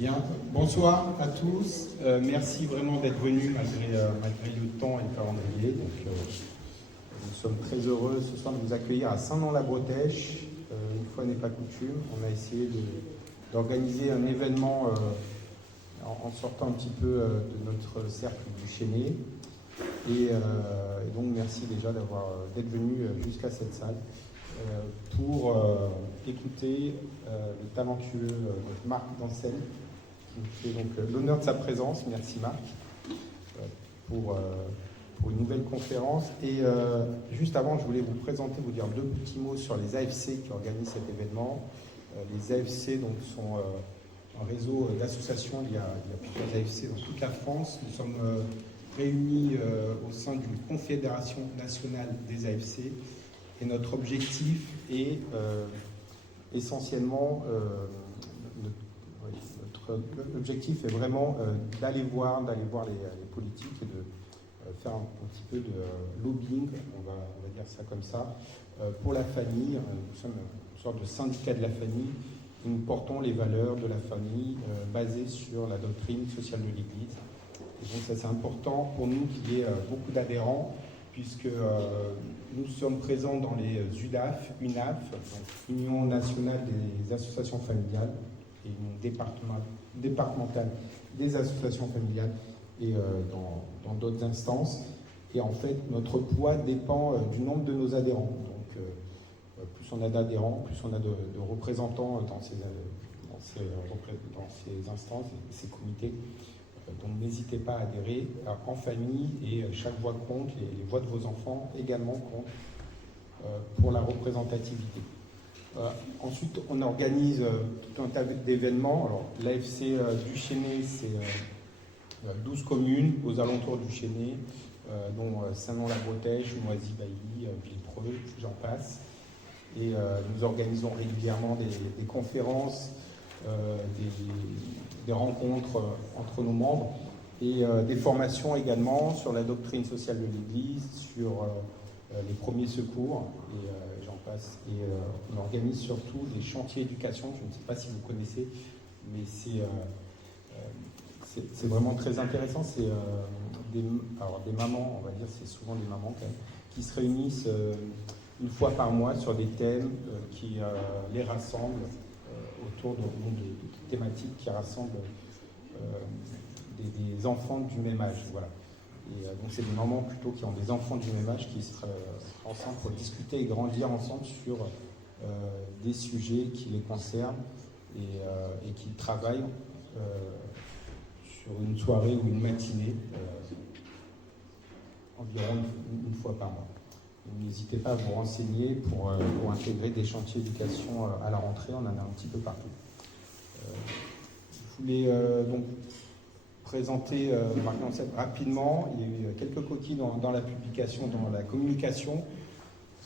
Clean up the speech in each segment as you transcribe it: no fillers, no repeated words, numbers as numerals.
Bien, bonsoir à tous. Merci vraiment d'être venus malgré le temps et le calendrier. Nous sommes très heureux ce soir de vous accueillir à Saint-Nom-la-Bretèche. Une fois n'est pas coutume, on a essayé d'organiser un événement en sortant un petit peu de notre cercle du Chêné. Et donc merci déjà d'être venu jusqu'à cette salle pour écouter le talentueux Marc Dancel, qui nous fait donc l'honneur de sa présence. Merci Marc pour une nouvelle conférence. Et juste avant, je voulais vous dire deux petits mots sur les AFC qui organisent cet événement. Les AFC donc, sont un réseau d'associations. Il y a plusieurs AFC dans toute la France. Nous sommes réunis au sein d'une confédération nationale des AFC. Et notre objectif est essentiellement, notre objectif est vraiment d'aller voir les politiques et de faire un petit peu de lobbying, on va dire ça comme ça, pour la famille. Nous sommes une sorte de syndicat de la famille et nous portons les valeurs de la famille basées sur la doctrine sociale de l'Église. Et donc ça c'est important pour nous qu'il y ait beaucoup d'adhérents, puisque nous sommes présents dans les UNAF, Union nationale des associations familiales, et Union départementale des associations familiales, et dans d'autres instances. Et en fait, notre poids dépend du nombre de nos adhérents. Donc, plus on a d'adhérents, plus on a de représentants dans ces instances et ces comités. Donc n'hésitez pas à adhérer en famille, et chaque voix compte, les voix de vos enfants également comptent pour la représentativité. Ensuite, on organise tout un tas d'événements. Alors l'AFC du Chêné, c'est 12 communes aux alentours du Chêné, dont Saint-Nom-la-Bretèche, Noisy-Bailly, Villepreux, j'en passe. Et nous organisons régulièrement des conférences, des rencontres entre nos membres, et des formations également sur la doctrine sociale de l'Église, sur les premiers secours, et j'en passe. Et on organise surtout des chantiers éducation. Je ne sais pas si vous connaissez, mais c'est vraiment très intéressant. C'est des mamans, on va dire, c'est souvent des mamans quand même, qui se réunissent une fois par mois sur des thèmes qui les rassemblent autour de thématiques qui rassemblent des enfants du même âge. Voilà. Et donc c'est des mamans plutôt qui ont des enfants du même âge qui seraient ensemble pour discuter et grandir ensemble sur des sujets qui les concernent, et qui travaillent sur une soirée ou une matinée environ une fois par mois. N'hésitez pas à vous renseigner pour intégrer des chantiers d'éducation à la rentrée. On en a un petit peu partout. Je voulais donc présenter Marc Dancel rapidement. Il y a eu quelques coquilles dans la publication, dans la communication.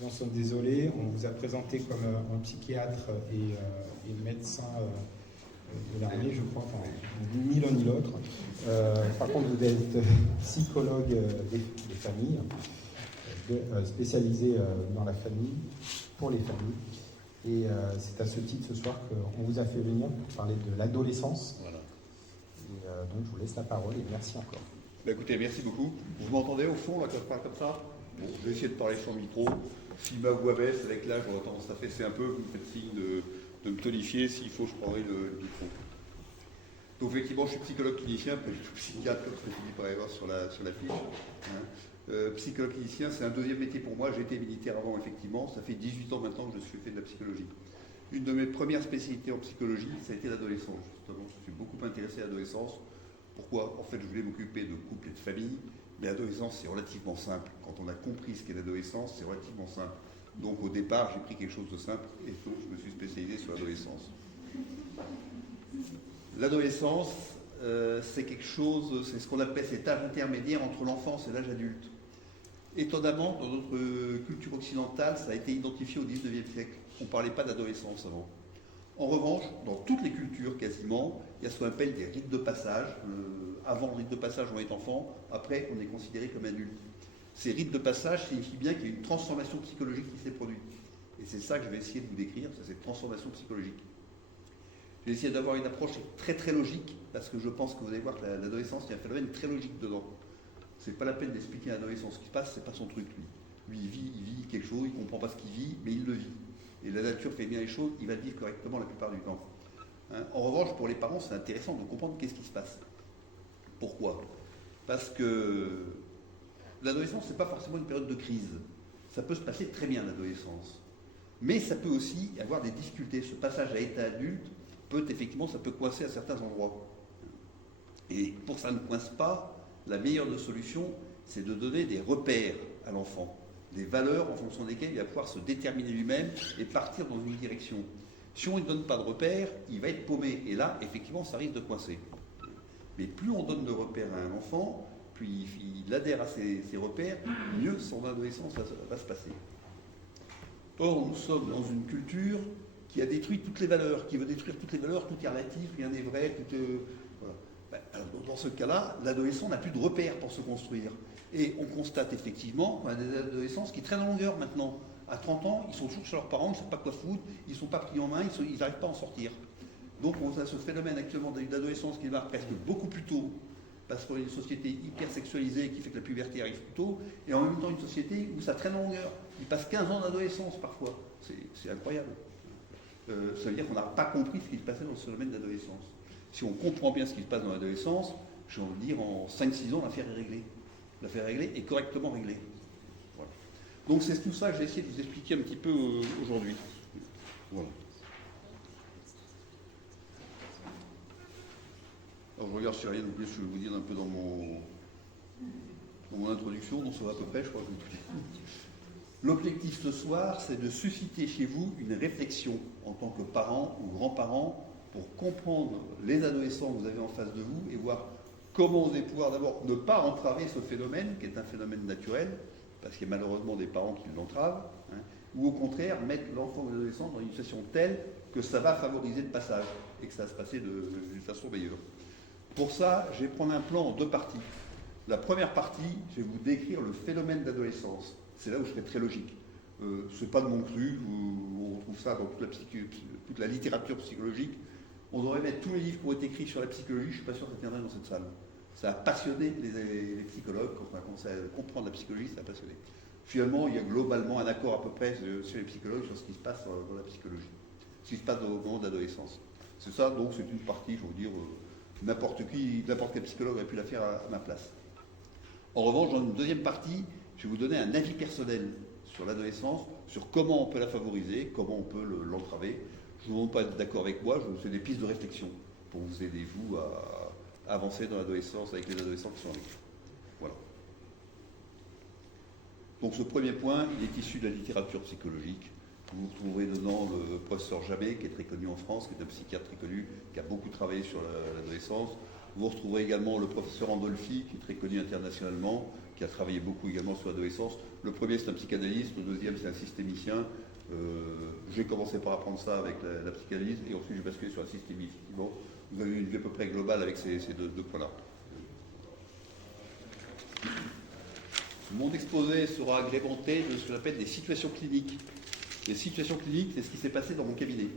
Nous en sommes désolés. On vous a présenté comme un psychiatre et médecin de l'armée, je crois, enfin, ni l'un ni l'autre. Par contre, vous êtes psychologue des familles, spécialisé dans la famille, pour les familles. Et c'est à ce titre ce soir qu'on vous a fait venir pour parler de l'adolescence. Voilà. Et donc je vous laisse la parole et merci encore. Écoutez, merci beaucoup. Vous m'entendez au fond, là, quand je parle comme ça? Bon, je vais essayer de parler sur le micro. Si ma voix baisse, avec l'âge, j'aurai tendance à fesser un peu. Vous me faites signe de me tonifier. S'il faut, je prendrai le micro. Donc effectivement, je suis psychologue clinicien, puis je suis psychiatre, comme ce que tu dis par erreur sur la fiche. Psychologue clinicien, c'est un deuxième métier pour moi. J'ai été militaire avant, effectivement. Ça fait 18 ans maintenant que je suis fait de la psychologie. Une de mes premières spécialités en psychologie, ça a été l'adolescence, justement. Je suis beaucoup intéressé à l'adolescence. Pourquoi? En fait, je voulais m'occuper de couple et de famille. Mais l'adolescence, c'est relativement simple. Quand on a compris ce qu'est l'adolescence, c'est relativement simple. Donc au départ, j'ai pris quelque chose de simple et donc je me suis spécialisé sur l'adolescence. L'adolescence, c'est quelque chose, c'est ce qu'on appelle cet âge intermédiaire entre l'enfance et l'âge adulte. Étonnamment, dans notre culture occidentale, ça a été identifié au XIXe siècle. On ne parlait pas d'adolescence avant. En revanche, dans toutes les cultures quasiment, il y a ce qu'on appelle des rites de passage. Avant le rite de passage, on est enfant, après on est considéré comme adulte. Ces rites de passage signifient bien qu'il y a une transformation psychologique qui s'est produite. Et c'est ça que je vais essayer de vous décrire, c'est cette transformation psychologique. J'ai essayé d'avoir une approche très très logique, parce que je pense que vous allez voir que l'adolescence, il y a un phénomène très logique dedans. C'est pas la peine d'expliquer à l'adolescent ce qui se passe, c'est pas son truc, lui. Lui, il vit quelque chose, il comprend pas ce qu'il vit, mais il le vit. Et la nature fait bien les choses, il va le vivre correctement la plupart du temps. Hein, en revanche, pour les parents, c'est intéressant de comprendre qu'est-ce qui se passe. Pourquoi? Parce que l'adolescence, c'est pas forcément une période de crise. Ça peut se passer très bien, l'adolescence. Mais ça peut aussi avoir des difficultés. Ce passage à état adulte, ça peut coincer à certains endroits. Et pour que ça ne coince pas, la meilleure des solutions, c'est de donner des repères à l'enfant, des valeurs en fonction desquelles il va pouvoir se déterminer lui-même et partir dans une direction. Si on ne donne pas de repères, il va être paumé. Et là, effectivement, ça risque de coincer. Mais plus on donne de repères à un enfant, plus il adhère à ces repères, mieux son adolescence va se passer. Or, nous sommes dans une culture qui a détruit toutes les valeurs, qui veut détruire toutes les valeurs, tout est relatif, rien n'est vrai, tout est... Voilà. Alors, dans ce cas-là, l'adolescent n'a plus de repères pour se construire. Et on constate effectivement qu'on a des adolescents qui traînent en longueur maintenant. À 30 ans, ils sont toujours chez leurs parents, ils ne savent pas quoi foutre, ils ne sont pas pris en main, ils n'arrivent pas à en sortir. Donc on a ce phénomène actuellement d'adolescence qui démarre presque beaucoup plus tôt, parce qu'on a une société hyper sexualisée qui fait que la puberté arrive plus tôt, et en même temps une société où ça traîne en longueur. Ils passent 15 ans d'adolescence parfois. C'est incroyable. Ça veut dire qu'on n'a pas compris ce qui se passait dans ce phénomène d'adolescence. Si on comprend bien ce qui se passe dans l'adolescence, j'ai envie de dire en 5-6 ans, l'affaire est réglée. L'affaire est réglée et correctement réglée. Voilà. Donc c'est tout ça que j'ai essayé de vous expliquer un petit peu aujourd'hui. Voilà. Alors je regarde si rien n'oublie, je vais vous dire un peu dans mon introduction, donc ça va à peu près, je crois que tout est. L'objectif ce soir, c'est de susciter chez vous une réflexion en tant que parent ou grand-parent pour comprendre les adolescents que vous avez en face de vous et voir comment vous allez pouvoir d'abord ne pas entraver ce phénomène, qui est un phénomène naturel, parce qu'il y a malheureusement des parents qui l'entravent, hein, ou au contraire mettre l'enfant ou l'adolescent dans une situation telle que ça va favoriser le passage et que ça va se passer d'une façon meilleure. Pour ça, je vais prendre un plan en 2 parties. La première partie, je vais vous décrire le phénomène d'adolescence. C'est là où je serai très logique. Ce n'est pas de mon cru, on trouve ça dans toute la littérature psychologique. On devrait mettre tous les livres qui ont été écrits sur la psychologie, je ne suis pas sûr que ça tiendrait dans cette salle. Ça a passionné les psychologues, quand on a commencé à comprendre la psychologie, ça a passionné. Finalement, il y a globalement un accord à peu près sur les psychologues, sur ce qui se passe dans la psychologie, ce qui se passe au moment de l'adolescence. C'est ça, donc c'est une partie, je veux dire, n'importe quel psychologue aurait pu la faire à ma place. En revanche, dans une deuxième partie, je vais vous donner un avis personnel sur l'adolescence, sur comment on peut la favoriser, comment on peut l'entraver. Je ne vous demande pas d'être d'accord avec moi, je vous fais des pistes de réflexion pour vous aider, vous, à avancer dans l'adolescence avec les adolescents qui sont avec vous. Voilà. Donc ce premier point, il est issu de la littérature psychologique. Vous retrouverez dedans le professeur Jamet, qui est très connu en France, qui est un psychiatre très connu, qui a beaucoup travaillé sur l'adolescence. Vous retrouverez également le professeur Andolfi, qui est très connu internationalement, qui a travaillé beaucoup également sur l'adolescence. Le premier, c'est un psychanalyste, le deuxième, c'est un systémicien. J'ai commencé par apprendre ça avec la psychanalyse, et ensuite j'ai basculé sur la systémie. Bon, vous avez une vue à peu près globale avec ces deux points-là. Mon exposé sera agrémenté de ce que j'appelle des situations cliniques. Les situations cliniques, c'est ce qui s'est passé dans mon cabinet.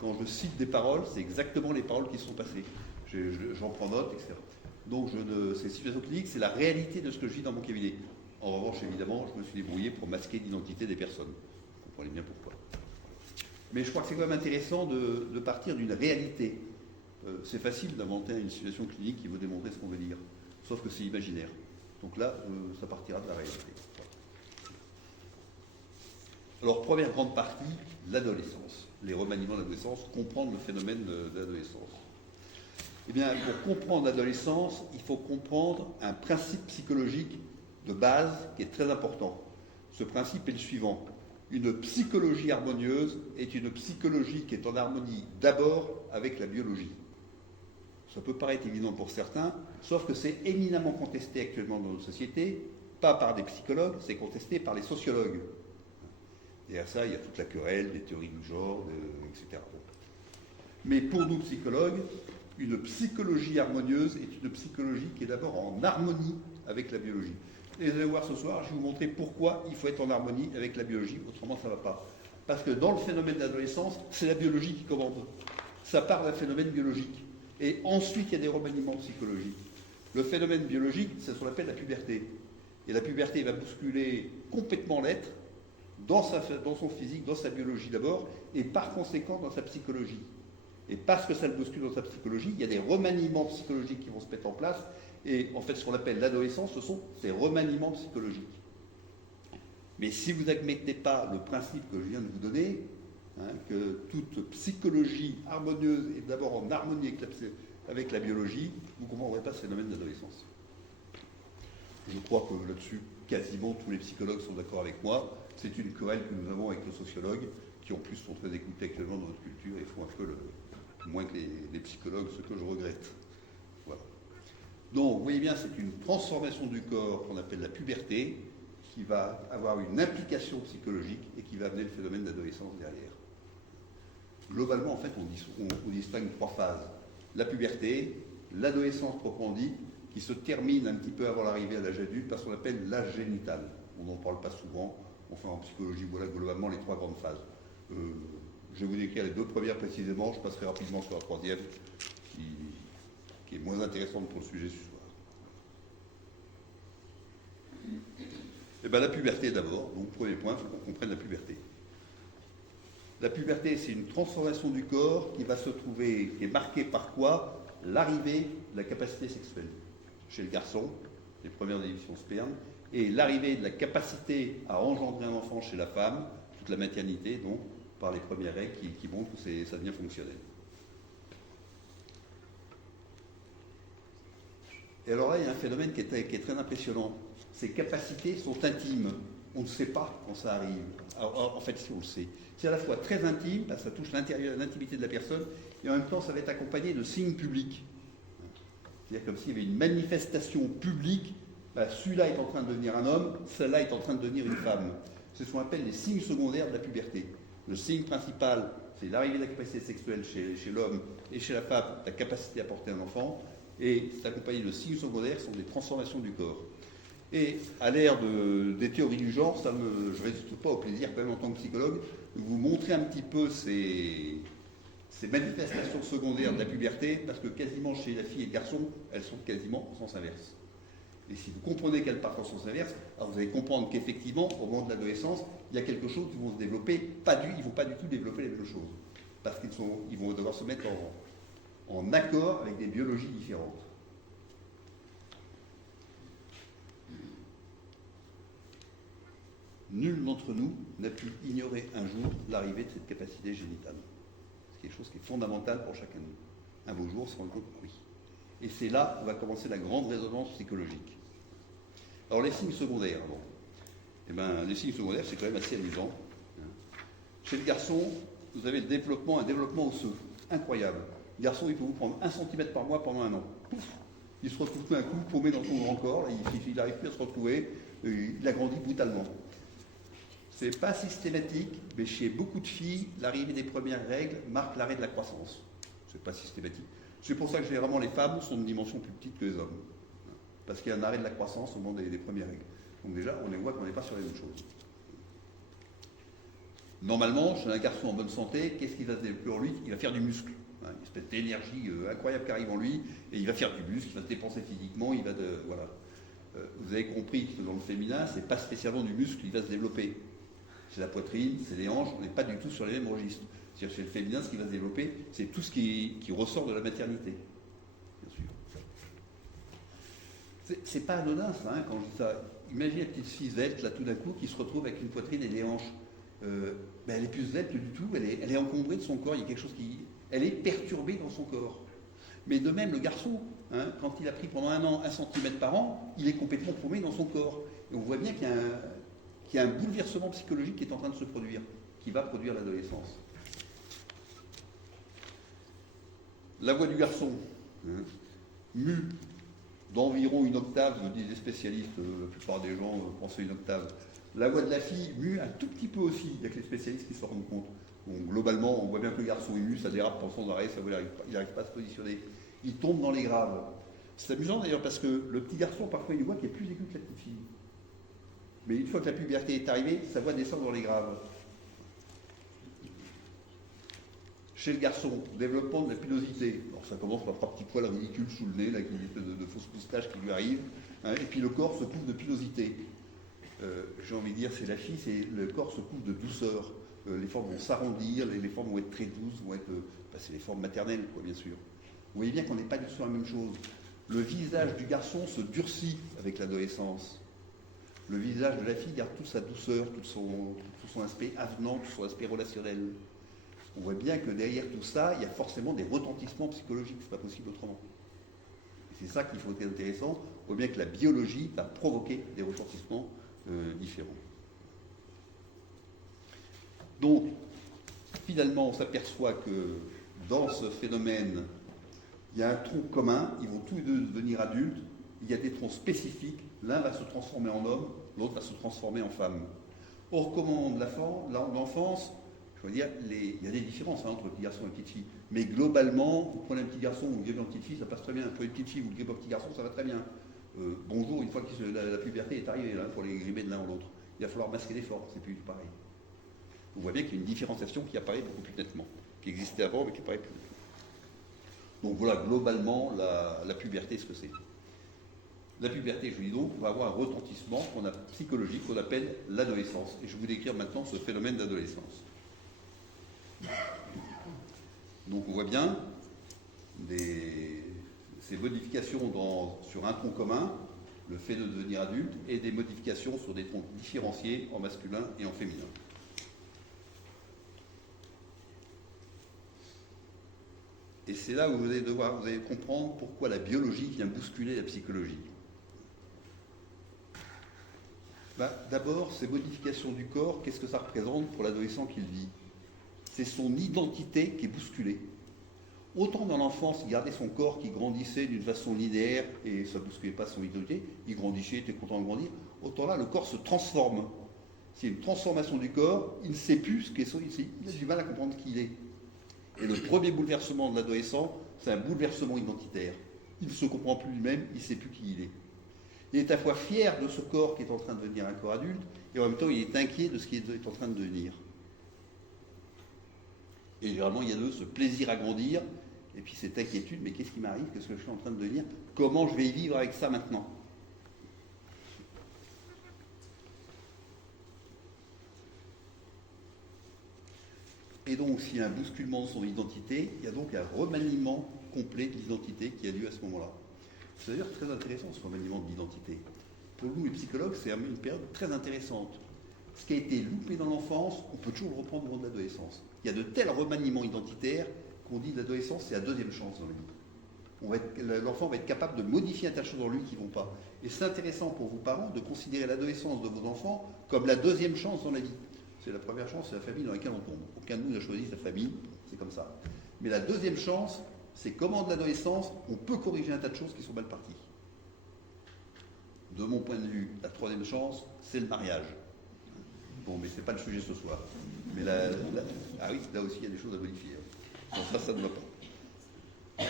Quand je cite des paroles, c'est exactement les paroles qui se sont passées. J'en prends note, etc. Donc ces situations cliniques, c'est la réalité de ce que je vis dans mon cabinet. En revanche, évidemment, je me suis débrouillé pour masquer l'identité des personnes. Vous comprenez bien pourquoi. Mais je crois que c'est quand même intéressant de partir d'une réalité. C'est facile d'inventer une situation clinique qui veut démontrer ce qu'on veut dire, sauf que c'est imaginaire. Donc là, ça partira de la réalité. Alors, première grande partie, l'adolescence. Les remaniements de l'adolescence, comprendre le phénomène de l'adolescence. Eh bien, pour comprendre l'adolescence, il faut comprendre un principe psychologique de base qui est très important. Ce principe est le suivant. Une psychologie harmonieuse est une psychologie qui est en harmonie d'abord avec la biologie. Ça peut paraître évident pour certains, sauf que c'est éminemment contesté actuellement dans notre société, pas par des psychologues, c'est contesté par les sociologues. Et à ça, il y a toute la querelle, des théories du genre, etc. Mais pour nous, psychologues, une psychologie harmonieuse est une psychologie qui est d'abord en harmonie avec la biologie. Et vous allez voir ce soir, je vais vous montrer pourquoi il faut être en harmonie avec la biologie, autrement ça ne va pas. Parce que dans le phénomène d'adolescence, c'est la biologie qui commande. ça part d'un phénomène biologique. Et ensuite, il y a des remaniements psychologiques. Le phénomène biologique, c'est ce qu'on appelle la puberté. Et la puberté va bousculer complètement l'être, dans son physique, dans sa biologie d'abord, et par conséquent dans sa psychologie. Et parce que ça le bouscule dans sa psychologie, il y a des remaniements psychologiques qui vont se mettre en place. Et en fait, ce qu'on appelle l'adolescence, ce sont ces remaniements psychologiques. Mais si vous n'admettez pas le principe que je viens de vous donner, que toute psychologie harmonieuse est d'abord en harmonie avec la biologie, vous ne comprendrez pas ce phénomène d'adolescence. Je crois que là-dessus, quasiment tous les psychologues sont d'accord avec moi. C'est une querelle que nous avons avec les sociologues, qui en plus sont très écoutés actuellement dans notre culture et font un peu moins que les psychologues, ce que je regrette. Voilà. Donc, vous voyez bien, c'est une transformation du corps qu'on appelle la puberté, qui va avoir une implication psychologique et qui va amener le phénomène d'adolescence derrière. Globalement, en fait, on distingue 3 phases. La puberté, l'adolescence proprement dit, qui se termine un petit peu avant l'arrivée à l'âge adulte par ce qu'on appelle l'âge génital. On n'en parle pas souvent, enfin en psychologie, voilà globalement les 3 grandes phases. Je vais vous décrire les 2 premières précisément, je passerai rapidement sur la 3e, qui est moins intéressante pour le sujet ce soir. Et bien la puberté d'abord, donc premier point, il faut qu'on comprenne la puberté. La puberté, c'est une transformation du corps qui va se trouver, qui est marquée par quoi? L'arrivée de la capacité sexuelle. Chez le garçon, les premières émissions sperme, et l'arrivée de la capacité à engendrer un enfant chez la femme, toute la maternité, donc, par les premières règles qui montrent que ça devient fonctionnel. Et alors là, il y a un phénomène qui est très impressionnant. Ces capacités sont intimes. On ne sait pas quand ça arrive. Alors, en fait, si on le sait. C'est à la fois très intime, parce que ça touche l'intimité de la personne, et en même temps, ça va être accompagné de signes publics. C'est-à-dire comme s'il y avait une manifestation publique, celui-là est en train de devenir un homme, celle-là est en train de devenir une femme. C'est ce qu'on appelle les signes secondaires de la puberté. Le signe principal, c'est l'arrivée de la capacité sexuelle chez l'homme et chez la femme, la capacité à porter un enfant, et c'est accompagné de signes secondaires qui sont des transformations du corps. Et à l'ère des théories du genre, je ne résiste pas au plaisir, quand même en tant que psychologue, de vous montrer un petit peu ces manifestations secondaires de la puberté, parce que quasiment chez la fille et le garçon, elles sont quasiment en sens inverse. Et si vous comprenez qu'elles partent en sens inverse, alors vous allez comprendre qu'effectivement, au moment de l'adolescence, il y a quelque chose qui vont se développer, ils ne vont pas du tout développer les mêmes choses, parce qu'ils vont devoir se mettre en accord avec des biologies différentes. Nul d'entre nous n'a pu ignorer un jour l'arrivée de cette capacité génitale. C'est quelque chose qui est fondamental pour chacun de nous. Un beau jour, on se rend compte que oui. Et c'est là où va commencer la grande résonance psychologique. Alors les signes secondaires, bon. Eh ben, les signes secondaires, c'est quand même assez amusant. Chez le garçon, vous avez un développement osseux, incroyable. Le garçon, il peut vous prendre 1 cm par mois pendant 1 an. Pouf, il se retrouve tout d'un coup paumé dans son grand corps, là, il n'arrive plus à se retrouver, il a grandi brutalement. C'est pas systématique, mais chez beaucoup de filles, l'arrivée des premières règles marque l'arrêt de la croissance. C'est pas systématique. C'est pour ça que généralement les femmes sont de dimension plus petite que les hommes. Parce qu'il y a un arrêt de la croissance au moment des premières règles. Donc déjà, on les voit qu'on n'est pas sur les mêmes choses. Normalement, chez un garçon en bonne santé, qu'est-ce qu'il va se développer en lui? Il va faire du muscle. Une espèce d'énergie incroyable qui arrive en lui, et il va faire du muscle, il va se dépenser physiquement, voilà. Vous avez compris que dans le féminin, c'est pas spécialement du muscle qui va se développer. C'est la poitrine, c'est les hanches, on n'est pas du tout sur les mêmes registres. C'est-à-dire chez le féminin, ce qui va se développer, c'est tout ce qui ressort de la maternité. Bien sûr. C'est pas anodin ça, quand je dis ça. Imaginez la petite fille svelte, là tout d'un coup, qui se retrouve avec une poitrine et des hanches. Elle est plus svelte du tout, elle est encombrée de son corps, il y a quelque chose elle est perturbée dans son corps. Mais de même, le garçon, quand il a pris pendant 1 an 1 cm par an, il est complètement paumé dans son corps. Et on voit bien qu'il y a un bouleversement psychologique qui est en train de se produire, qui va produire l'adolescence. La voix du garçon, mue d'environ 1 octave, me disent les spécialistes, la plupart des gens pensaient 1 octave. La voix de la fille, mue un tout petit peu aussi, il n'y a que les spécialistes qui se rendent compte. Bon, globalement, on voit bien que le garçon est mu, ça dérape sans arrêt, il n'arrive pas à se positionner. Il tombe dans les graves. C'est amusant d'ailleurs parce que le petit garçon, parfois, il a une voix qui est plus aiguë que la petite fille. Mais une fois que la puberté est arrivée, sa voix descend dans les graves. Chez le garçon, développement de la pilosité. Alors ça commence par 3 petits poils ridicules sous le nez, là, qui de fausses moustaches qui lui arrivent, hein, et puis le corps se couvre de pilosité. J'ai envie de dire, c'est la fille, le corps se couvre de douceur. Les formes vont s'arrondir, les formes vont être très douces, c'est les formes maternelles, quoi, bien sûr. Vous voyez bien qu'on n'est pas du tout sur la même chose. Le visage du garçon se durcit avec l'adolescence. Le visage de la fille garde toute sa douceur, tout son aspect avenant, tout son aspect relationnel. On voit bien que derrière tout ça, il y a forcément des retentissements psychologiques, c'est pas possible autrement. Et c'est ça qu'il faut être intéressant. On voit bien que la biologie va provoquer des retentissements différents. Donc, finalement, on s'aperçoit que dans ce phénomène, il y a un tronc commun, ils vont tous les deux devenir adultes, il y a des troncs spécifiques, l'un va se transformer en homme, l'autre va se transformer en femme. Or, comment de l'enfance, je veux dire, il y a des différences entre le petit garçon et la petite fille, mais globalement, vous prenez un petit garçon ou vous grippez une petite fille, ça passe très bien. Vous prenez une petite fille ou vous grippez un petit garçon, ça va très bien. Bonjour, une fois que la puberté est arrivée, là, pour les gripper de l'un ou l'autre, il va falloir masquer l'effort, c'est plus pareil. On voit bien qu'il y a une différenciation qui apparaît beaucoup plus nettement, qui existait avant, mais qui apparaît plus nettement. Donc voilà, globalement, la puberté, ce que c'est. La puberté, je vous dis donc, va avoir un retentissement psychologique qu'on appelle l'adolescence. Et je vais vous décrire maintenant ce phénomène d'adolescence. Donc on voit bien ces modifications sur un tronc commun, le fait de devenir adulte, et des modifications sur des troncs différenciés en masculin et en féminin. Et c'est là où vous allez comprendre pourquoi la biologie vient bousculer la psychologie. D'abord, ces modifications du corps, qu'est-ce que ça représente pour l'adolescent qui le vit? C'est son identité qui est bousculée. Autant dans l'enfance, il gardait son corps qui grandissait d'une façon linéaire et ça ne bousculait pas son identité, il grandissait, il était content de grandir, autant là, le corps se transforme. C'est une transformation du corps, il ne sait plus ce qu'est son identité, il a du mal à comprendre qui il est. Et le premier bouleversement de l'adolescent, c'est un bouleversement identitaire. Il ne se comprend plus lui-même, il ne sait plus qui il est. Il est à la fois fier de ce corps qui est en train de devenir un corps adulte, et en même temps il est inquiet de ce qu'il est en train de devenir. Et généralement il y a ce plaisir à grandir, et puis cette inquiétude, mais qu'est-ce qui m'arrive, qu'est-ce que je suis en train de devenir, comment je vais y vivre avec ça maintenant? Et donc, s'il y a un bousculement de son identité, il y a donc un remaniement complet de l'identité qui a lieu à ce moment-là. C'est d'ailleurs très intéressant, ce remaniement de l'identité. Pour nous, les psychologues, c'est une période très intéressante. Ce qui a été loupé dans l'enfance, on peut toujours le reprendre au moment de l'adolescence. Il y a de tels remaniements identitaires qu'on dit que l'adolescence, c'est la deuxième chance dans la vie. L'enfant va être capable de modifier un tas de choses en lui qui ne vont pas. Et c'est intéressant pour vos parents de considérer l'adolescence de vos enfants comme la deuxième chance dans la vie. C'est la première chance, c'est la famille dans laquelle on tombe. Aucun de nous n'a choisi sa famille, c'est comme ça. Mais la deuxième chance, c'est comment de l'adolescence, on peut corriger un tas de choses qui sont mal parties. De mon point de vue, la troisième chance, c'est le mariage. Bon, mais ce n'est pas le sujet ce soir. Mais ah oui, là aussi, il y a des choses à modifier. Bon, ça ne va pas.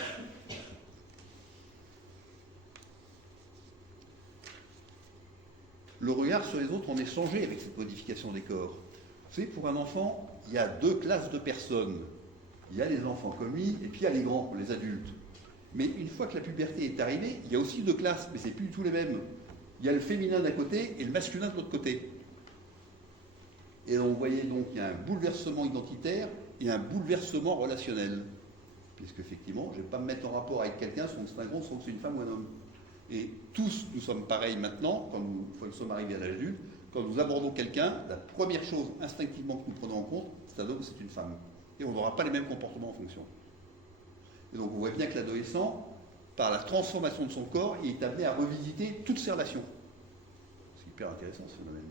Le regard sur les autres en est changé avec cette modification des corps. Vous savez, pour un enfant, il y a deux classes de personnes. Il y a les enfants comme lui, et puis il y a les grands, les adultes. Mais une fois que la puberté est arrivée, il y a aussi deux classes, mais ce n'est plus du tout les mêmes. Il y a le féminin d'un côté et le masculin de l'autre côté. Et on voyait donc qu'il y a un bouleversement identitaire et un bouleversement relationnel. Puisqu'effectivement, je ne vais pas me mettre en rapport avec quelqu'un sans que c'est un grand, sans que c'est une femme ou un homme. Et tous, nous sommes pareils maintenant, quand nous sommes arrivés à l'âge adulte. Quand nous abordons quelqu'un, la première chose instinctivement que nous prenons en compte, c'est un homme ou c'est une femme. Et on n'aura pas les mêmes comportements en fonction. Et donc on voit bien que l'adolescent, par la transformation de son corps, il est amené à revisiter toutes ses relations. C'est hyper intéressant ce phénomène.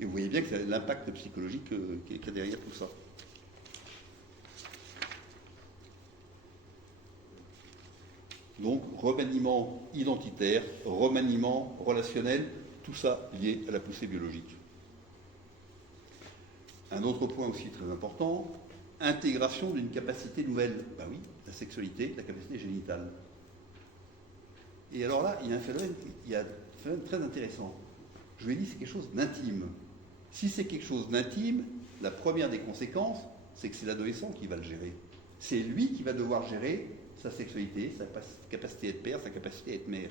Et vous voyez bien que c'est l'impact psychologique qu'il y a derrière tout ça. Donc remaniement identitaire, remaniement relationnel, tout ça lié à la poussée biologique. Un autre point aussi très important, intégration d'une capacité nouvelle. Ben oui, la sexualité, la capacité génitale. Et alors là, il y a un phénomène très intéressant. Je vous ai dit, c'est quelque chose d'intime. Si c'est quelque chose d'intime, la première des conséquences, c'est que c'est l'adolescent qui va le gérer. C'est lui qui va devoir gérer sa sexualité, sa capacité à être père, sa capacité à être mère.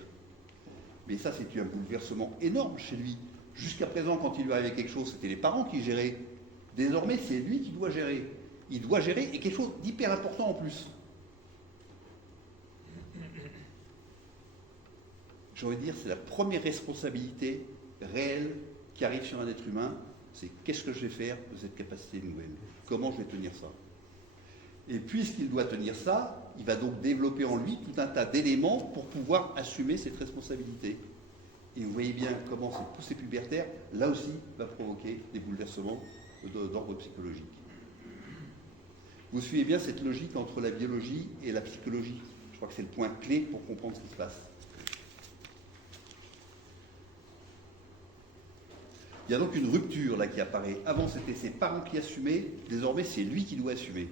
Mais ça, c'est un bouleversement énorme chez lui. Jusqu'à présent, quand il lui arrivait quelque chose, c'était les parents qui géraient. Désormais, c'est lui qui doit gérer. Il doit gérer, et quelque chose d'hyper important en plus. J'ai envie de dire, c'est la première responsabilité réelle qui arrive sur un être humain, c'est qu'est-ce que je vais faire de cette capacité nouvelle? Comment je vais tenir ça? Et puisqu'il doit tenir ça, il va donc développer en lui tout un tas d'éléments pour pouvoir assumer cette responsabilité. Et vous voyez bien comment cette poussée pubertaire, là aussi, va provoquer des bouleversements d'ordre psychologique. Vous suivez bien cette logique entre la biologie et la psychologie. Je crois que c'est le point clé pour comprendre ce qui se passe. Il y a donc une rupture là qui apparaît. Avant, c'était ses parents qui assumaient, désormais, c'est lui qui doit assumer.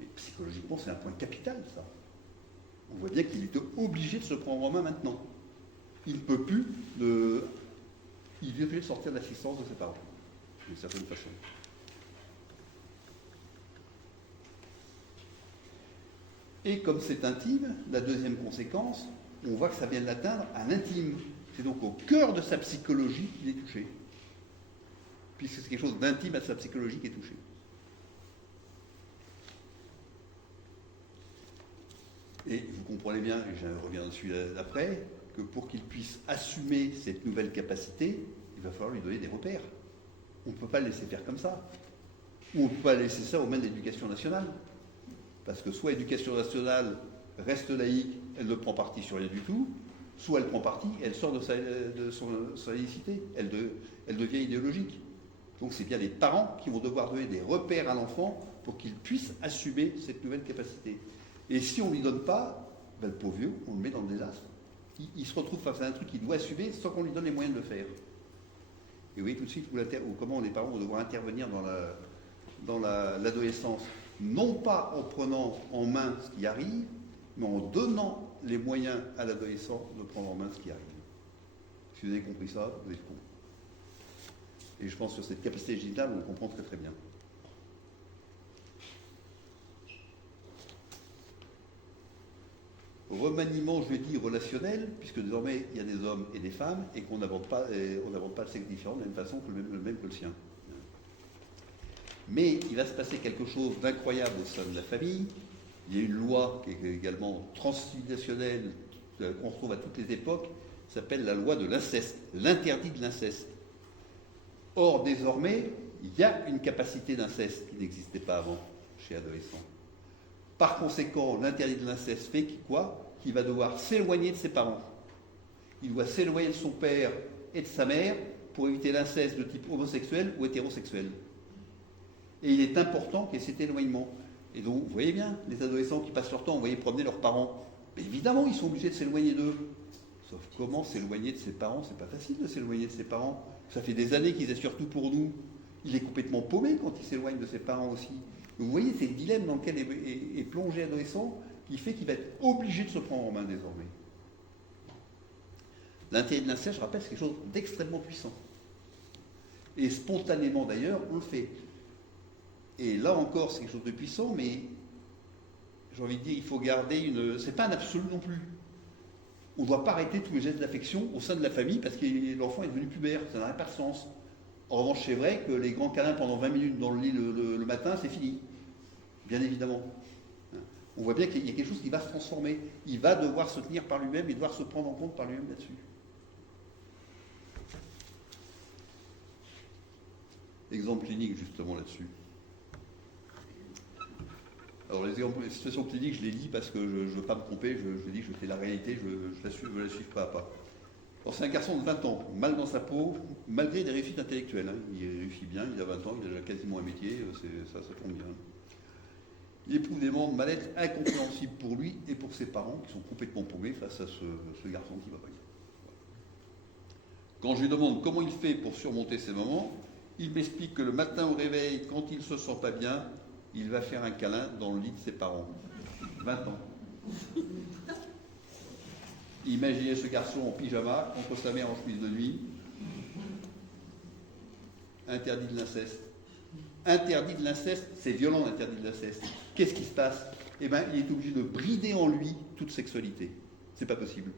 Et psychologiquement, c'est un point capital, ça. On voit bien qu'il est obligé de se prendre en main maintenant. Il ne peut plus il est obligé de sortir de l'assistance de ses parents, d'une certaine façon. Et comme c'est intime, la deuxième conséquence, on voit que ça vient de l'atteindre à l'intime. C'est donc au cœur de sa psychologie qu'il est touché. Puisque c'est quelque chose d'intime à sa psychologie qui est touché. Et vous comprenez bien, et je reviens dessus après, que pour qu'il puisse assumer cette nouvelle capacité, il va falloir lui donner des repères. On ne peut pas le laisser faire comme ça. Ou on ne peut pas laisser ça aux mains de l'éducation nationale. Parce que soit l'éducation nationale reste laïque, elle ne prend parti sur rien du tout, soit elle prend parti, elle sort de sa laïcité, elle devient idéologique. Donc c'est bien les parents qui vont devoir donner des repères à l'enfant pour qu'il puisse assumer cette nouvelle capacité. Et si on ne lui donne pas, ben le pauvre vieux, on le met dans le désastre. Il se retrouve face à un truc qu'il doit assumer sans qu'on lui donne les moyens de le faire. Et vous voyez tout de suite comment les parents vont devoir intervenir dans l'adolescence, non pas en prenant en main ce qui arrive, mais en donnant les moyens à l'adolescent de prendre en main ce qui arrive. Si vous avez compris ça, vous êtes con. Et je pense que sur cette capacité génitale, on le comprend très très bien. Remaniement, je vais dire, relationnel, puisque désormais il y a des hommes et des femmes, et qu'on n'aborde pas le sexe différent de la même façon que le même que le sien. Mais il va se passer quelque chose d'incroyable au sein de la famille. Il y a une loi qui est également transcivilisationelle, qu'on retrouve à toutes les époques, qui s'appelle la loi de l'inceste, l'interdit de l'inceste. Or, désormais, il y a une capacité d'inceste qui n'existait pas avant chez l'adolescent. Par conséquent, l'interdit de l'inceste fait qu'il va devoir s'éloigner de ses parents. Il doit s'éloigner de son père et de sa mère pour éviter l'inceste de type homosexuel ou hétérosexuel. Et il est important qu'il y ait cet éloignement. Et donc, vous voyez bien, les adolescents qui passent leur temps, vous voyez promener leurs parents. Mais évidemment, ils sont obligés de s'éloigner d'eux. Sauf comment s'éloigner de ses parents? C'est pas facile de s'éloigner de ses parents. Ça fait des années qu'ils assurent tout pour nous. Il est complètement paumé quand il s'éloigne de ses parents aussi. Donc, vous voyez, c'est le dilemme dans lequel est plongé l'adolescent qui fait qu'il va être obligé de se prendre en main désormais. L'intérêt de l'inceste, je rappelle, c'est quelque chose d'extrêmement puissant. Et spontanément d'ailleurs, on le fait. Et là encore, c'est quelque chose de puissant, mais j'ai envie de dire, il faut garder une... C'est pas un absolu non plus. On ne doit pas arrêter tous les gestes d'affection au sein de la famille parce que l'enfant est devenu pubère, ça n'a pas de sens. En revanche, c'est vrai que les grands câlins pendant 20 minutes dans le lit le matin, c'est fini. Bien évidemment. On voit bien qu'il y a quelque chose qui va se transformer. Il va devoir se tenir par lui-même et devoir se prendre en compte par lui-même là-dessus. Exemple clinique justement là-dessus. Alors les situations cliniques, je les lis parce que je ne veux pas me tromper, je dis que je fais la réalité, je la suis pas à pas. Alors c'est un garçon de 20 ans, mal dans sa peau, malgré des réussites intellectuelles. Hein. Il réussit bien, il a 20 ans, il a déjà quasiment un métier, ça tombe bien. Il éprouve des moments de mal-être incompréhensibles pour lui et pour ses parents qui sont complètement paumés face à ce garçon qui va pas bien. Quand je lui demande comment il fait pour surmonter ces moments, il m'explique que le matin au réveil, quand il ne se sent pas bien, il va faire un câlin dans le lit de ses parents. 20 ans. Imaginez ce garçon en pyjama, contre sa mère en chemise de nuit. Interdit de l'inceste. interdit de l'inceste, c'est violent l'interdit de l'inceste. Qu'est-ce qui se passe? Eh bien, il est obligé de brider en lui toute sexualité. C'est pas possible.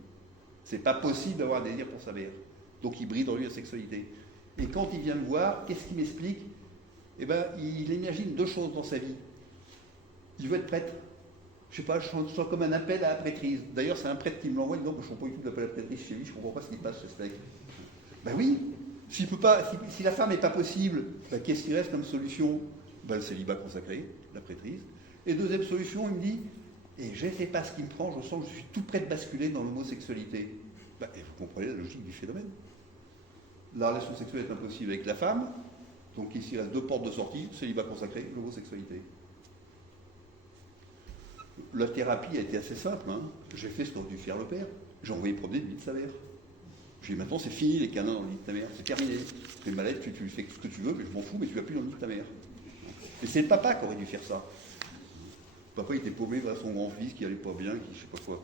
C'est pas possible d'avoir un désir pour sa mère. Donc il bride en lui la sexualité. Et quand il vient me voir, qu'est-ce qu'il m'explique? Eh bien, il imagine deux choses dans sa vie. Il veut être prêtre. Je sais pas, je sens comme un appel à la prêtrise. D'ailleurs, c'est un prêtre qui me l'envoie, donc je ne sens pas du tout l'appel à la prêtrise chez lui, je ne comprends pas ce qui passe chez ce mec. Ben oui, si la femme n'est pas possible, ben qu'est-ce qui reste comme solution? Ben le célibat consacré, la prêtrise. Et deuxième solution, il me dit, et je ne sais pas ce qui me prend, je sens que je suis tout près de basculer dans l'homosexualité. Ben, et vous comprenez la logique du phénomène. La relation sexuelle est impossible avec la femme, donc ici il reste deux portes de sortie, célibat consacré, l'homosexualité. La thérapie a été assez simple. Hein. J'ai fait ce qu'aurait dû faire le père. J'ai envoyé promener le lit de sa mère. J'ai dit maintenant c'est fini les canins dans le lit de ta mère, c'est terminé. Tu es malade, tu fais ce que tu veux, mais je m'en fous, mais tu vas plus dans le lit de ta mère. Et c'est le papa qui aurait dû faire ça. Le papa était paumé vers son grand-fils qui allait pas bien, qui je sais pas quoi.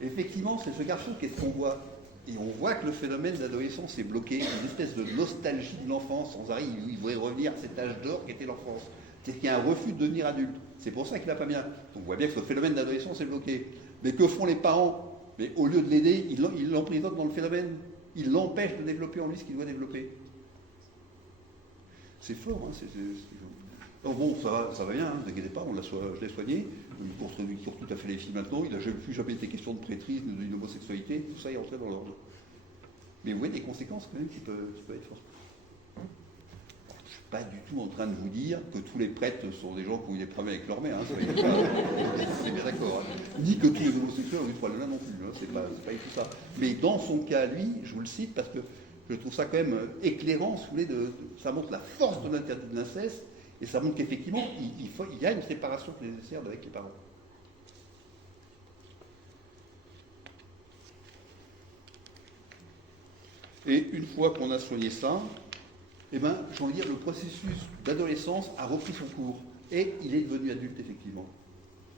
Effectivement, c'est ce garçon qu'est-ce qu'on voit. Et on voit que le phénomène d'adolescence est bloqué, une espèce de nostalgie de l'enfance, sans arrêt, il voudrait revenir à cet âge d'or qu'était l'enfance. C'est qu'il y a un refus de devenir adulte. C'est pour ça qu'il va pas bien. Donc on voit bien que ce phénomène d'adolescence est bloqué. Mais que font les parents? Mais au lieu de l'aider, ils l'emprisonnent dans le phénomène. Ils l'empêchent de développer en lui ce qu'il doit développer. C'est fort, hein. Donc bon, ça va bien, hein, ne vous inquiétez pas, je l'ai soigné. Il court tout à fait les filles maintenant. Il n'a plus jamais été question de prêtrise, d'une homosexualité. Tout ça est entré dans l'ordre. Mais vous voyez des conséquences quand même qui peuvent être fortes. Je ne suis pas du tout en train de vous dire que tous les prêtres sont des gens qui ont eu des problèmes avec leur mère, hein, c'est bien d'accord. Hein. Ni que tous les homosexuels ont eu des problèmes là non plus, hein, c'est pas du tout ça. Mais dans son cas, lui, je vous le cite parce que je trouve ça quand même éclairant, si vous voulez, ça montre la force de l'interdit de l'inceste, et ça montre qu'effectivement, il y a une séparation nécessaire avec les parents. Et une fois qu'on a soigné ça, eh bien, j'ai envie de dire, le processus d'adolescence a repris son cours. Et il est devenu adulte, effectivement.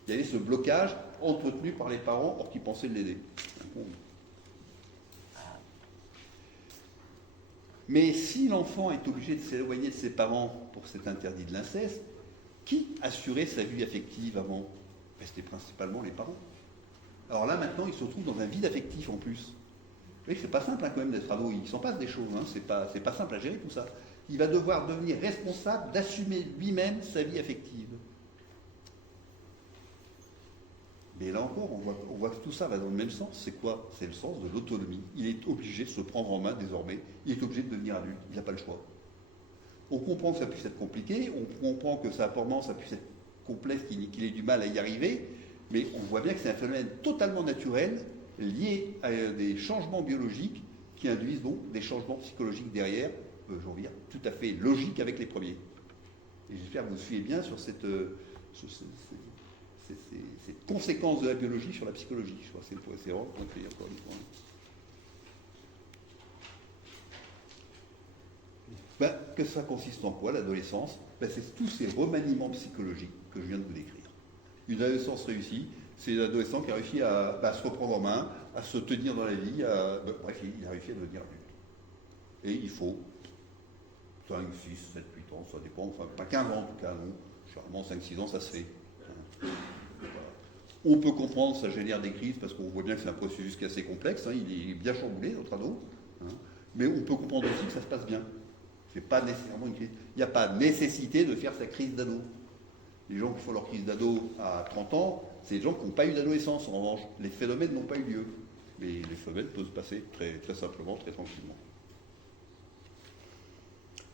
Il y avait ce blocage entretenu par les parents, or qui pensaient l'aider. Mais si l'enfant est obligé de s'éloigner de ses parents pour cet interdit de l'inceste, qui assurait sa vie affective avant? C'était principalement les parents. Alors là, maintenant, il se retrouve dans un vide affectif en plus. Vous voyez que c'est pas simple hein, quand même d'être ado, il s'en passe des choses, hein, c'est pas simple à gérer tout ça. Il va devoir devenir responsable d'assumer lui-même sa vie affective. Mais là encore, on voit que tout ça va dans le même sens. C'est quoi? C'est le sens de l'autonomie. Il est obligé de se prendre en main désormais, il est obligé de devenir adulte, il n'a pas le choix. On comprend que ça puisse être compliqué, on comprend que ça puisse être complexe, qu'il ait du mal à y arriver, mais on voit bien que c'est un phénomène totalement naturel, lié à des changements biologiques qui induisent donc des changements psychologiques derrière, j'ai envie de dire, tout à fait logiques avec les premiers. Et j'espère que vous suivez bien sur cette conséquence de la biologie sur la psychologie. Je crois que c'est vraiment compris encore une fois. Ben, que ça consiste en quoi l'adolescence? Ben, c'est tous ces remaniements psychologiques que je viens de vous décrire. Une adolescence réussie, c'est l'adolescent qui a réussi à se reprendre en main, à se tenir dans la vie, bref, il a réussi à devenir adulte. Et il faut 5, 6, 7, 8 ans, ça dépend, enfin pas 15 ans en tout cas, non. Généralement 5, 6 ans, ça se fait. Voilà. On peut comprendre, ça génère des crises, parce qu'on voit bien que c'est un processus qui est assez complexe, hein, il est bien chamboulé, notre ado, hein, mais on peut comprendre aussi que ça se passe bien. C'est pas nécessairement une crise. Il n'y a pas nécessité de faire sa crise d'ado. Les gens qui font leur crise d'ado à 30 ans, c'est des gens qui n'ont pas eu d'adolescence, en revanche. Les phénomènes n'ont pas eu lieu. Mais les phénomènes peuvent se passer très, très simplement, très tranquillement.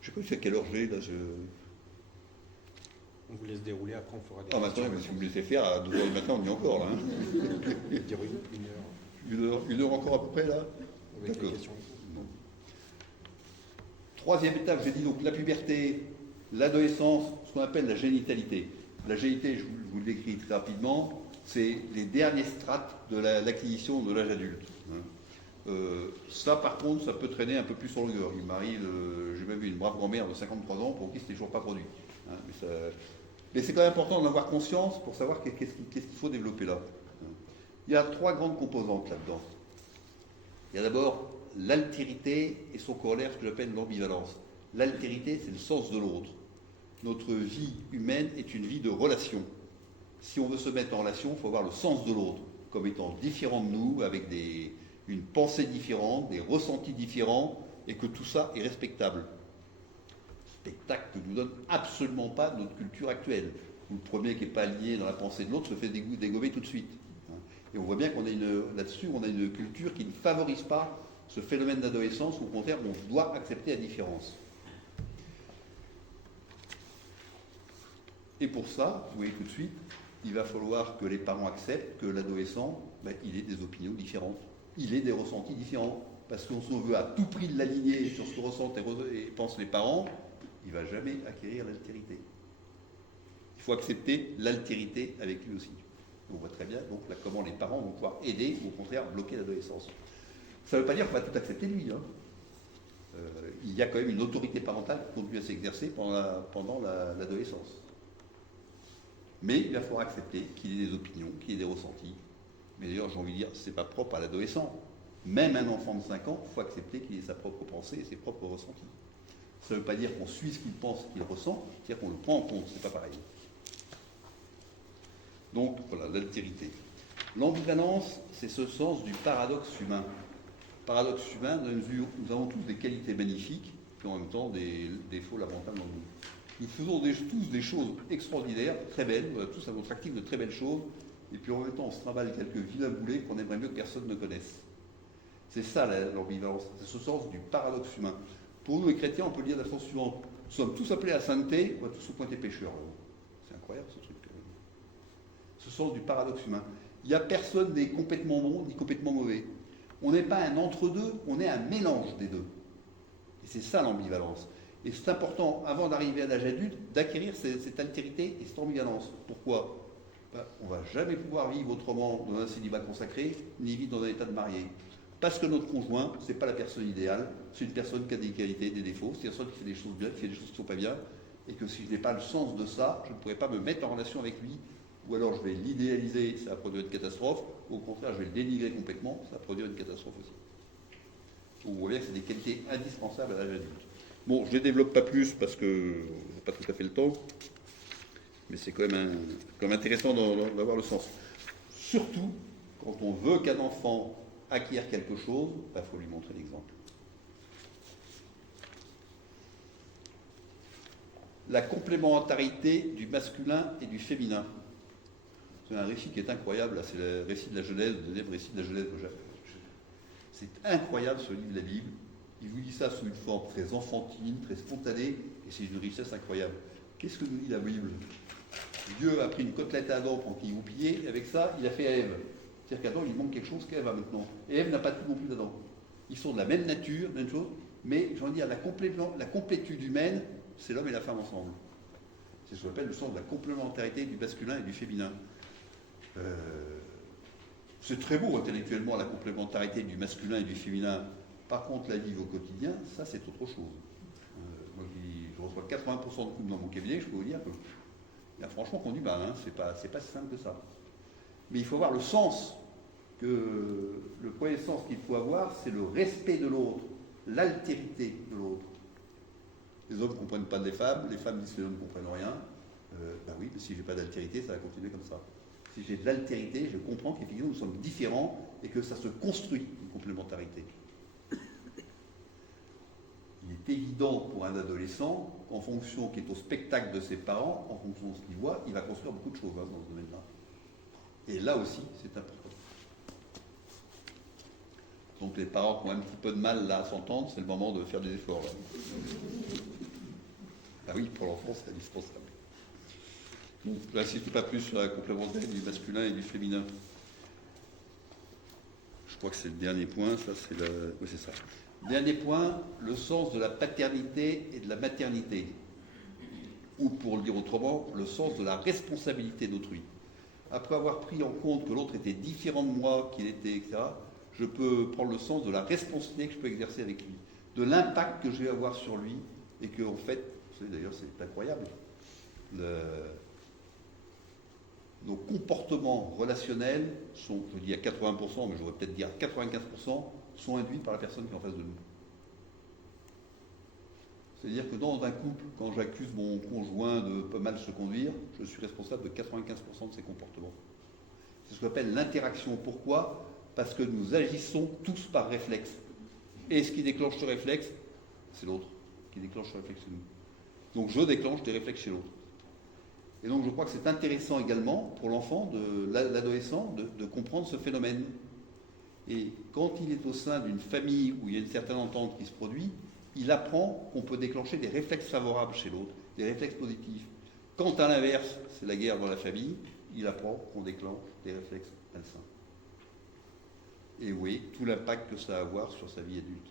Je ne sais pas jusqu'à quelle heure j'ai, là, On vous laisse dérouler, après on fera des questions. Maintenant, si vous me laissez faire, à 2h du matin, on y est encore, là. Hein. Dire une heure. Une heure encore à peu près, là. Avec les questions. Troisième étape, j'ai dit donc la puberté, l'adolescence, ce qu'on appelle la génitalité. La génitalité, je vous le décris très rapidement, c'est les derniers strates de l'acquisition de l'âge adulte. Ça, par contre, ça peut traîner un peu plus sur longueur. Il m'arrive, j'ai même vu une brave grand-mère de 53 ans pour qui c'était toujours pas produit. Hein, mais c'est quand même important d'en avoir conscience pour savoir qu'est-ce qu'il faut développer là. Il y a 3 grandes composantes là-dedans. Il y a d'abord l'altérité et son corollaire, ce que j'appelle l'ambivalence. L'altérité, c'est le sens de l'autre. Notre vie humaine est une vie de relation. Si on veut se mettre en relation, il faut avoir le sens de l'autre, comme étant différent de nous, avec une pensée différente, des ressentis différents, et que tout ça est respectable. Spectacle que nous donne absolument pas notre culture actuelle, où le premier qui n'est pas aligné dans la pensée de l'autre se fait dégommer tout de suite. Et on voit bien qu'on a là-dessus, on a une culture qui ne favorise pas ce phénomène d'adolescence, où au contraire, on doit accepter la différence. Et pour ça, vous voyez tout de suite, il va falloir que les parents acceptent que l'adolescent, il ait des opinions différentes, il ait des ressentis différents. Parce qu'on se veut à tout prix de l'aligner sur ce que ressentent et pensent les parents, il ne va jamais acquérir l'altérité. Il faut accepter l'altérité avec lui aussi. On voit très bien donc, là, comment les parents vont pouvoir aider ou au contraire bloquer l'adolescence. Ça ne veut pas dire qu'on va tout accepter de lui. Il y a quand même une autorité parentale qui continue à s'exercer pendant l'adolescence. Mais il va falloir accepter qu'il ait des opinions, qu'il ait des ressentis. Mais d'ailleurs, j'ai envie de dire, ce n'est pas propre à l'adolescent. Même un enfant de 5 ans, il faut accepter qu'il ait sa propre pensée et ses propres ressentis. Ça ne veut pas dire qu'on suit ce qu'il pense, ce qu'il ressent, c'est-à-dire qu'on le prend en compte, c'est pas pareil. Donc, voilà, l'altérité. L'ambivalence, c'est ce sens du paradoxe humain. Paradoxe humain, dans la mesure où nous avons tous des qualités magnifiques, puis en même temps des défauts lamentables en nous. Nous faisons tous des choses extraordinaires, très belles, tous à notre actif de très belles choses, et puis en même temps on se trimballe quelques vilains boulets qu'on aimerait mieux que personne ne connaisse. C'est ça l'ambivalence, c'est ce sens du paradoxe humain. Pour nous les chrétiens, on peut le dire de la façon suivante. Nous sommes tous appelés à la sainteté, on va tous au point des pécheurs. C'est incroyable ce truc. Ce sens du paradoxe humain. Il n'y a personne n'est complètement bon ni complètement mauvais. On n'est pas un entre-deux, on est un mélange des deux. Et c'est ça l'ambivalence. Et c'est important, avant d'arriver à l'âge adulte, d'acquérir cette altérité et cette ambivalence. Pourquoi ? On ne va jamais pouvoir vivre autrement dans un célibat consacré, ni vivre dans un état de marié. Parce que notre conjoint, ce n'est pas la personne idéale, c'est une personne qui a des qualités, des défauts, c'est une personne qui fait des choses bien, qui fait des choses qui ne sont pas bien, et que si je n'ai pas le sens de ça, je ne pourrais pas me mettre en relation avec lui, ou alors je vais l'idéaliser, ça va produire une catastrophe, ou au contraire, je vais le dénigrer complètement, ça va produire une catastrophe aussi. Donc vous voyez que c'est des qualités indispensables à l'âge adulte. Bon, je ne les développe pas plus parce que je n'ai pas tout à fait le temps, mais c'est quand même intéressant d'avoir le sens. Surtout, quand on veut qu'un enfant acquiert quelque chose, il faut lui montrer l'exemple. La complémentarité du masculin et du féminin. C'est un récit qui est incroyable, là, c'est le récit de la Genèse, le deuxième récit de la Genèse. C'est incroyable ce livre de la Bible. Il vous dit ça sous une forme très enfantine, très spontanée, et c'est une richesse incroyable. Qu'est-ce que nous dit la Bible ? Dieu a pris une côtelette à Adam pour qu'il goupillait, et avec ça, il a fait à Ève. C'est-à-dire qu'Adam, il manque quelque chose qu'Ève a maintenant. Et Ève n'a pas tout non plus d'Adam. Ils sont de la même nature, même chose, mais j'ai envie de dire, la complétude humaine, c'est l'homme et la femme ensemble. C'est ce qu'on appelle le sens de la complémentarité du masculin et du féminin. C'est très beau intellectuellement, la complémentarité du masculin et du féminin. Par contre, la vie au quotidien, ça c'est autre chose. Moi, je reçois 80% de coups dans mon cabinet, je peux vous dire que il y a franchement qu'on dit, c'est pas si simple que ça. Mais il faut avoir le sens, le premier sens qu'il faut avoir, c'est le respect de l'autre, l'altérité de l'autre. Les hommes ne comprennent pas les femmes disent que les hommes ne comprennent rien. Oui, mais si je n'ai pas d'altérité, ça va continuer comme ça. Si j'ai de l'altérité, je comprends qu'effectivement nous sommes différents et que ça se construit, une complémentarité. Il est évident pour un adolescent qu'en fonction qui est au spectacle de ses parents, en fonction de ce qu'il voit, il va construire beaucoup de choses dans ce domaine-là. Et là aussi, c'est important. Donc les parents qui ont un petit peu de mal là à s'entendre, c'est le moment de faire des efforts. Là. Ah oui, pour l'enfant, c'est indispensable. Donc, n'insiste pas plus sur la complémentarité du masculin et du féminin. Je crois que c'est le dernier point, ça c'est oui, c'est ça. Dernier point, le sens de la paternité et de la maternité. Ou pour le dire autrement, le sens de la responsabilité d'autrui. Après avoir pris en compte que l'autre était différent de moi, qu'il était, etc., je peux prendre le sens de la responsabilité que je peux exercer avec lui, de l'impact que je vais avoir sur lui, et que, en fait, vous savez d'ailleurs, c'est incroyable, nos comportements relationnels sont, je dis à 80%, mais je devrais peut-être dire à 95%, sont induites par la personne qui est en face de nous. C'est-à-dire que dans un couple, quand j'accuse mon conjoint de pas mal se conduire, je suis responsable de 95% de ses comportements. C'est ce qu'on appelle l'interaction. Pourquoi ? Parce que nous agissons tous par réflexe. Et ce qui déclenche ce réflexe, c'est l'autre qui déclenche ce réflexe chez nous. Donc je déclenche des réflexes chez l'autre. Et donc je crois que c'est intéressant également pour l'enfant, l'adolescent, de comprendre ce phénomène. Et quand il est au sein d'une famille où il y a une certaine entente qui se produit, il apprend qu'on peut déclencher des réflexes favorables chez l'autre, des réflexes positifs. Quand à l'inverse, c'est la guerre dans la famille, il apprend qu'on déclenche des réflexes malsains. Et oui, tout l'impact que ça a à avoir sur sa vie adulte.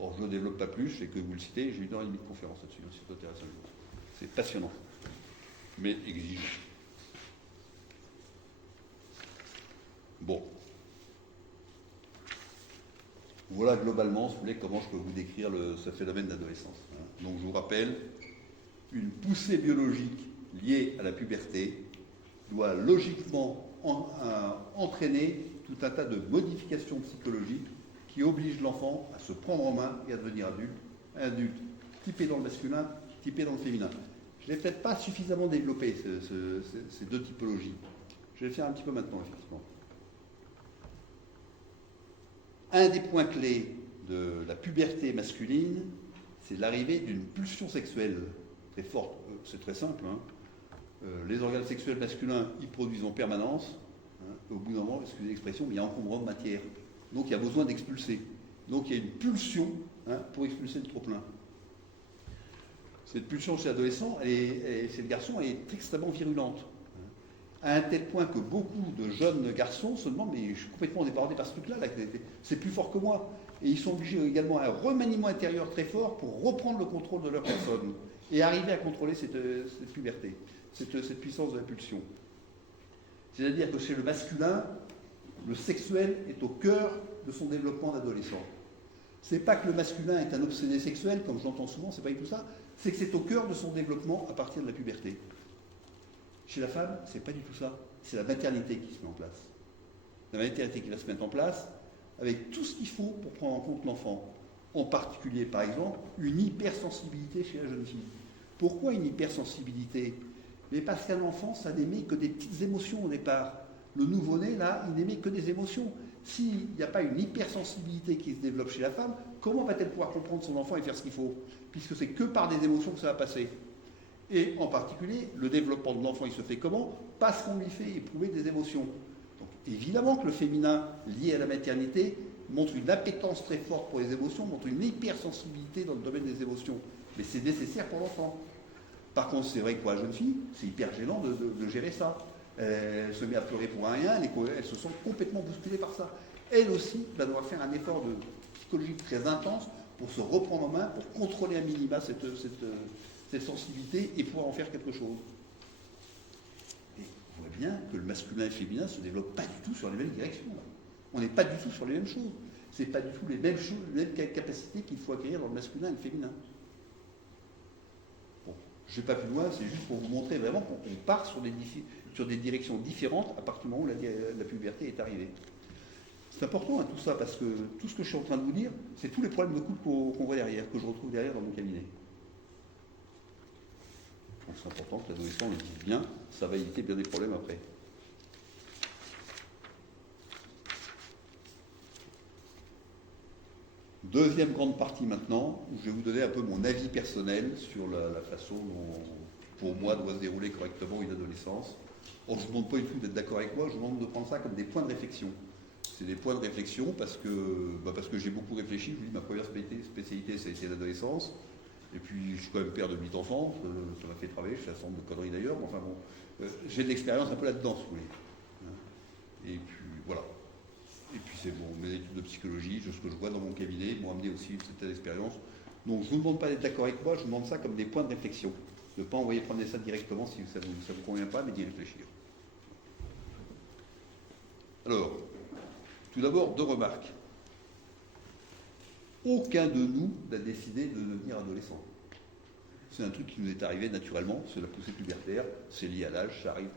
Or, je ne le développe pas plus, je fais que vous le citez, j'ai eu 1 heure et demie de conférence là-dessus, si ça t'intéresse un jour. C'est passionnant, mais exigeant. Bon. Voilà globalement, si vous voulez, comment je peux vous décrire ce phénomène d'adolescence. Donc je vous rappelle, une poussée biologique liée à la puberté doit logiquement entraîner tout un tas de modifications psychologiques qui obligent l'enfant à se prendre en main et à devenir adulte, un adulte typé dans le masculin, typé dans le féminin. Je n'ai peut-être pas suffisamment développé ces deux typologies. Je vais le faire un petit peu maintenant, effectivement. Un des points clés de la puberté masculine, c'est l'arrivée d'une pulsion sexuelle très forte. C'est très simple. Les organes sexuels masculins, ils produisent en permanence. Au bout d'un moment, excusez l'expression, mais il y a encombrement de matière. Donc il y a besoin d'expulser. Donc il y a une pulsion pour expulser le trop-plein. Cette pulsion chez l'adolescent, chez le garçon, elle est extrêmement virulente. À un tel point que beaucoup de jeunes garçons se demandent, mais je suis complètement débordé par ce truc-là, c'est plus fort que moi. Et ils sont obligés également à un remaniement intérieur très fort pour reprendre le contrôle de leur personne et arriver à contrôler cette puberté, cette puissance de la pulsion. C'est-à-dire que chez le masculin, le sexuel est au cœur de son développement d'adolescent. C'est pas que le masculin est un obsédé sexuel, comme je l'entends souvent, c'est pas du tout ça, c'est que c'est au cœur de son développement à partir de la puberté. Chez la femme, c'est pas du tout ça. C'est la maternité qui se met en place. La maternité qui va se mettre en place avec tout ce qu'il faut pour prendre en compte l'enfant. En particulier, par exemple, une hypersensibilité chez la jeune fille. Pourquoi une hypersensibilité ? Mais parce qu'un enfant, ça n'émet que des petites émotions au départ. Le nouveau-né, là, il n'émet que des émotions. S'il n'y a pas une hypersensibilité qui se développe chez la femme, comment va-t-elle pouvoir comprendre son enfant et faire ce qu'il faut ? Puisque c'est que par des émotions que ça va passer. Et en particulier, le développement de l'enfant, il se fait comment ? Parce qu'on lui fait éprouver des émotions. Donc évidemment que le féminin, lié à la maternité, montre une appétence très forte pour les émotions, montre une hypersensibilité dans le domaine des émotions. Mais c'est nécessaire pour l'enfant. Par contre, c'est vrai que pour la jeune fille, c'est hyper gênant de gérer ça. Elle se met à pleurer pour un rien, elle se sent complètement bousculée par ça. Elle aussi va devoir faire un effort psychologique très intense pour se reprendre en main, pour contrôler à minima cette sensibilité et pouvoir en faire quelque chose. Et on voit bien que le masculin et le féminin ne se développent pas du tout sur les mêmes directions. Là. On n'est pas du tout sur les mêmes choses. Ce n'est pas du tout les mêmes choses, les mêmes capacités qu'il faut acquérir dans le masculin et le féminin. Bon, je ne vais pas plus loin, c'est juste pour vous montrer vraiment qu'on part sur des directions différentes à partir du moment où la puberté est arrivée. C'est important tout ça, parce que tout ce que je suis en train de vous dire, c'est tous les problèmes de couple qu'on voit derrière, que je retrouve derrière dans mon cabinet. Donc c'est important que l'adolescent le dise bien, ça va éviter bien des problèmes après. Deuxième grande partie maintenant, où je vais vous donner un peu mon avis personnel sur la façon dont, pour moi, doit se dérouler correctement une adolescence. Or, je ne vous demande pas du tout d'être d'accord avec moi, je vous demande de prendre ça comme des points de réflexion. C'est des points de réflexion parce que j'ai beaucoup réfléchi. Je vous dis, ma première spécialité, ça a été l'adolescence. Et puis, je suis quand même père de 8 enfants, ça m'a fait travailler, je fais un certain nombre de conneries d'ailleurs, mais enfin bon, j'ai de l'expérience un peu là-dedans, si vous voulez. Et puis, voilà. Et puis, c'est bon, mes études de psychologie, ce que je vois dans mon cabinet, m'ont amené aussi une certaine expérience. Donc, je ne vous demande pas d'être d'accord avec moi, je vous demande ça comme des points de réflexion. Ne pas envoyer prendre ça directement si ça ne vous convient pas, mais d'y réfléchir. Alors, tout d'abord, 2 remarques. Aucun de nous n'a décidé de devenir adolescent. C'est un truc qui nous est arrivé naturellement, c'est la poussée pubertaire, c'est lié à l'âge, ça arrive.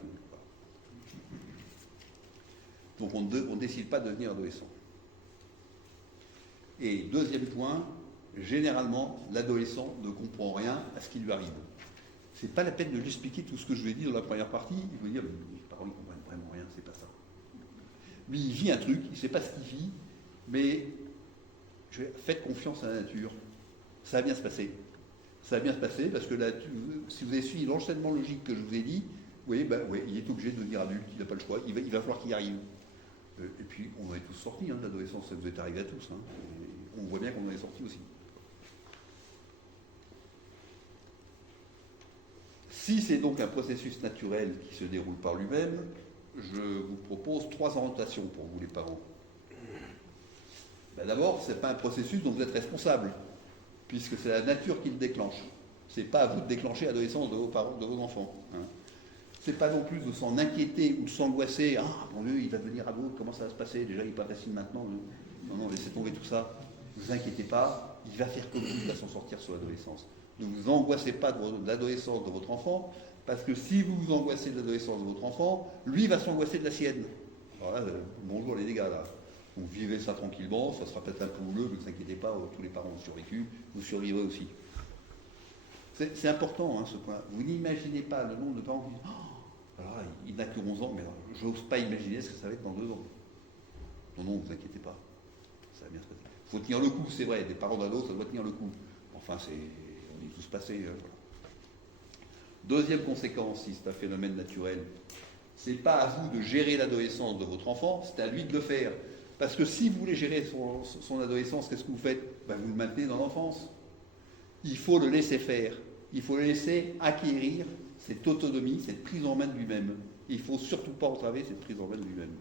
Donc on ne décide pas de devenir adolescent. Et deuxième point, généralement, l'adolescent ne comprend rien à ce qui lui arrive. C'est pas la peine de lui expliquer tout ce que je lui ai dit dans la première partie. Il va dire, les parents ne comprennent vraiment rien, c'est pas ça. Lui, il vit un truc, il ne sait pas ce qu'il vit, mais faites confiance à la nature. Ça va bien se passer. Ça va bien se passer parce que là, si vous avez suivi l'enchaînement logique que je vous ai dit, vous voyez, il est obligé de devenir adulte, il n'a pas le choix, il va falloir qu'il y arrive. Et puis, on en est tous sortis de l'adolescence, ça vous est arrivé à tous. On voit bien qu'on en est sortis aussi. Si c'est donc un processus naturel qui se déroule par lui-même, je vous propose 3 orientations pour vous les parents. D'abord, ce n'est pas un processus dont vous êtes responsable, puisque c'est la nature qui le déclenche. Ce n'est pas à vous de déclencher l'adolescence de vos parents, de vos enfants. Ce n'est pas non plus de s'en inquiéter ou de s'angoisser. Ah, mon Dieu, il va devenir ado, comment ça va se passer? Déjà, il n'est pas facile maintenant. Non, laissez tomber tout ça. Ne vous inquiétez pas, il va faire comme vous, il va s'en sortir sur l'adolescence. Ne vous angoissez pas de l'adolescence de votre enfant, parce que si vous vous angoissez de l'adolescence de votre enfant, lui va s'angoisser de la sienne. Alors là, bonjour les dégâts là. Vous vivez ça tranquillement, ça sera peut-être un peu houleux, mais ne vous inquiétez pas, tous les parents ont survécu, vous survivrez aussi. C'est important ce point. Vous n'imaginez pas le nombre de parents qui disent oh, alors là, il n'a que 11 ans, mais je n'ose pas imaginer ce que ça va être dans 2 ans. Non, ne vous inquiétez pas, ça va bien se passer. Il faut tenir le coup, c'est vrai, des parents d'ados, ça doit tenir le coup. Enfin, on est tous passés. Voilà. Deuxième conséquence, si c'est un phénomène naturel, c'est pas à vous de gérer l'adolescence de votre enfant, c'est à lui de le faire. Parce que si vous voulez gérer son adolescence, qu'est-ce que vous faites? Vous le maintenez dans l'enfance. Il faut le laisser faire. Il faut le laisser acquérir cette autonomie, cette prise en main de lui-même. Il ne faut surtout pas entraver cette prise en main de lui-même.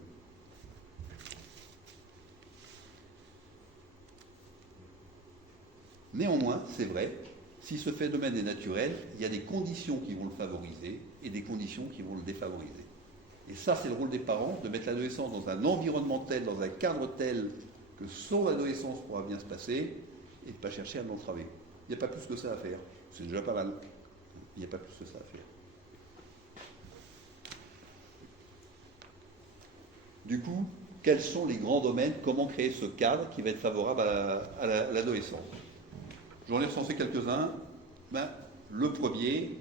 Néanmoins, c'est vrai, si ce phénomène est naturel, il y a des conditions qui vont le favoriser et des conditions qui vont le défavoriser. Et ça, c'est le rôle des parents, de mettre l'adolescence dans un environnement tel, dans un cadre tel, que son adolescence pourra bien se passer, et de ne pas chercher à l'entraver. Il n'y a pas plus que ça à faire. C'est déjà pas mal. Il n'y a pas plus que ça à faire. Du coup, quels sont les grands domaines? Comment créer ce cadre qui va être favorable à l'adolescence? J'en ai recensé quelques-uns. Le premier,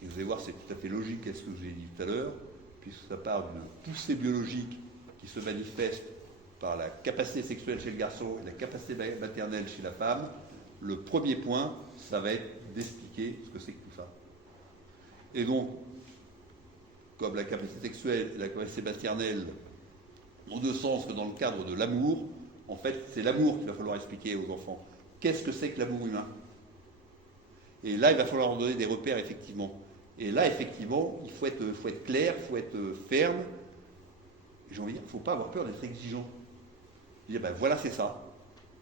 et vous allez voir, c'est tout à fait logique à ce que je vous ai dit tout à l'heure, puisque ça part d'une poussée biologique qui se manifeste par la capacité sexuelle chez le garçon et la capacité maternelle chez la femme. Le premier point, ça va être d'expliquer ce que c'est que tout ça. Et donc, comme la capacité sexuelle et la capacité maternelle n'ont de sens que dans le cadre de l'amour, en fait, c'est l'amour qu'il va falloir expliquer aux enfants. Qu'est-ce que c'est que l'amour humain? Et là, il va falloir leur donner des repères, effectivement. Et là, effectivement, il faut être clair, il faut être ferme. J'ai envie de dire, il ne faut pas avoir peur d'être exigeant. Dire, voilà, c'est ça.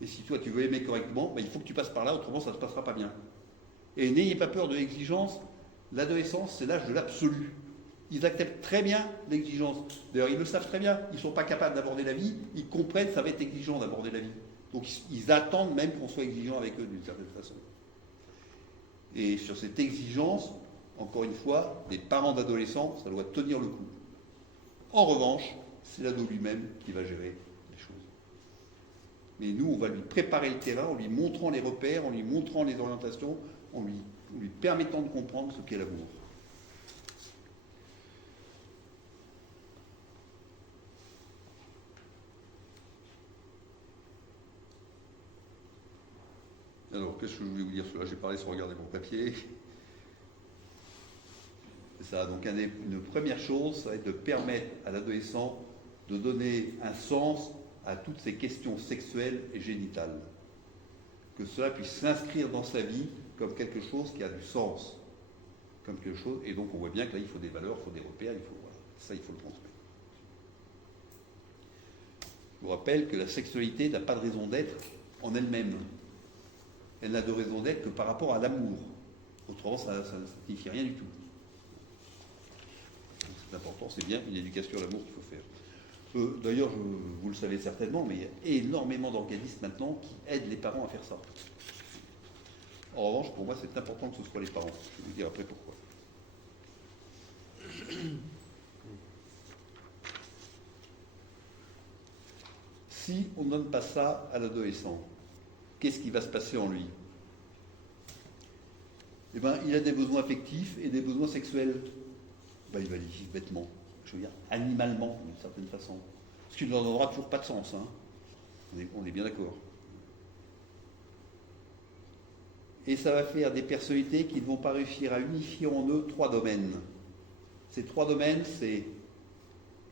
Et si toi, tu veux aimer correctement, il faut que tu passes par là, autrement, ça ne se passera pas bien. Et n'ayez pas peur de l'exigence. L'adolescence, c'est l'âge de l'absolu. Ils acceptent très bien l'exigence. D'ailleurs, ils le savent très bien. Ils ne sont pas capables d'aborder la vie. Ils comprennent que ça va être exigeant d'aborder la vie. Donc, ils attendent même qu'on soit exigeant avec eux, d'une certaine façon. Et sur cette exigence, encore une fois, les parents d'adolescents, ça doit tenir le coup. En revanche, c'est l'ado lui-même qui va gérer les choses. Mais nous, on va lui préparer le terrain en lui montrant les repères, en lui montrant les orientations, en lui permettant de comprendre ce qu'est l'amour. Alors, qu'est-ce que je voulais vous dire sur là? J'ai parlé sans regarder mon papier. C'est ça. Donc, une première chose, ça va être de permettre à l'adolescent de donner un sens à toutes ces questions sexuelles et génitales. Que cela puisse s'inscrire dans sa vie comme quelque chose qui a du sens. Comme quelque chose. Et donc, on voit bien que là, il faut des valeurs, il faut des repères, ça, il faut le transmettre. Je vous rappelle que la sexualité n'a pas de raison d'être en elle-même. Elle n'a de raison d'être que par rapport à l'amour. Autrement, ça ne signifie rien du tout. Donc, c'est important, c'est bien une éducation à l'amour qu'il faut faire. D'ailleurs, vous le savez certainement, mais il y a énormément d'organismes maintenant qui aident les parents à faire ça. En revanche, pour moi, c'est important que ce soit les parents. Je vais vous dire après pourquoi. Si on ne donne pas ça à l'adolescent, qu'est-ce qui va se passer en lui? Eh bien, il a des besoins affectifs et des besoins sexuels. Ben, il va les vivre bêtement, je veux dire, animalement, d'une certaine façon. Ce qui ne leur donnera toujours pas de sens, hein. On est bien d'accord. Et ça va faire des personnalités qui ne vont pas réussir à unifier en eux 3 domaines. Ces 3 domaines, c'est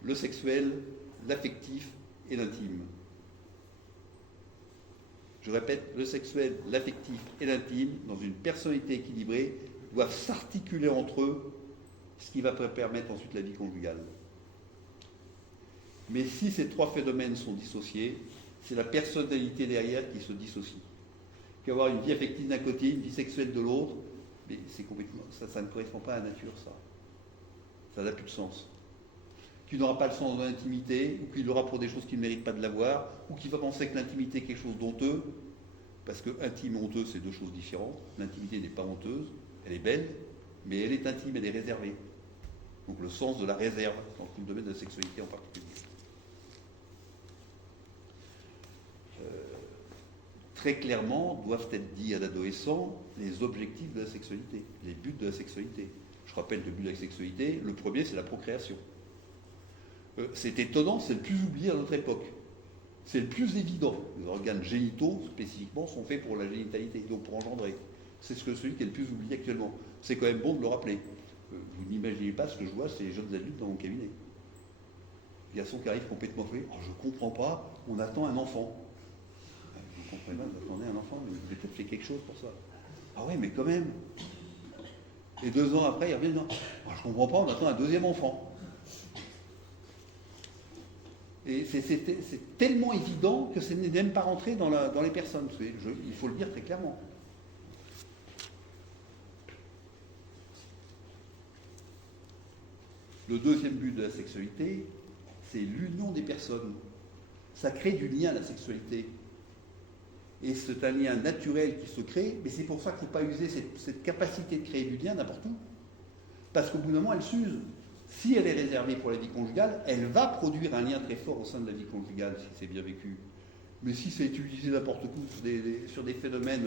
le sexuel, l'affectif et l'intime. Je répète, le sexuel, l'affectif et l'intime, dans une personnalité équilibrée, doivent s'articuler entre eux, ce qui va permettre ensuite la vie conjugale. Mais si ces 3 phénomènes sont dissociés, c'est la personnalité derrière qui se dissocie. Il peut y avoir une vie affective d'un côté, une vie sexuelle de l'autre, mais c'est complètement, ça ne correspond pas à la nature, ça. Ça n'a plus de sens. Qui n'aura pas le sens de l'intimité, ou qui l'aura pour des choses qui ne méritent pas de l'avoir, ou qui va penser que l'intimité est quelque chose d'honteux, parce que intime et honteux, c'est 2 choses différentes. L'intimité n'est pas honteuse, elle est belle, mais elle est intime, elle est réservée. Donc le sens de la réserve, dans tout le domaine de la sexualité en particulier. Très clairement, doivent être dits à l'adolescent les objectifs de la sexualité, les buts de la sexualité. Je rappelle le but de la sexualité, le premier, c'est la procréation. C'est étonnant, c'est le plus oublié à notre époque. C'est le plus évident. Les organes génitaux, spécifiquement, sont faits pour la génitalité, donc pour engendrer. C'est celui qui est le plus oublié actuellement. C'est quand même bon de le rappeler. Vous n'imaginez pas ce que je vois, c'est les jeunes adultes dans mon cabinet. Les garçons qui arrivent complètement foués. Oh, je ne comprends pas, on attend un enfant. Vous comprenez pas, vous attendez un enfant, mais vous avez peut-être fait quelque chose pour ça. Ah ouais, mais quand même. Et 2 ans après, ils reviennent, non, oh, je ne comprends pas, on attend un 2e enfant. Et c'est tellement évident que ce n'est même pas rentré dans les personnes. Il faut le dire très clairement. Le 2e but de la sexualité, c'est l'union des personnes. Ça crée du lien, la sexualité. Et c'est un lien naturel qui se crée, mais c'est pour ça qu'il ne faut pas user cette capacité de créer du lien n'importe où. Parce qu'au bout d'un moment, elle s'use. Si elle est réservée pour la vie conjugale, elle va produire un lien très fort au sein de la vie conjugale, si c'est bien vécu. Mais si c'est utilisé n'importe où sur des phénomènes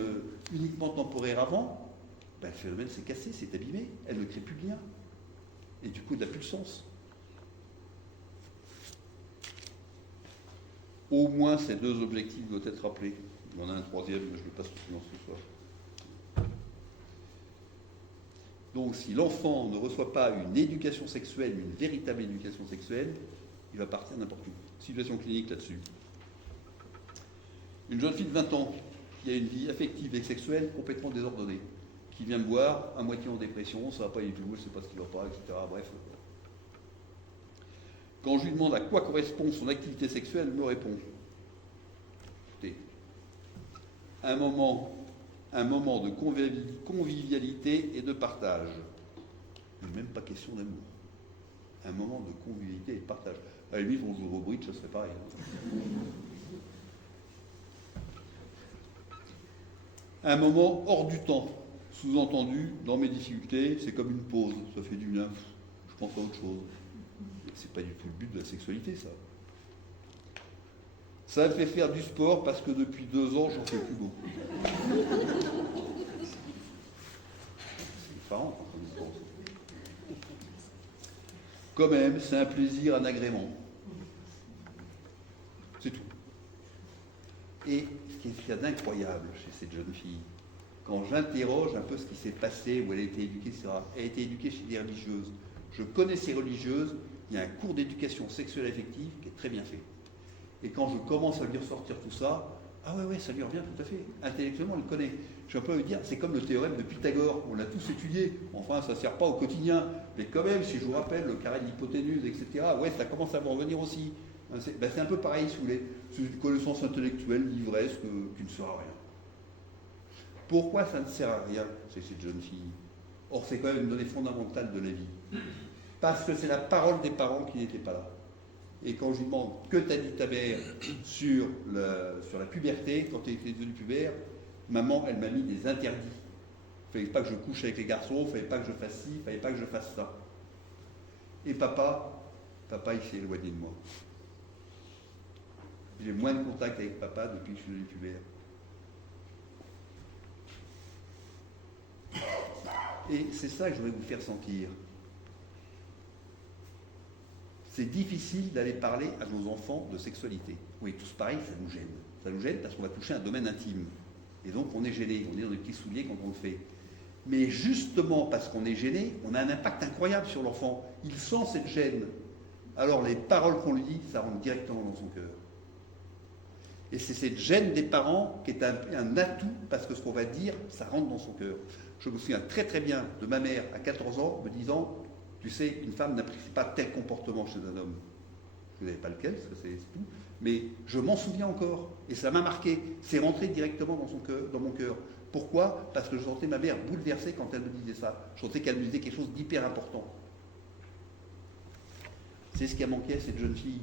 uniquement temporaires avant, ben, le phénomène s'est cassé, s'est abîmé, elle ne crée plus de lien. Et du coup, elle n'a plus de sens. Au moins, ces 2 objectifs doivent être rappelés. Il y en a un 3e, mais je le passe tout ce soir. Donc, si l'enfant ne reçoit pas une éducation sexuelle, une véritable éducation sexuelle, il va partir n'importe où. Situation clinique là-dessus. Une jeune fille de 20 ans qui a une vie affective et sexuelle complètement désordonnée, qui vient me voir à moitié en dépression, ça ne va pas du tout, je ne sais pas ce qui ne va pas, etc. Bref. Quand je lui demande à quoi correspond son activité sexuelle, elle me répond. Écoutez, un moment de convivialité et de partage. Il n'est même pas question d'amour. Un moment de convivialité et de partage. À la limite, on joue au bridge, ça serait pareil. Un moment hors du temps. Sous-entendu, dans mes difficultés, c'est comme une pause. Ça fait du bien. Je pense à autre chose. C'est pas du tout le but de la sexualité, ça. Ça me fait faire du sport parce que depuis 2 ans, j'en fais plus beaucoup. C'est effarant quand on y pense. Quand même, c'est un plaisir, un agrément. C'est tout. Et ce qu'il y a d'incroyable chez cette jeune fille, quand j'interroge un peu ce qui s'est passé, où elle a été éduquée, etc., elle a été éduquée chez des religieuses. Je connais ces religieuses, il y a un cours d'éducation sexuelle affective qui est très bien fait. Et quand je commence à lui ressortir tout ça, ah ouais, ça lui revient tout à fait. Intellectuellement, elle le connaît. Je peux lui dire, c'est comme le théorème de Pythagore, on l'a tous étudié. Enfin, ça ne sert pas au quotidien. Mais quand même, si je vous rappelle le carré de l'hypoténuse, etc., ouais, ça commence à me revenir aussi. C'est un peu pareil sous une connaissance intellectuelle, l'ivresse, qui ne sert à rien. Pourquoi ça ne sert à rien, c'est cette jeune fille? Or, c'est quand même une donnée fondamentale de la vie. Parce que c'est la parole des parents qui n'étaient pas là. Et quand je lui demande que t'as dit ta mère sur la puberté, quand tu étais devenue pubère, maman, elle m'a mis des interdits. Il ne fallait pas que je couche avec les garçons, il ne fallait pas que je fasse ci, il ne fallait pas que je fasse ça. Et papa, il s'est éloigné de moi. J'ai moins de contact avec papa depuis que je suis devenu pubère. Et c'est ça que je voudrais vous faire sentir. C'est difficile d'aller parler à nos enfants de sexualité. Oui, tous pareil, ça nous gêne. Ça nous gêne parce qu'on va toucher un domaine intime. Et donc on est gêné, on est dans des petits souliers quand on le fait. Mais justement parce qu'on est gêné, on a un impact incroyable sur l'enfant. Il sent cette gêne. Alors les paroles qu'on lui dit, ça rentre directement dans son cœur. Et c'est cette gêne des parents qui est un atout parce que ce qu'on va dire, ça rentre dans son cœur. Je me souviens très très bien de ma mère à 14 ans me disant, tu sais, une femme n'apprécie pas tel comportement chez un homme. Je ne savais pas lequel, parce que c'est tout. Mais je m'en souviens encore. Et ça m'a marqué. C'est rentré directement dans son cœur, dans mon cœur. Pourquoi ? Parce que je sentais ma mère bouleversée quand elle me disait ça. Je sentais qu'elle me disait quelque chose d'hyper important. C'est ce qui a manqué à cette jeune fille.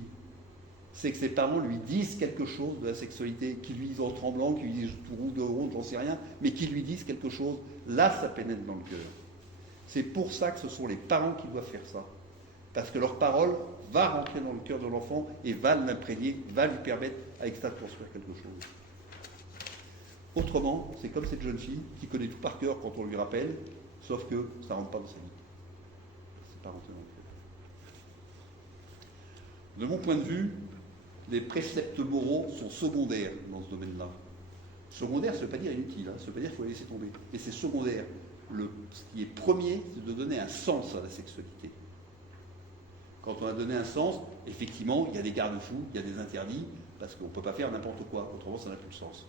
C'est que ses parents lui disent quelque chose de la sexualité, qui lui disent en tremblant, qui lui disent tout roux de honte, j'en sais rien, mais qui lui disent quelque chose. Là, ça pénètre dans le cœur. C'est pour ça que ce sont les parents qui doivent faire ça. Parce que leur parole va rentrer dans le cœur de l'enfant et va l'imprégner, va lui permettre avec ça de construire quelque chose. Autrement, c'est comme cette jeune fille qui connaît tout par cœur quand on lui rappelle, sauf que ça ne rentre pas dans sa vie. C'est pas rentré dans le cœur. De mon point de vue, les préceptes moraux sont secondaires dans ce domaine-là. Secondaire, ça ne veut pas dire inutile, ça ne veut pas dire qu'il faut les laisser tomber. Mais c'est secondaire. Ce qui est premier, c'est de donner un sens à la sexualité. Quand on a donné un sens, effectivement, il y a des garde-fous, il y a des interdits, parce qu'on ne peut pas faire n'importe quoi, autrement ça n'a plus de sens.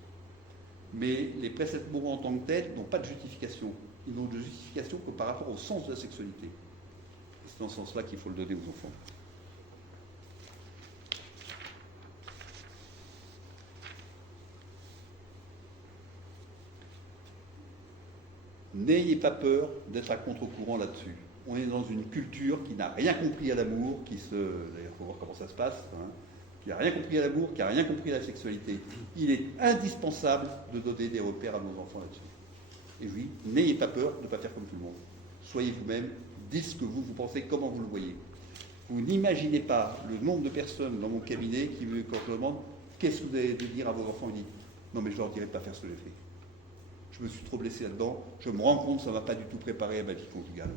Mais les préceptes moraux en tant que tels n'ont pas de justification. Ils n'ont de justification que par rapport au sens de la sexualité. Et c'est dans ce sens-là qu'il faut le donner aux enfants. N'ayez pas peur d'être à contre-courant là-dessus. On est dans une culture qui n'a rien compris à l'amour, d'ailleurs, il faut voir comment ça se passe, qui n'a rien compris à l'amour, qui n'a rien compris à la sexualité. Il est indispensable de donner des repères à nos enfants là-dessus. Et oui, n'ayez pas peur de ne pas faire comme tout le monde. Soyez vous-même, dites ce que vous pensez, comment vous le voyez. Vous n'imaginez pas le nombre de personnes dans mon cabinet qui, quand je leur demande qu'est-ce que vous avez de dire à vos enfants, ils disent non mais je ne leur dirai pas faire ce que j'ai fait. Je me suis trop blessé là-dedans, je me rends compte que ça ne m'a pas du tout préparé à ma vie conjugale.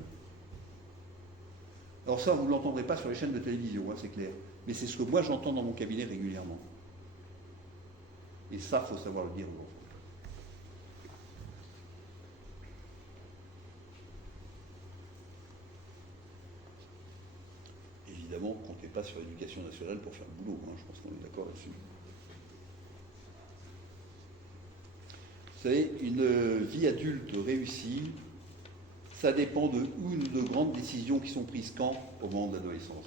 Alors ça, vous ne l'entendrez pas sur les chaînes de télévision, c'est clair. Mais c'est ce que moi j'entends dans mon cabinet régulièrement. Et ça, il faut savoir le dire aux enfants. Évidemment, comptez pas sur l'éducation nationale pour faire le boulot, je pense qu'on est d'accord là-dessus. Vous savez, une vie adulte réussie, ça dépend de une ou de grandes décisions qui sont prises quand ? Au moment de l'adolescence.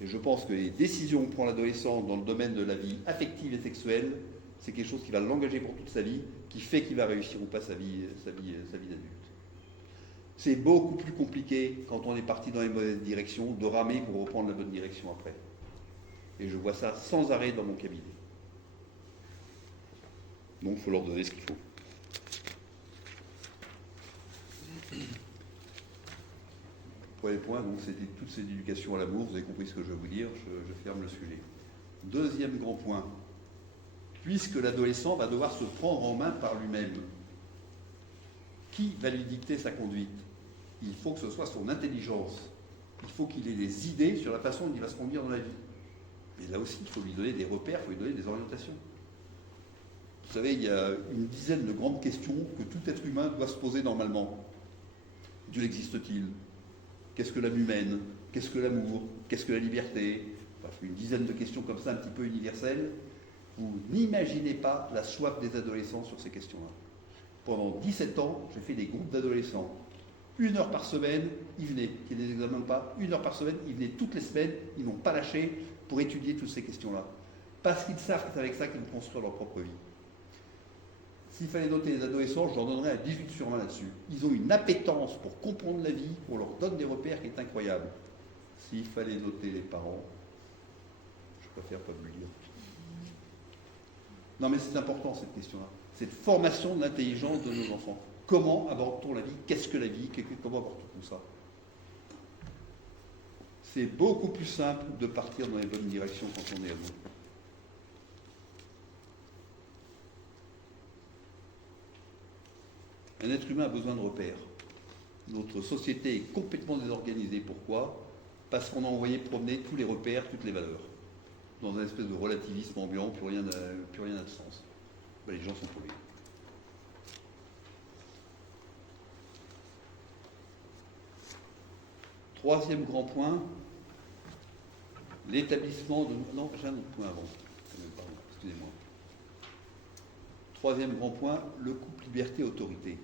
Et je pense que les décisions que prend l'adolescent dans le domaine de la vie affective et sexuelle, c'est quelque chose qui va l'engager pour toute sa vie, qui fait qu'il va réussir ou pas sa vie d'adulte. C'est beaucoup plus compliqué quand on est parti dans les mauvaises directions, de ramer pour reprendre la bonne direction après. Et je vois ça sans arrêt dans mon cabinet. Donc il faut leur donner ce qu'il faut. Premier point, donc c'était toute cette éducation à l'amour, vous avez compris ce que je veux vous dire, je ferme le sujet. Deuxième grand point, puisque l'adolescent va devoir se prendre en main par lui-même, qui va lui dicter sa conduite ? Il faut que ce soit son intelligence, il faut qu'il ait des idées sur la façon dont il va se conduire dans la vie. Mais là aussi, il faut lui donner des repères, il faut lui donner des orientations. Vous savez, il y a une dizaine de grandes questions que tout être humain doit se poser normalement. Dieu existe-t-il ? Qu'est-ce que l'âme humaine ? Qu'est-ce que l'amour ? Qu'est-ce que la liberté ? Enfin, une dizaine de questions comme ça, un petit peu universelles. Vous n'imaginez pas la soif des adolescents sur ces questions-là. Pendant 17 ans, j'ai fait des groupes d'adolescents. 1 heure par semaine, ils venaient. Qu'il y ait des examens ou pas, 1 heure par semaine, ils venaient toutes les semaines. Ils n'ont pas lâché pour étudier toutes ces questions-là. Parce qu'ils savent que c'est avec ça qu'ils vont construire leur propre vie. S'il fallait noter les adolescents, je leur donnerais un 18 sur 20 là-dessus. Ils ont une appétence pour comprendre la vie, on leur donne des repères qui est incroyable. S'il fallait noter les parents, je préfère pas vous le dire. Non mais c'est important cette question-là. Cette formation de l'intelligence de nos enfants. Comment aborde-t-on la vie ? Qu'est-ce que la vie ? Comment aborde-t-on tout ça ? C'est beaucoup plus simple de partir dans les bonnes directions quand on est ado. Un être humain a besoin de repères. Notre société est complètement désorganisée. Pourquoi? Parce qu'on a envoyé promener tous les repères, toutes les valeurs. Dans un espèce de relativisme ambiant, plus rien n'a de sens. Ben, les gens sont paumés. Troisième grand point, l'établissement de... Non, j'ai un autre point avant. Pardon, excusez-moi. Troisième grand point, le couple liberté-autorité.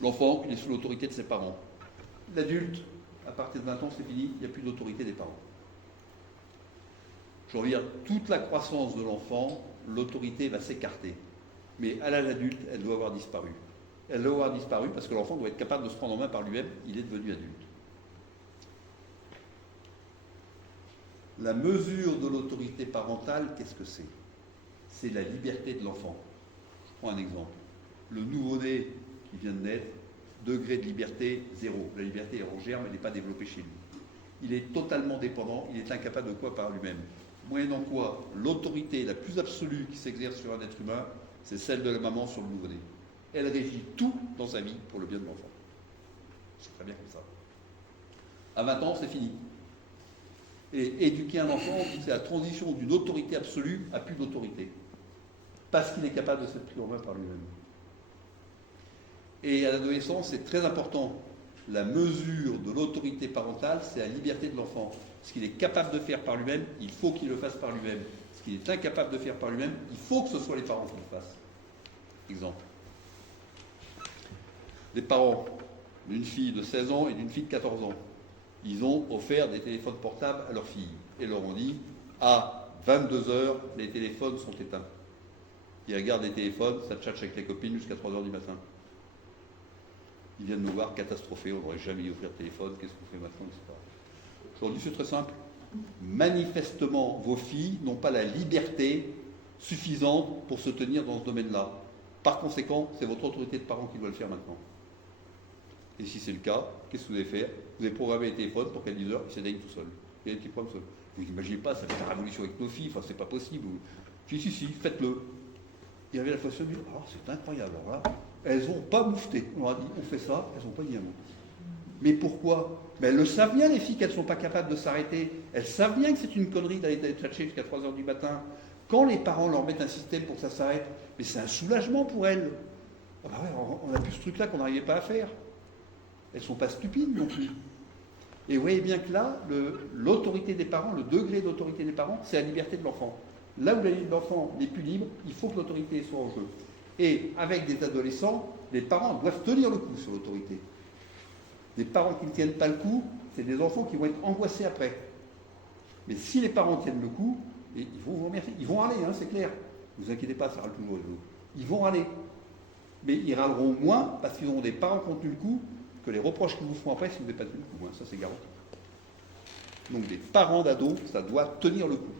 L'enfant, il est sous l'autorité de ses parents. L'adulte, à partir de 20 ans, c'est fini, il n'y a plus d'autorité des parents. Je veux dire, toute la croissance de l'enfant, l'autorité va s'écarter. Mais à l'âge adulte, elle doit avoir disparu. Elle doit avoir disparu parce que l'enfant doit être capable de se prendre en main par lui-même, il est devenu adulte. La mesure de l'autorité parentale, qu'est-ce que c'est? C'est la liberté de l'enfant. Je prends un exemple. Le nouveau-né qui vient de naître, degré de liberté, 0. La liberté est en germe, elle n'est pas développée chez lui. Il est totalement dépendant, il est incapable de quoi par lui-même. Moyennant quoi, l'autorité la plus absolue qui s'exerce sur un être humain, c'est celle de la maman sur le nouveau-né. Elle régit tout dans sa vie pour le bien de l'enfant. C'est très bien comme ça. À 20 ans, c'est fini. Et éduquer un enfant, c'est la transition d'une autorité absolue à plus d'autorité. Parce qu'il est capable de s'être pris en main par lui-même. Et à l'adolescence, c'est très important. La mesure de l'autorité parentale, c'est la liberté de l'enfant. Ce qu'il est capable de faire par lui-même, il faut qu'il le fasse par lui-même. Ce qu'il est incapable de faire par lui-même, il faut que ce soit les parents qui le fassent. Exemple. Les parents d'une fille de 16 ans et d'une fille de 14 ans, ils ont offert des téléphones portables à leur fille et leur ont dit à 22h, les téléphones sont éteints. Ils regardent les téléphones, ça tchatche avec les copines jusqu'à 3h du matin. Ils viennent nous voir catastrophés, on n'aurait jamais offert de téléphone, qu'est-ce qu'on fait maintenant, etc. Je leur dis c'est très simple. Manifestement, vos filles n'ont pas la liberté suffisante pour se tenir dans ce domaine-là. Par conséquent, c'est votre autorité de parent qui doit le faire maintenant. Et si c'est le cas, qu'est-ce que vous allez faire? Vous allez programmer les téléphones pour qu'à 10h, ils s'éteignent tout seuls. Il y a des petits problèmes seuls. Vous n'imaginez pas, ça fait la révolution avec nos filles, enfin c'est pas possible. Je dis si, faites-le. Il y avait la fois sur lui, oh, c'est incroyable. Alors là, elles n'ont pas moufté. On leur a dit, on fait ça, elles n'ont pas dit un mot. Mais pourquoi? Mais elles le savent bien, les filles, qu'elles ne sont pas capables de s'arrêter. Elles savent bien que c'est une connerie d'aller tchatcher jusqu'à 3h du matin. Quand les parents leur mettent un système pour que ça s'arrête, mais c'est un soulagement pour elles. Ah bah ouais, on a plus ce truc-là qu'on n'arrivait pas à faire. Elles ne sont pas stupides non plus. Et vous voyez bien que là, l'autorité des parents, le degré d'autorité des parents, c'est la liberté de l'enfant. Là où la liberté de l'enfant n'est plus libre, il faut que l'autorité soit en jeu. Et avec des adolescents, les parents doivent tenir le coup sur l'autorité. Des parents qui ne tiennent pas le coup, c'est des enfants qui vont être angoissés après. Mais si les parents tiennent le coup, et ils vont vous remercier. Ils vont râler, hein, c'est clair. Ne vous inquiétez pas, ça râle toujours. Ils vont râler. Mais ils râleront moins parce qu'ils auront des parents qui ont tenu le coup que les reproches qu'ils vous feront après si vous n'avez pas tenu le coup. Hein, ça, c'est garanti. Donc, les parents d'ados, ça doit tenir le coup.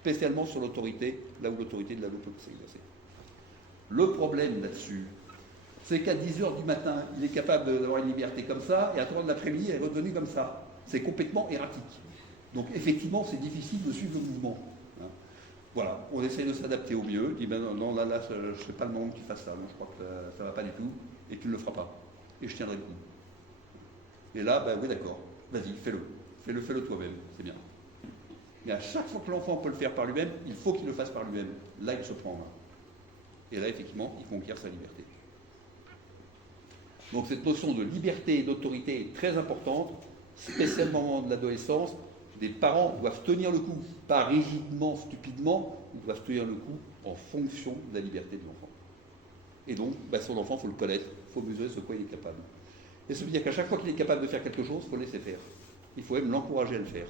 Spécialement sur l'autorité, là où l'autorité de l'ado peut s'exercer. Le problème là-dessus, c'est qu'à 10h du matin, il est capable d'avoir une liberté comme ça, et à 3h de l'après-midi, elle est redevenue comme ça. C'est complètement erratique. Donc effectivement, c'est difficile de suivre le mouvement. Voilà, on essaie de s'adapter au mieux. On dit, ben non, là, je ne sais pas le moment que tu fasses ça. Non, je crois que ça ne va pas du tout, et tu ne le feras pas. Et je tiendrai le coup. Et là, ben oui, d'accord, vas-y, fais-le. Fais-le toi-même, c'est bien. Mais à chaque fois que l'enfant peut le faire par lui-même, il faut qu'il le fasse par lui-même. Là, il se prend en main. Et là, effectivement, il conquiert sa liberté. Donc cette notion de liberté et d'autorité est très importante, spécialement de l'adolescence. Les parents doivent tenir le coup, pas rigidement, stupidement, ils doivent tenir le coup en fonction de la liberté de l'enfant. Et donc, son enfant, il faut le connaître, il faut mesurer ce quoi il est capable. Et ça veut dire qu'à chaque fois qu'il est capable de faire quelque chose, il faut le laisser faire. Il faut même l'encourager à le faire.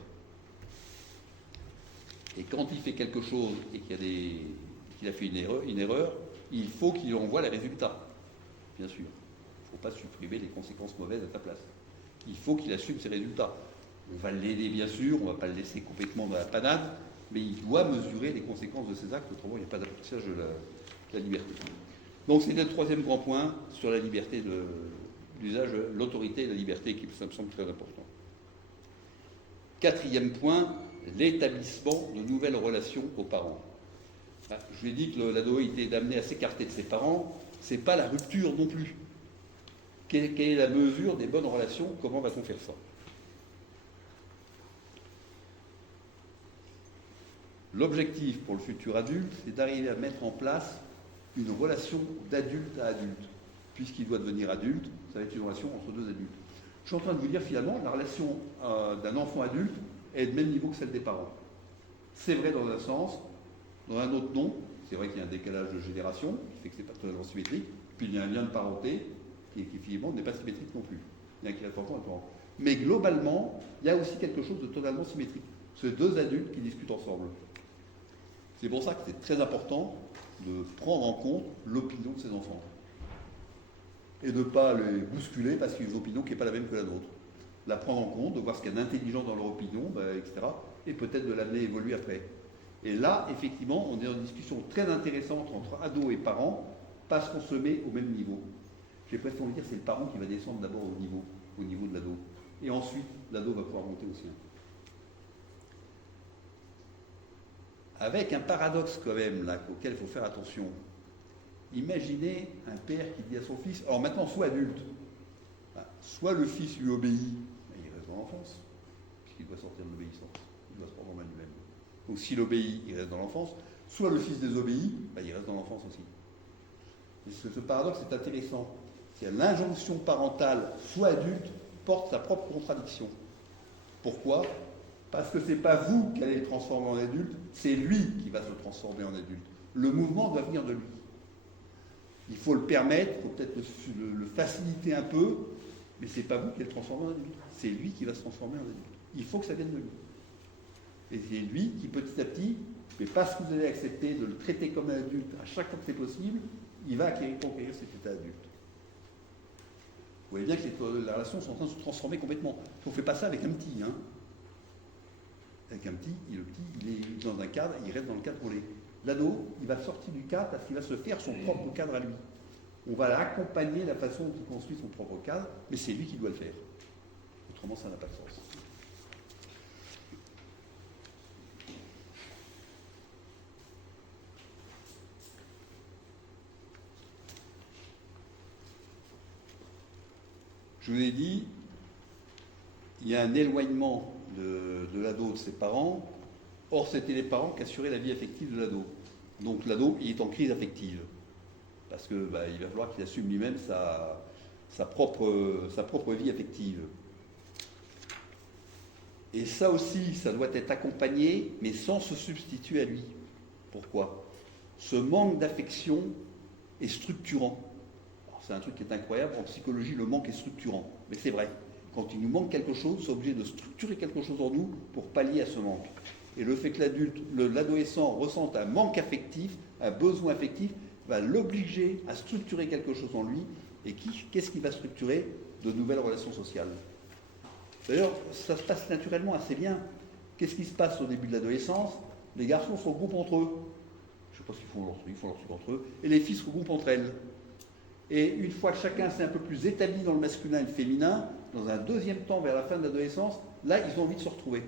Et quand il fait quelque chose et qu'il a fait une erreur, il faut qu'il envoie les résultats, bien sûr. Il ne faut pas supprimer les conséquences mauvaises à ta place. Il faut qu'il assume ses résultats. On va l'aider, bien sûr, on ne va pas le laisser complètement dans la panade, mais il doit mesurer les conséquences de ses actes, autrement il n'y a pas d'apprentissage de la liberté. Donc c'était le troisième grand point sur la liberté de l'usage, l'autorité et la liberté qui me semble très important. Quatrième point, l'établissement de nouvelles relations aux parents. Je lui ai dit que l'ado était amené à s'écarter de ses parents, c'est pas la rupture non plus. Quelle est la mesure des bonnes relations? Comment va-t-on faire ça? L'objectif pour le futur adulte, c'est d'arriver à mettre en place une relation d'adulte à adulte. Puisqu'il doit devenir adulte, ça va être une relation entre deux adultes. Je suis en train de vous dire finalement, la relation d'un enfant adulte est de même niveau que celle des parents. C'est vrai dans un sens, dans un autre non. C'est vrai qu'il y a un décalage de génération, qui fait que ce n'est pas totalement symétrique. Puis il y a un lien de parenté qui finalement n'est pas symétrique non plus. Il y a un qui reste enfant et parent. Mais globalement, il y a aussi quelque chose de totalement symétrique. C'est deux adultes qui discutent ensemble. C'est pour ça que c'est très important de prendre en compte l'opinion de ses enfants. Et de ne pas les bousculer parce qu'ils ont une opinion qui n'est pas la même que la nôtre. La prendre en compte, de voir ce qu'il y a d'intelligent dans leur opinion, etc. Et peut-être de l'amener à évoluer après. Et là, effectivement, on est dans une discussion très intéressante entre ados et parents parce qu'on se met au même niveau. J'ai presque envie de dire que c'est le parent qui va descendre d'abord au niveau de l'ado. Et ensuite, l'ado va pouvoir monter au sien. Avec un paradoxe quand même, là, auquel il faut faire attention. Imaginez un père qui dit à son fils, alors maintenant, soit adulte, soit le fils lui obéit, il reste dans l'enfance, puisqu'il doit sortir de l'obéissance, il doit se prendre en main lui-même. Donc s'il obéit, il reste dans l'enfance, soit le fils désobéit, il reste dans l'enfance aussi. Et ce paradoxe est intéressant. L'injonction parentale, soit adulte, porte sa propre contradiction. Pourquoi? Parce que ce n'est pas vous qui allez le transformer en adulte, c'est lui qui va se transformer en adulte. Le mouvement doit venir de lui. Il faut le permettre, il faut peut-être le faciliter un peu, mais ce n'est pas vous qui allez le transformer en adulte. C'est lui qui va se transformer en adulte. Il faut que ça vienne de lui. Et c'est lui qui, petit à petit, mais parce que vous allez accepter de le traiter comme un adulte à chaque fois que c'est possible, il va conquérir cet état adulte. Vous voyez bien que les relations sont en train de se transformer complètement. On ne fait pas ça avec un petit. Avec un petit, le petit, il est dans un cadre, il reste dans le cadre collé. L'ado, il va sortir du cadre parce qu'il va se faire son propre cadre à lui. On va l'accompagner la façon dont il construit son propre cadre, mais c'est lui qui doit le faire. Autrement, ça n'a pas de sens. Je vous ai dit, il y a un éloignement de l'ado de ses parents. Or, c'était les parents qui assuraient la vie affective de l'ado. Donc l'ado, il est en crise affective. Parce qu'il va falloir qu'il assume lui-même sa propre vie affective. Et ça aussi, ça doit être accompagné, mais sans se substituer à lui. Pourquoi? Ce manque d'affection est structurant. Alors, c'est un truc qui est incroyable. En psychologie, le manque est structurant. Mais c'est vrai. Quand il nous manque quelque chose, c'est obligé de structurer quelque chose en nous pour pallier à ce manque. Et le fait que l'adolescent ressente un manque affectif, un besoin affectif, va l'obliger à structurer quelque chose en lui. Et qu'est-ce qui va structurer? De nouvelles relations sociales. D'ailleurs, ça se passe naturellement assez bien. Qu'est-ce qui se passe au début de l'adolescence? Les garçons se regroupent entre eux. Je ne sais pas ce qu'ils font, ils font leur truc entre eux. Et les filles se regroupent entre elles. Et une fois que chacun s'est un peu plus établi dans le masculin et le féminin, dans un deuxième temps, vers la fin de l'adolescence, là, ils ont envie de se retrouver.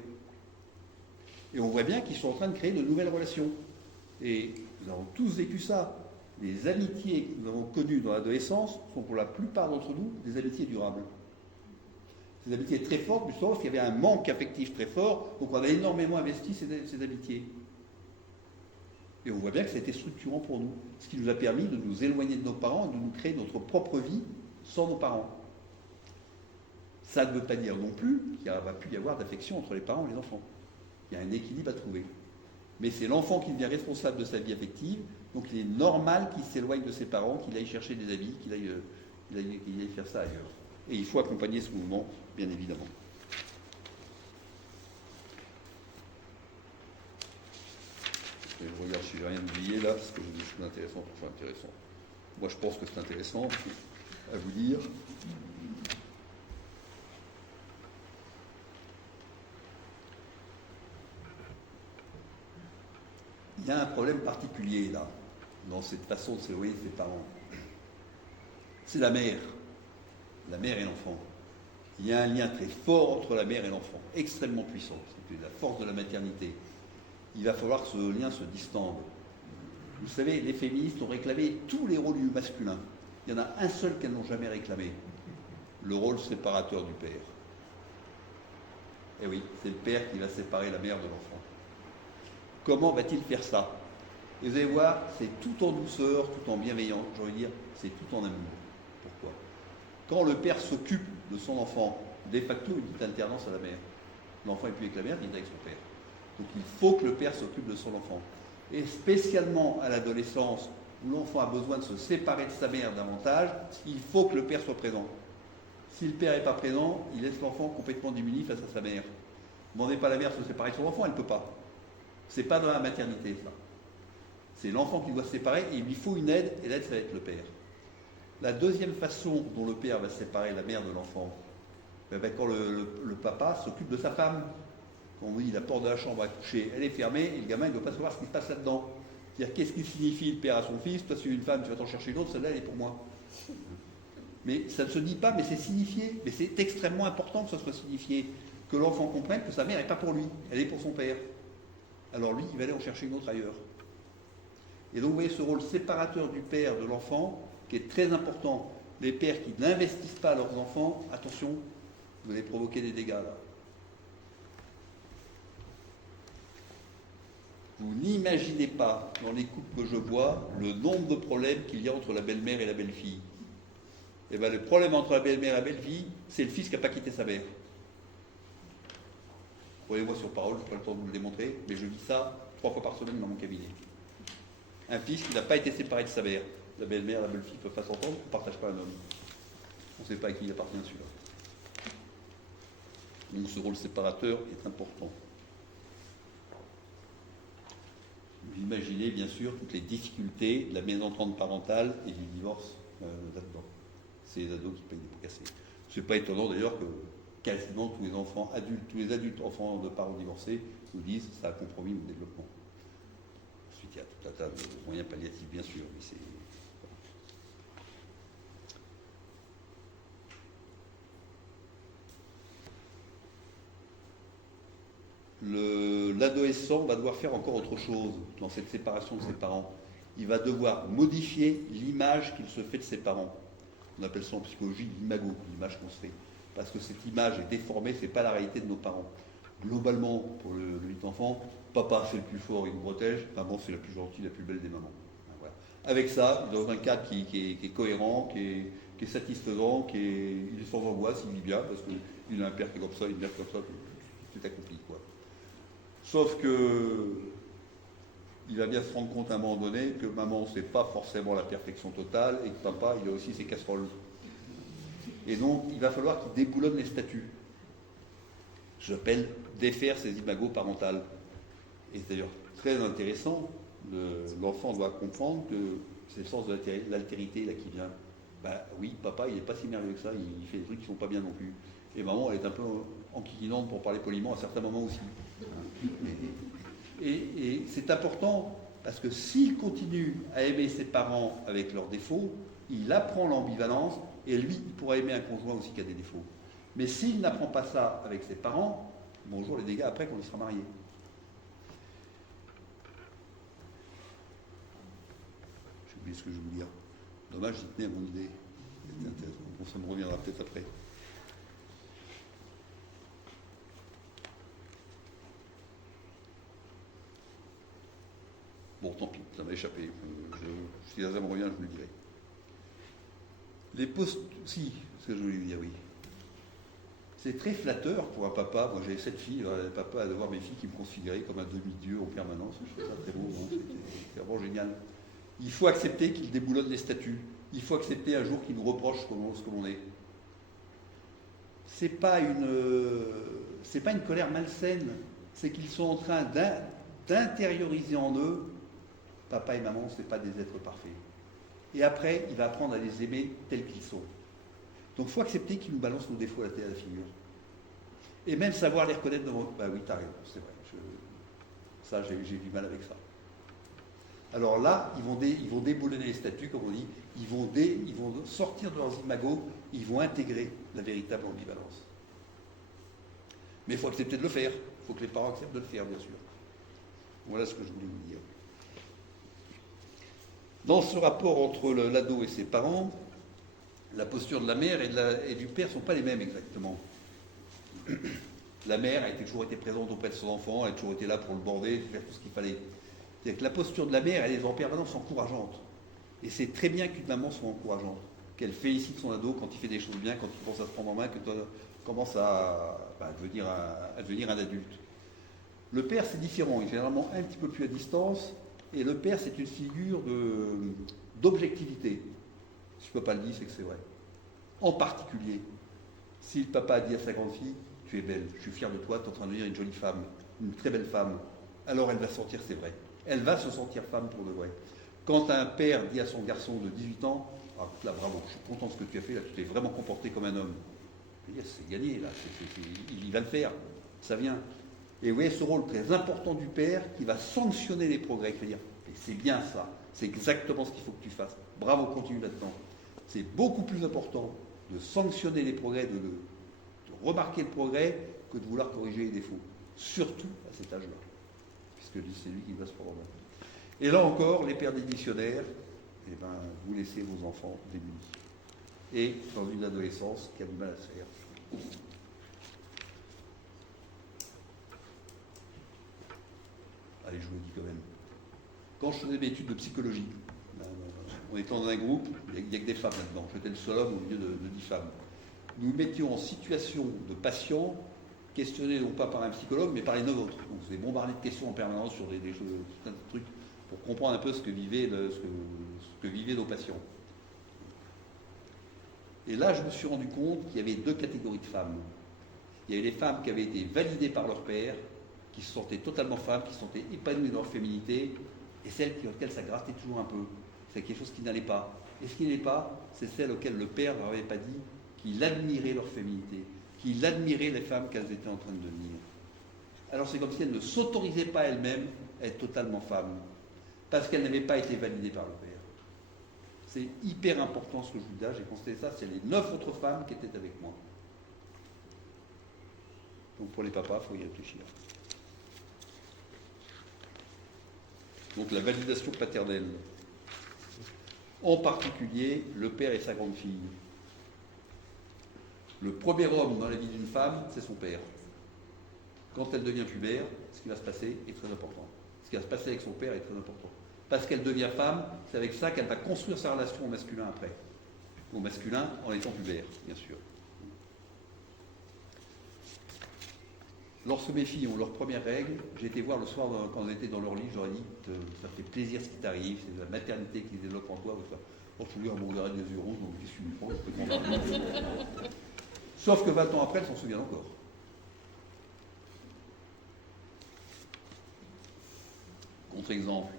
Et on voit bien qu'ils sont en train de créer de nouvelles relations. Et nous avons tous vécu ça. Les amitiés que nous avons connues dans l'adolescence sont pour la plupart d'entre nous des amitiés durables. Ces amitiés très fortes, justement, parce qu'il y avait un manque affectif très fort, donc on a énormément investi ces amitiés. Et on voit bien que ça a été structurant pour nous, ce qui nous a permis de nous éloigner de nos parents et de nous créer notre propre vie sans nos parents. Ça ne veut pas dire non plus qu'il ne va plus y avoir d'affection entre les parents et les enfants. Il y a un équilibre à trouver. Mais c'est l'enfant qui devient responsable de sa vie affective, donc il est normal qu'il s'éloigne de ses parents, qu'il aille chercher des amis, qu'il aille faire ça ailleurs. Et il faut accompagner ce mouvement, bien évidemment. Et je regarde si j'ai rien oublié là, parce que j'ai des choses intéressantes, enfin intéressantes. Moi je pense que c'est intéressant à vous dire. Il y a un problème particulier là, dans cette façon de s'éloigner de ses parents. C'est la mère et l'enfant. Il y a un lien très fort entre la mère et l'enfant, extrêmement puissant. C'est la force de la maternité. Il va falloir que ce lien se distende. Vous savez, les féministes ont réclamé tous les rôles du masculin. Il y en a un seul qu'elles n'ont jamais réclamé. le rôle séparateur du père. Et oui, c'est le père qui va séparer la mère de l'enfant. Comment va-t-il faire ça? Et vous allez voir, c'est tout en douceur, tout en bienveillance, j'ai envie de dire, c'est tout en amour. Pourquoi? Quand le père s'occupe de son enfant, de facto, il dit alternance à la mère. L'enfant n'est plus avec la mère, il est avec son père. Donc il faut que le père s'occupe de son enfant. Et spécialement à l'adolescence, où l'enfant a besoin de se séparer de sa mère davantage, il faut que le père soit présent. Si le père n'est pas présent, il laisse l'enfant complètement démuni face à sa mère. Ne demandez pas à la mère de se séparer de son enfant, elle ne peut pas. C'est pas dans la maternité, ça. C'est l'enfant qui doit se séparer et il lui faut une aide, et l'aide, ça va être le père. La deuxième façon dont le père va séparer la mère de l'enfant, quand le papa s'occupe de sa femme. Quand on dit la porte de la chambre à coucher, elle est fermée, et le gamin ne doit pas savoir ce qui se passe là-dedans. C'est-à-dire, qu'est-ce qui signifie le père à son fils? Toi, si tu es une femme, tu vas t'en chercher une autre, celle-là, elle est pour moi. Mais ça ne se dit pas, mais c'est signifié. Mais c'est extrêmement important que ça soit signifié. Que l'enfant comprenne que sa mère n'est pas pour lui, elle est pour son père. Alors lui, il va aller en chercher une autre ailleurs. Et donc, vous voyez ce rôle séparateur du père de l'enfant, qui est très important. Les pères qui n'investissent pas leurs enfants, attention, vous allez provoquer des dégâts là. Vous n'imaginez pas, dans les couples que je vois, le nombre de problèmes qu'il y a entre la belle-mère et la belle-fille. Et bien, le problème entre la belle-mère et la belle-fille, c'est le fils qui n'a pas quitté sa mère. Croyez-moi sur parole, je n'ai pas le temps de vous le démontrer, mais je vis ça 3 fois par semaine dans mon cabinet. Un fils qui n'a pas été séparé de sa mère. La belle-mère, la belle-fille ne peuvent pas s'entendre, on ne partage pas un homme. On ne sait pas à qui il appartient celui-là. Donc ce rôle séparateur est important. Vous imaginez bien sûr toutes les difficultés de la mésentente parentale et du divorce là-dedans. C'est les ados qui payent des pots cassés. Ce n'est pas étonnant d'ailleurs que quasiment tous les enfants adultes, tous les adultes enfants de parents divorcés nous disent que ça a compromis le développement. Ensuite, il y a tout un tas de moyens palliatifs bien sûr, mais c'est... L'adolescent va devoir faire encore autre chose dans cette séparation de ses parents. Il va devoir modifier l'image qu'il se fait de ses parents. On appelle ça en psychologie l'imago, l'image qu'on se fait. Parce que cette image est déformée, ce n'est pas la réalité de nos parents. Globalement, pour le petit enfant, papa c'est le plus fort, il nous protège, maman c'est la plus gentille, la plus belle des mamans. Voilà. Avec ça, dans un cadre qui est cohérent, qui est satisfaisant, il est sans angoisse, il vit bien, parce qu'il a un père qui est comme ça, une mère comme ça, tout est accompli, quoi. Sauf que il va bien se rendre compte à un moment donné que maman, c'est pas forcément la perfection totale et que papa, il a aussi ses casseroles. Et donc, il va falloir qu'il déboulonne les statuts. J'appelle défaire ses imagos parentales. Et c'est d'ailleurs très intéressant. L'enfant doit comprendre que c'est le sens de l'altérité là qui vient. Ben oui, papa, il n'est pas si merveilleux que ça, il fait des trucs qui ne sont pas bien non plus. Et maman, elle est un peu enquiquinante pour parler poliment à certains moments aussi. Et c'est important parce que s'il continue à aimer ses parents avec leurs défauts, il apprend l'ambivalence et lui, il pourra aimer un conjoint aussi qui a des défauts. Mais s'il n'apprend pas ça avec ses parents, bonjour les dégâts après quand il sera marié. J'ai oublié ce que je voulais dire. Dommage, j'y tenais à mon idée. C'était intéressant. Bon, ça me reviendra peut-être après. Bon, tant pis, ça m'a échappé. Si ça me revient, je vous le dirai. Les postes... Si, ce que je voulais dire, oui. C'est très flatteur pour un papa. Moi, j'avais 7 filles. Un papa, de voir mes filles qui me considéraient comme un demi-dieu en permanence. Je trouvais ça très beau. C'était vraiment génial. Il faut accepter qu'il déboulonne les statuts. Il faut accepter un jour qu'il nous reproche ce que l'on est. C'est pas une colère malsaine. C'est qu'ils sont en train d'intérioriser en eux, papa et maman, ce n'est pas des êtres parfaits. Et après, il va apprendre à les aimer tels qu'ils sont. Donc il faut accepter qu'ils nous balancent nos défauts à la figure. Et même savoir les reconnaître devant... Bah oui, t'as raison, c'est vrai. Ça, j'ai du mal avec ça. Alors là, ils vont déboulonner les statuts, comme on dit, ils vont sortir de leurs imagos, ils vont intégrer la véritable ambivalence. Mais il faut accepter de le faire. Il faut que les parents acceptent de le faire, bien sûr. Voilà ce que je voulais vous dire. Dans ce rapport entre l'ado et ses parents, la posture de la mère et du père ne sont pas les mêmes exactement. La mère a toujours été présente auprès de son enfant, elle a toujours été là pour le border, faire tout ce qu'il fallait. C'est-à-dire que la posture de la mère, elle est en permanence encourageante. Et c'est très bien qu'une maman soit encourageante, qu'elle félicite son ado quand il fait des choses bien, quand il commence à se prendre en main, quand il commence à devenir un adulte. Le père, c'est différent, il est généralement un petit peu plus à distance, et le père, c'est une figure d'objectivité. Si le papa le dit, c'est que c'est vrai. En particulier, si le papa a dit à sa grande fille, tu es belle, je suis fier de toi, tu es en train de devenir une jolie femme, une très belle femme, alors elle va se sentir, c'est vrai. Elle va se sentir femme pour de vrai. Quand un père dit à son garçon de 18 ans, ah là bravo, je suis content de ce que tu as fait, là tu t'es vraiment comporté comme un homme. C'est gagné, là, il va le faire, ça vient. Et vous voyez ce rôle très important du père qui va sanctionner les progrès, qui va dire, c'est bien ça, c'est exactement ce qu'il faut que tu fasses, bravo, continue là-dedans. C'est beaucoup plus important de sanctionner les progrès, de remarquer le progrès, que de vouloir corriger les défauts, surtout à cet âge-là, puisque c'est lui qui va se prendre. Et là encore, les pères démissionnaires, eh ben, vous laissez vos enfants démunis. Et dans une adolescence qui a du mal à se faire. Allez, je vous le dis quand même. Quand je faisais mes études de psychologie, on était dans un groupe, il n'y a que des femmes là-dedans. J'étais le seul homme au milieu de 10 femmes. Nous mettions en situation de patients questionnés non pas par un psychologue, mais par les 9 autres. Donc, on se faisait bombarder de questions en permanence sur des choses, plein de trucs, pour comprendre un peu ce que vivaient nos patients. Et là, je me suis rendu compte qu'il y avait 2 catégories de femmes. Il y avait les femmes qui avaient été validées par leur père, qui se sentaient totalement femmes, qui se sentaient épanouies dans leur féminité, et celles auxquelles ça grattait toujours un peu. C'est quelque chose qui n'allait pas. Et ce qui n'allait pas, c'est celles auxquelles le père ne leur avait pas dit qu'il admirait leur féminité, qu'il admirait les femmes qu'elles étaient en train de devenir. Alors c'est comme si elles ne s'autorisaient pas elles-mêmes à être totalement femmes, parce qu'elles n'avaient pas été validées par le père. C'est hyper important ce que je vous dis là, j'ai constaté ça, c'est les 9 autres femmes qui étaient avec moi. Donc pour les papas, il faut y réfléchir. Donc la validation paternelle. En particulier, le père et sa grande fille. Le premier homme dans la vie d'une femme, c'est son père. Quand elle devient pubère, ce qui va se passer est très important. Ce qui va se passer avec son père est très important. Parce qu'elle devient femme, c'est avec ça qu'elle va construire sa relation au masculin après. Au masculin en étant pubère, bien sûr. Lorsque mes filles ont leurs premières règles, j'ai été voir le soir quand elles étaient dans leur lit, je leur ai dit ça fait plaisir ce qui t'arrive, c'est de la maternité qui se développe en toi. Bon, je suis à me regarder des yeux roses, donc je suis je peux comprendre. Sauf que 20 ans après, elle s'en souvient encore. Contre-exemple.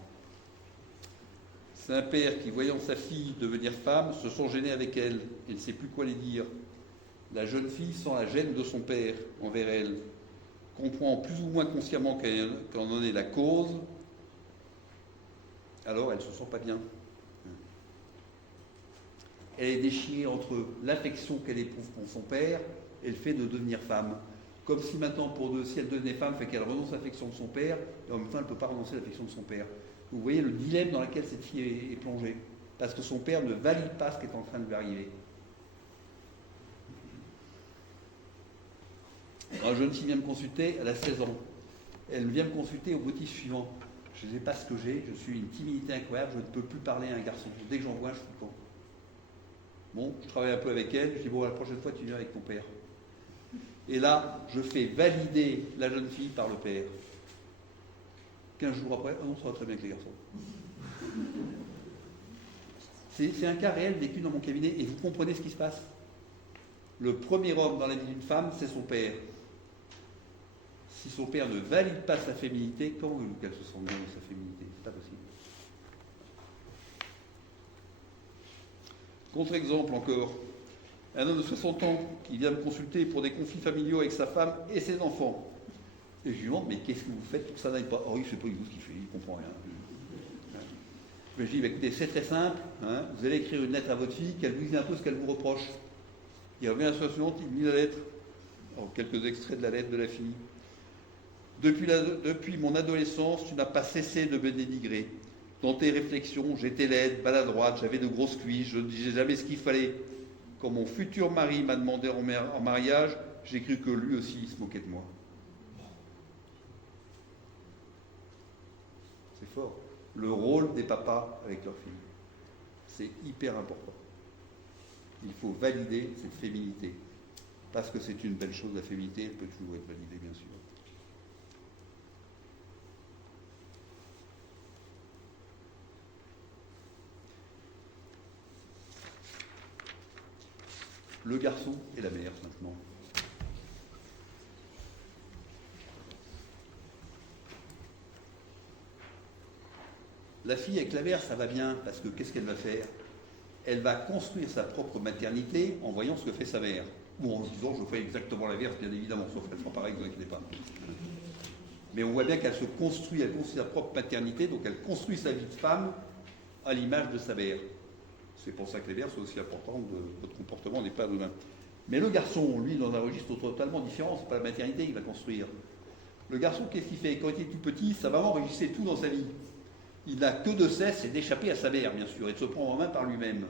C'est un père qui, voyant sa fille devenir femme, se sent gêné avec elle. Il ne sait plus quoi lui dire. La jeune fille sent la gêne de son père envers elle, comprend plus ou moins consciemment qu'en en est la cause, alors elle ne se sent pas bien. Elle est déchirée entre l'affection qu'elle éprouve pour son père et le fait de devenir femme. Comme si maintenant, si elle devenait femme, fait qu'elle renonce à l'affection de son père, et en même temps, elle ne peut pas renoncer à l'affection de son père. Vous voyez le dilemme dans lequel cette fille est plongée. Parce que son père ne valide pas ce qui est en train de lui arriver. Une jeune fille vient me consulter, elle a 16 ans. Elle vient me consulter au motif suivant. Je ne sais pas ce que j'ai, je suis une timidité incroyable, je ne peux plus parler à un garçon. Dès que j'en vois, je suis con. Bon, je travaille un peu avec elle, je dis bon, la prochaine fois, tu viens avec ton père. Et là, je fais valider la jeune fille par le père. 15 jours après, non, ça va très bien avec les garçons. C'est un cas réel vécu dans mon cabinet, et vous comprenez ce qui se passe. Le premier homme dans la vie d'une femme, c'est son père. Si son père ne valide pas sa féminité, comment voulez-vous qu'elle se sente bien de sa féminité? C'est pas possible. Contre-exemple encore, un homme de 60 ans qui vient me consulter pour des conflits familiaux avec sa femme et ses enfants. Et je lui demande, mais qu'est-ce que vous faites pour que ça n'aille pas? Oh, il ne sait pas du tout ce qu'il fait, il ne comprend rien. Je lui dis, écoutez, c'est très simple, hein, vous allez écrire une lettre à votre fille, qu'elle vous dise un peu ce qu'elle vous reproche. Il revient à la suivante, il lit la lettre. Alors, quelques extraits de la lettre de la fille. Depuis mon adolescence, tu n'as pas cessé de me dénigrer. Dans tes réflexions, j'étais laide, maladroite, j'avais de grosses cuisses, je ne disais jamais ce qu'il fallait. Quand mon futur mari m'a demandé en mariage, j'ai cru que lui aussi il se moquait de moi. C'est fort. Le rôle des papas avec leurs filles. C'est hyper important. Il faut valider cette féminité. Parce que c'est une belle chose, la féminité, elle peut toujours être validée, bien sûr. Le garçon et la mère, maintenant. La fille avec la mère, ça va bien, parce que qu'est-ce qu'elle va faire? Elle va construire sa propre maternité en voyant ce que fait sa mère. Ou en se disant, je fais exactement l'inverse, bien évidemment, sauf qu'elle fera pareil, ne vous inquiétez pas. Mais on voit bien qu'elle se construit, elle construit sa propre maternité, donc elle construit sa vie de femme à l'image de sa mère. C'est pour ça que les mères sont aussi importantes, votre comportement n'est pas anodin. Mais le garçon, lui, dans un registre totalement différent, c'est pas la maternité qu'il va construire. Le garçon, qu'est-ce qu'il fait? Quand il était tout petit, sa maman régissait tout dans sa vie. Il n'a que de cesse, c'est d'échapper à sa mère, bien sûr, et de se prendre en main par lui-même.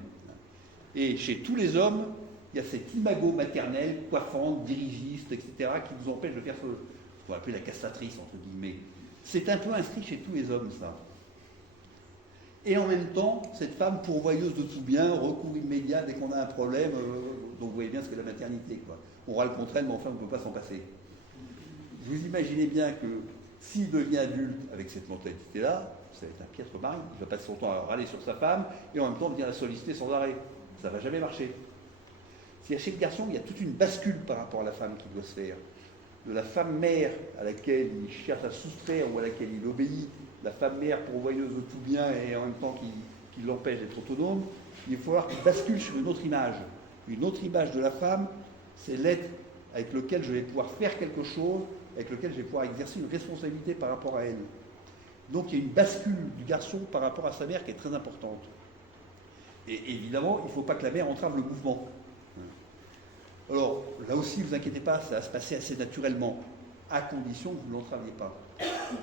Et chez tous les hommes, il y a cet imago maternel, coiffante, dirigiste, etc., qui vous empêche de faire ce qu'on va appeler la castratrice, entre guillemets. C'est un peu inscrit chez tous les hommes, ça. Et en même temps, cette femme pourvoyeuse de tout bien, recours immédiat dès qu'on a un problème, donc vous voyez bien ce qu'est la maternité, quoi. On râle contre elle, mais enfin, on ne peut pas s'en passer. Vous imaginez bien que s'il devient adulte avec cette mentalité-là, ça va être un piètre mari. Il va passer son temps à râler sur sa femme et en même temps venir la solliciter sans arrêt. Ça ne va jamais marcher. Chez le garçon, il y a toute une bascule par rapport à la femme qui doit se faire. De la femme mère à laquelle il cherche à soustraire ou à laquelle il obéit, la femme mère pourvoyeuse de tout bien et en même temps qui l'empêche d'être autonome, il va falloir qu'il bascule sur une autre image. Une autre image de la femme, c'est l'être avec lequel je vais pouvoir faire quelque chose, avec lequel je vais pouvoir exercer une responsabilité par rapport à elle. Donc il y a une bascule du garçon par rapport à sa mère qui est très importante. Et évidemment, il ne faut pas que la mère entrave le mouvement. Alors, là aussi, ne vous inquiétez pas, ça va se passer assez naturellement, à condition que vous ne l'entraviez pas.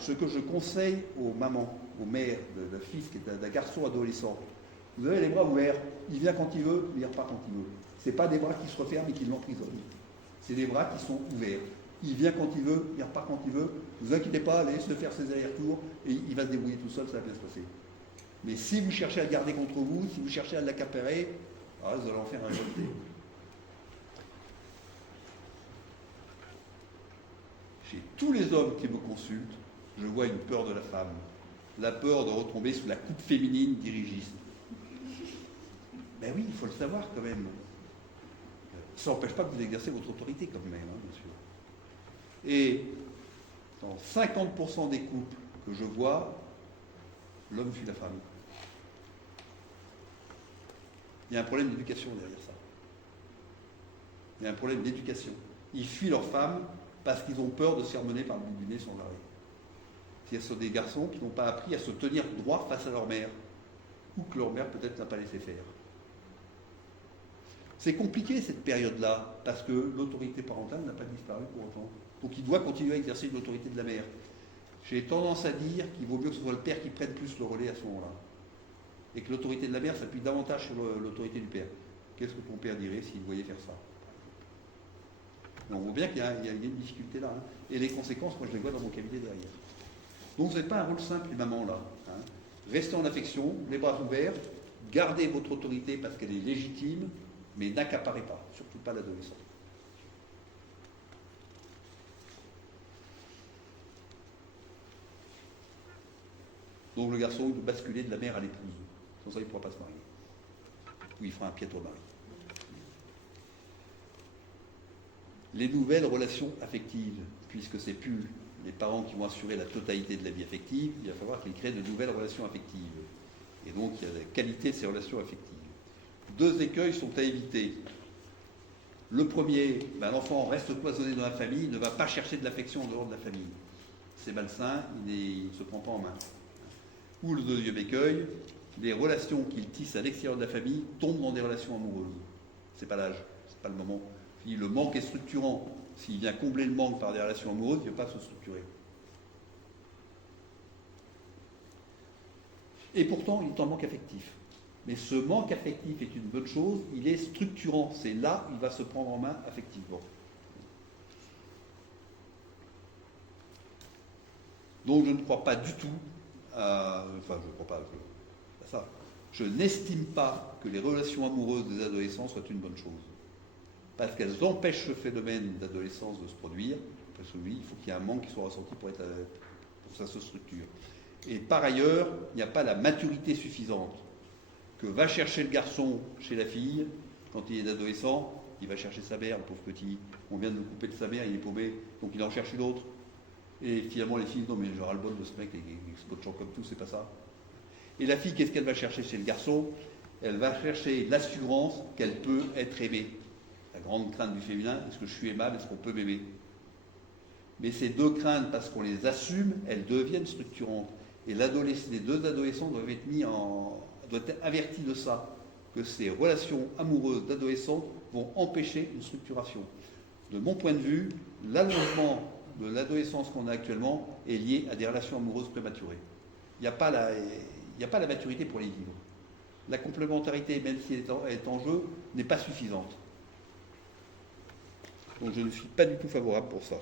Ce que je conseille aux mamans, aux mères d'un fils qui est d'un garçon adolescent, vous avez les bras ouverts, il vient quand il veut, il repart quand il veut. Ce n'est pas des bras qui se referment et qui l'emprisonnent. C'est des bras qui sont ouverts. Il vient quand il veut, il repart quand il veut. Ne vous inquiétez pas, laissez-le faire ses allers-retours et il va se débrouiller tout seul, ça va bien se passer. Mais si vous cherchez à le garder contre vous, si vous cherchez à l'accaparer, vous allez en faire un jeté. Chez tous les hommes qui me consultent, je vois une peur de la femme. La peur de retomber sous la coupe féminine dirigiste. Ben oui, il faut le savoir quand même. Ça n'empêche pas que vous exercez votre autorité quand même, bien sûr. Et dans 50% des couples que je vois, l'homme fuit la femme. Il y a un problème d'éducation derrière ça. Il y a un problème d'éducation. Ils fuient leur femme parce qu'ils ont peur de se faire mener par le bout du nez sans arrêt. C'est-à-dire ce sont des garçons qui n'ont pas appris à se tenir droit face à leur mère, ou que leur mère peut-être n'a pas laissé faire. C'est compliqué cette période-là, parce que l'autorité parentale n'a pas disparu pour autant. Donc il doit continuer à exercer l'autorité de la mère. J'ai tendance à dire qu'il vaut mieux que ce soit le père qui prenne plus le relais à ce moment-là. Et que l'autorité de la mère s'appuie davantage sur l'autorité du père. Qu'est-ce que ton père dirait s'il voyait faire ça? Mais on voit bien qu'il y a une difficulté là. Et les conséquences, moi je les vois dans mon cabinet derrière. Donc ce n'est pas un rôle simple, les mamans là. Restez en affection, les bras ouverts, gardez votre autorité parce qu'elle est légitime, mais n'accaparez pas, surtout pas l'adolescent. Donc le garçon doit basculer de la mère à l'épouse. Sans ça, il ne pourra pas se marier. Ou il fera un piètre mari. Les nouvelles relations affectives, puisque c'est plus les parents qui vont assurer la totalité de la vie affective, il va falloir qu'ils créent de nouvelles relations affectives. Et donc, il y a la qualité de ces relations affectives. 2 écueils sont à éviter. Le premier, l'enfant reste cloisonné dans la famille, il ne va pas chercher de l'affection en dehors de la famille. C'est malsain, il ne se prend pas en main. Ou le deuxième écueil, les relations qu'il tisse à l'extérieur de la famille tombent dans des relations amoureuses. C'est pas l'âge, c'est pas le moment. Si le manque est structurant, s'il vient combler le manque par des relations amoureuses, il ne va pas se structurer. Et pourtant, il est en manque affectif. Mais ce manque affectif est une bonne chose, il est structurant, c'est là où il va se prendre en main affectivement. Donc je ne crois pas du tout à... Enfin, je ne crois pas à ça. Je n'estime pas que les relations amoureuses des adolescents soient une bonne chose. Parce qu'elles empêchent ce phénomène d'adolescence de se produire. Parce que oui, il faut qu'il y ait un manque qui soit ressenti pour que ça se structure. Et par ailleurs, il n'y a pas la maturité suffisante que va chercher le garçon chez la fille quand il est adolescent. Il va chercher sa mère, le pauvre petit. On vient de le couper de sa mère, il est paumé, donc il en cherche une autre. Et finalement, les filles, non mais j'ai ras-le-bol de ce mec, il se pot de chant comme tout, c'est pas ça. Et la fille, qu'est-ce qu'elle va chercher chez le garçon? Elle va chercher l'assurance qu'elle peut être aimée. La grande crainte du féminin, est-ce que je suis aimable, est-ce qu'on peut m'aimer? Mais ces deux craintes, parce qu'on les assume, elles deviennent structurantes. Et les deux adolescents doivent être avertis de ça, que ces relations amoureuses d'adolescents vont empêcher une structuration. De mon point de vue, l'allongement de l'adolescence qu'on a actuellement est lié à des relations amoureuses prématurées. Il n'y a pas la maturité pour les vivre. La complémentarité, même si elle est en jeu, n'est pas suffisante. Donc je ne suis pas du tout favorable pour ça.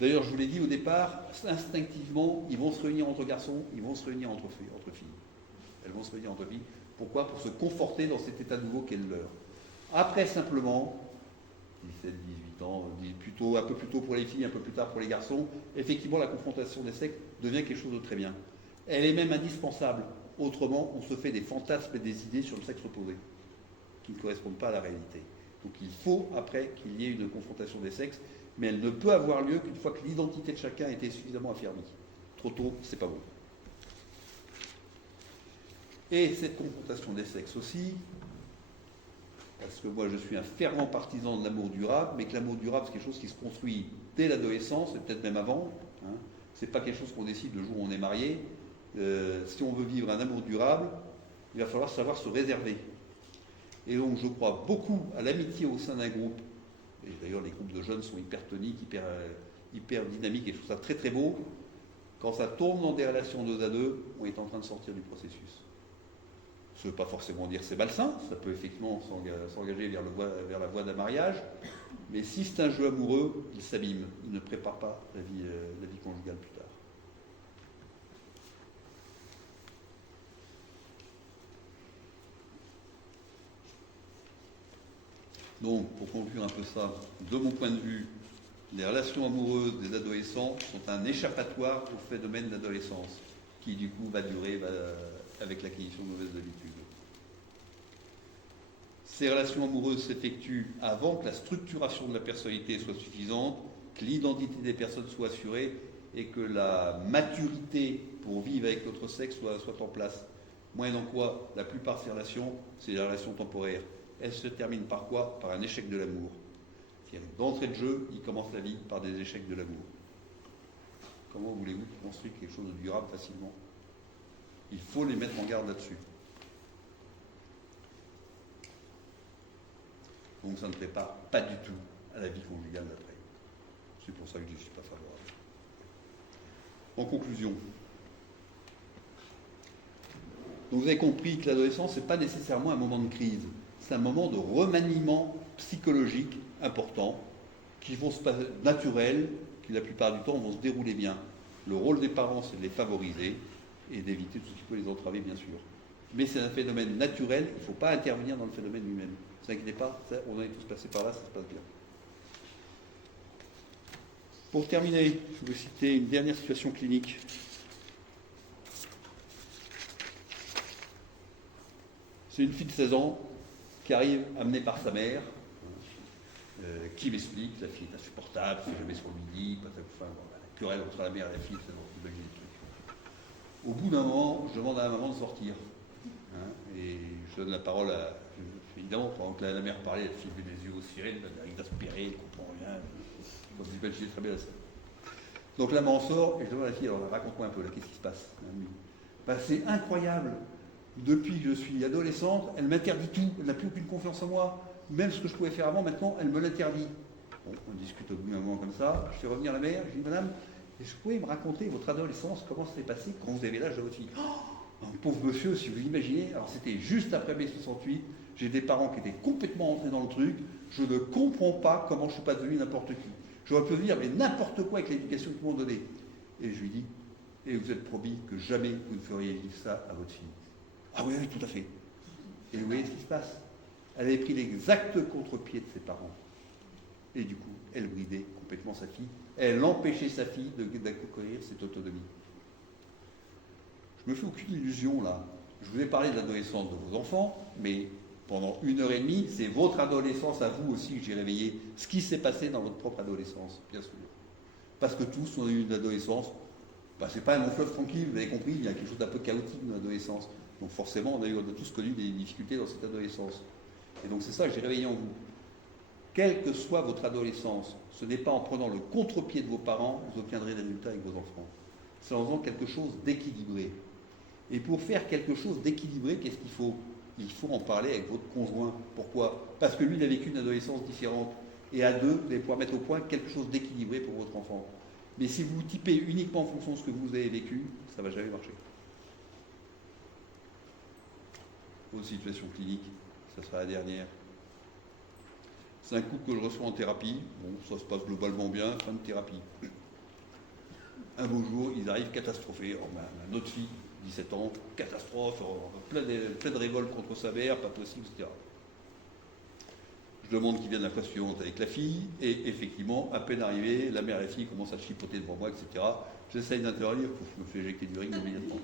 D'ailleurs, je vous l'ai dit au départ, instinctivement, ils vont se réunir entre garçons, ils vont se réunir entre filles. Elles vont se réunir entre filles. Pourquoi? Pour se conforter dans cet état nouveau qu'est le leur. Après, simplement, 17, 18 ans, un peu plus tôt pour les filles, un peu plus tard pour les garçons, effectivement, la confrontation des sexes devient quelque chose de très bien. Elle est même indispensable. Autrement, on se fait des fantasmes et des idées sur le sexe opposé, qui ne correspondent pas à la réalité. Donc il faut, après, qu'il y ait une confrontation des sexes, mais elle ne peut avoir lieu qu'une fois que l'identité de chacun a été suffisamment affermie. Trop tôt, c'est pas bon. Et cette confrontation des sexes aussi, parce que moi je suis un fervent partisan de l'amour durable, mais que l'amour durable c'est quelque chose qui se construit dès l'adolescence, et peut-être même avant. Hein. C'est pas quelque chose qu'on décide le jour où on est marié. Si on veut vivre un amour durable, il va falloir savoir se réserver. Et donc je crois beaucoup à l'amitié au sein d'un groupe. Et d'ailleurs les groupes de jeunes sont hyper toniques, hyper dynamiques, et je trouve ça très très beau. Quand ça tourne dans des relations 2 à 2, on est en train de sortir du processus. Ça ne veut pas forcément dire que c'est malsain, ça peut effectivement s'engager vers la voie d'un mariage, mais si c'est un jeu amoureux, il s'abîme, il ne prépare pas la vie conjugale plus tard. Donc, pour conclure un peu ça, de mon point de vue, les relations amoureuses des adolescents sont un échappatoire au phénomène d'adolescence, qui du coup va durer avec l'acquisition de mauvaises habitudes. Ces relations amoureuses s'effectuent avant que la structuration de la personnalité soit suffisante, que l'identité des personnes soit assurée et que la maturité pour vivre avec l'autre sexe soit en place. Moyennant quoi, la plupart de ces relations, c'est des relations temporaires. Elles se terminent par quoi? Par un échec de l'amour. D'entrée de jeu, ils commencent la vie par des échecs de l'amour. Comment voulez-vous construire quelque chose de durable facilement? Il faut les mettre en garde là-dessus. Donc ça ne prépare pas du tout à la vie conjugale d'après. C'est pour ça que je ne suis pas favorable. En conclusion, donc vous avez compris que l'adolescence, ce n'est pas nécessairement un moment de crise. C'est un moment de remaniement psychologique important, qui vont se passer naturel, qui la plupart du temps vont se dérouler bien. Le rôle des parents, c'est de les favoriser et d'éviter tout ce qui peut les entraver, bien sûr. Mais c'est un phénomène naturel, il ne faut pas intervenir dans le phénomène lui-même. Ne vous inquiétez pas, on est tous passés par là, ça se passe bien. Pour terminer, je vais citer une dernière situation clinique. C'est une fille de 16 ans qui arrive amenée par sa mère, qui m'explique que la fille est insupportable, c'est jamais sur le midi, la querelle entre la mère et la fille, c'est dans le truc. Au bout d'un moment, je demande à la maman de sortir. Et je donne la parole à... Évidemment, pendant que la mère parlait, la fille avait les yeux aussi raides, elle est exaspérée, elle ne comprend rien. Comme je dis, très bien. Donc la maman sort et je demande à la fille, alors raconte-moi un peu, là, qu'est-ce qui se passe? C'est incroyable. Depuis que je suis adolescente, elle m'interdit tout, elle n'a plus aucune confiance en moi. Même ce que je pouvais faire avant, maintenant, elle me l'interdit. Bon, on discute au bout d'un moment comme ça, je fais revenir la mère, je dis, madame, Est-ce que vous pouvez me raconter votre adolescence, comment ça s'est passé quand vous avez l'âge de votre fille? Oh, un pauvre monsieur, si vous imaginez, alors c'était juste après mai 68, j'ai des parents qui étaient complètement entrés dans le truc, je ne comprends pas comment je ne suis pas devenu n'importe qui. J'aurais pu dire, mais n'importe quoi avec l'éducation qu'ils m'ont donnée. Et je lui dis, et vous êtes promis que jamais vous ne feriez vivre ça à votre fille. Ah oui, oui, tout à fait. Et vous voyez ce qui se passe? Elle avait pris l'exact contre-pied de ses parents. Et du coup, elle bridait complètement sa fille. Elle empêchait sa fille d'acquérir cette autonomie. Je me fais aucune illusion là. Je vous ai parlé de l'adolescence de vos enfants, mais pendant 1h30, c'est votre adolescence à vous aussi que j'ai réveillé. Ce qui s'est passé dans votre propre adolescence, bien sûr. Parce que tous, on a eu une adolescence. C'est pas un long fleuve tranquille, vous avez compris, il y a quelque chose d'un peu chaotique dans l'adolescence. Donc forcément, on a tous connu des difficultés dans cette adolescence. Et donc c'est ça que j'ai réveillé en vous. Quelle que soit votre adolescence, ce n'est pas en prenant le contre-pied de vos parents que vous obtiendrez des résultats avec vos enfants. C'est en faisant quelque chose d'équilibré. Et pour faire quelque chose d'équilibré, qu'est-ce qu'il faut? Il faut en parler avec votre conjoint. Pourquoi? Parce que lui, il a vécu une adolescence différente. Et à deux, vous allez pouvoir mettre au point quelque chose d'équilibré pour votre enfant. Mais si vous typez uniquement en fonction de ce que vous avez vécu, ça ne va jamais marcher. Votre situation clinique, ça sera la dernière. C'est un couple que je reçois en thérapie. Bon, ça se passe globalement bien, fin de thérapie. Un beau jour, ils arrivent catastrophés. Oh, notre fille, 17 ans, catastrophe, plein de révolte contre sa mère, pas possible, etc. Je demande qu'ils viennent la fois suivante avec la fille, et effectivement, à peine arrivé, la mère et la fille commencent à chipoter devant moi, etc. J'essaye d'intervenir, pouf, je me fais éjecter du ring immédiatement.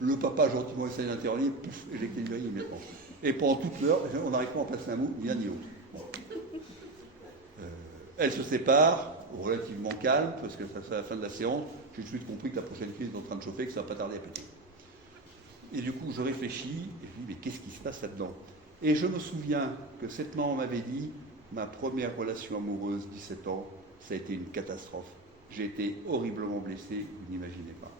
Le papa, gentiment, essaye d'intervenir, pouf, éjecté du ring immédiatement. Et pendant toute l'heure, on n'arrive pas à passer un mot, ni l'un ni l'autre. Bon. Elle se sépare, relativement calme, parce que c'est à la fin de la séance. J'ai tout de suite compris que la prochaine crise est en train de chauffer, que ça va pas tarder à péter. Et du coup, je réfléchis, et je me dis, mais qu'est-ce qui se passe là-dedans? Et je me souviens que cette maman m'avait dit, ma première relation amoureuse, 17 ans, ça a été une catastrophe. J'ai été horriblement blessé, vous n'imaginez pas.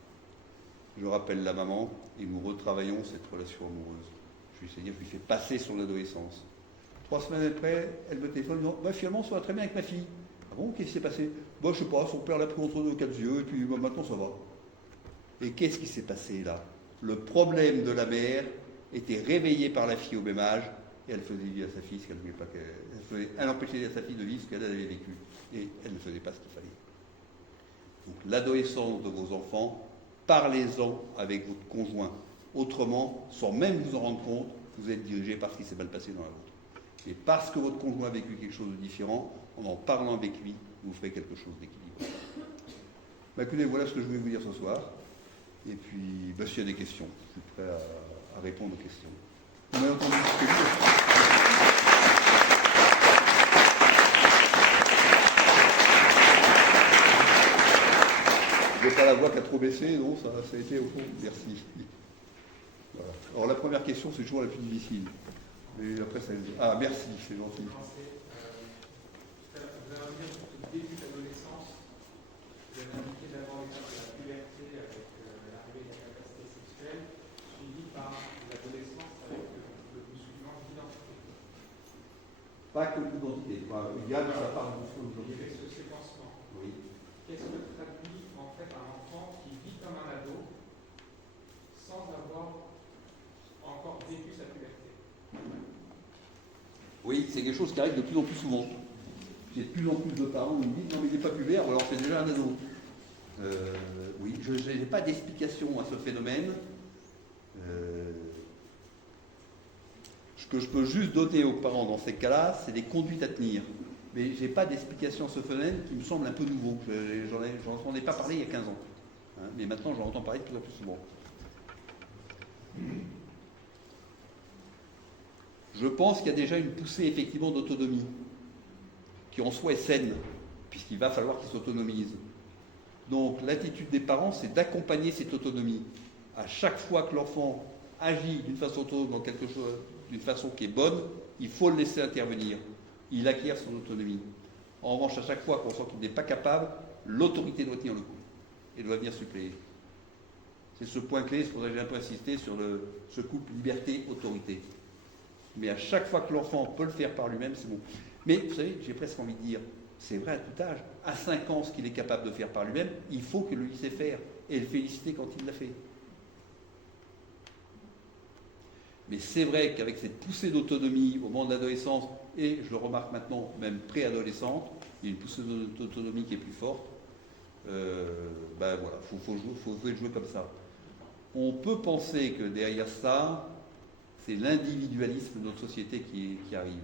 Je rappelle la maman, et nous retravaillons cette relation amoureuse. C'est-à-dire que je lui fais passer son adolescence. 3 semaines après, elle me téléphone en disant, finalement, ça va très bien avec ma fille. Ah bon, qu'est-ce qui s'est passé? Je sais pas, son père l'a pris entre nos 4 yeux, et puis maintenant ça va. Et qu'est-ce qui s'est passé là? Le problème de la mère était réveillé par la fille au même âge, et elle faisait vivre à sa fille ce qu'elle ne voulait pas qu'elle... Elle empêchait à sa fille de vivre ce qu'elle avait vécu, et elle ne faisait pas ce qu'il fallait. Donc l'adolescence de vos enfants, parlez-en avec votre conjoint. Autrement, sans même vous en rendre compte, vous êtes dirigé par ce qui s'est mal passé dans la vôtre. Et parce que votre conjoint a vécu quelque chose de différent, en parlant avec lui, vous ferez quelque chose d'équilibré. Écoutez, voilà ce que je voulais vous dire ce soir. Et puis, s'il y a des questions, je suis prêt à répondre aux questions. Vous m'avez entendu ce que je dis? Je n'ai pas la voix qui a trop baissé, non, ça a été au fond. Merci. Voilà. Alors la première question, c'est toujours la plus difficile. Et après, ça... Ah, merci, c'est gentil. Vous allez revenir sur le début de l'adolescence. Vous avez indiqué d'abord l'étape de la puberté avec l'arrivée de la capacité sexuelle, suivie par l'adolescence avec le musulman d'identité. Pas que l'identité. Il y a dans la part de aujourd'hui. Et ce séquencement. Oui. Qu'est-ce que traduit en fait un enfant qui vit comme un ado sans avoir encore vécu sa puberté? Oui, c'est quelque chose qui arrive de plus en plus souvent. J'ai de plus en plus de parents qui me disent non mais il n'est pas pubère, alors c'est déjà un ado. Oui, je n'ai pas d'explication à ce phénomène. Ce que je peux juste donner aux parents dans ces cas-là, c'est des conduites à tenir. Mais je n'ai pas d'explication à ce phénomène qui me semble un peu nouveau. J'en entendais pas parler il y a 15 ans. Mais maintenant, j'en entends parler de plus en plus souvent. Je pense qu'il y a déjà une poussée effectivement d'autonomie, qui en soi est saine, puisqu'il va falloir qu'ils s'autonomisent. Donc l'attitude des parents, c'est d'accompagner cette autonomie. À chaque fois que l'enfant agit d'une façon autonome dans quelque chose, d'une façon qui est bonne, il faut le laisser intervenir. Il acquiert son autonomie. En revanche, à chaque fois qu'on sent qu'il n'est pas capable, l'autorité doit tenir le coup et doit venir suppléer. C'est ce point clé, c'est pour ça que j'ai un peu insisté sur ce couple liberté-autorité. Mais à chaque fois que l'enfant peut le faire par lui-même, c'est bon. Mais vous savez, j'ai presque envie de dire, c'est vrai à tout âge. À 5 ans, ce qu'il est capable de faire par lui-même, il faut que le laisser faire et le féliciter quand il l'a fait. Mais c'est vrai qu'avec cette poussée d'autonomie au moment de l'adolescence, et je le remarque maintenant, même préadolescente, il y a une poussée d'autonomie qui est plus forte. Ben voilà, faut jouer comme ça. On peut penser que derrière ça, c'est l'individualisme de notre société qui arrive.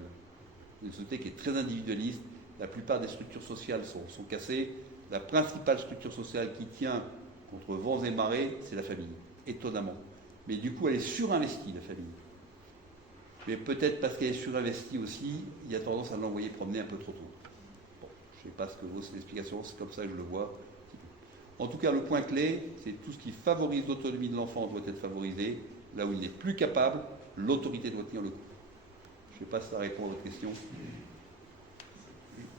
Une société qui est très individualiste. La plupart des structures sociales sont cassées. La principale structure sociale qui tient contre vents et marées, c'est la famille, étonnamment. Mais du coup, elle est surinvestie, la famille. Mais peut-être parce qu'elle est surinvestie aussi, il y a tendance à l'envoyer promener un peu trop tôt. Bon, je ne sais pas ce que vaut cette explication, c'est comme ça que je le vois. En tout cas, le point clé, c'est tout ce qui favorise l'autonomie de l'enfant doit être favorisé. Là où il n'est plus capable, l'autorité doit tenir le coup. Je ne sais pas si ça répond à votre question.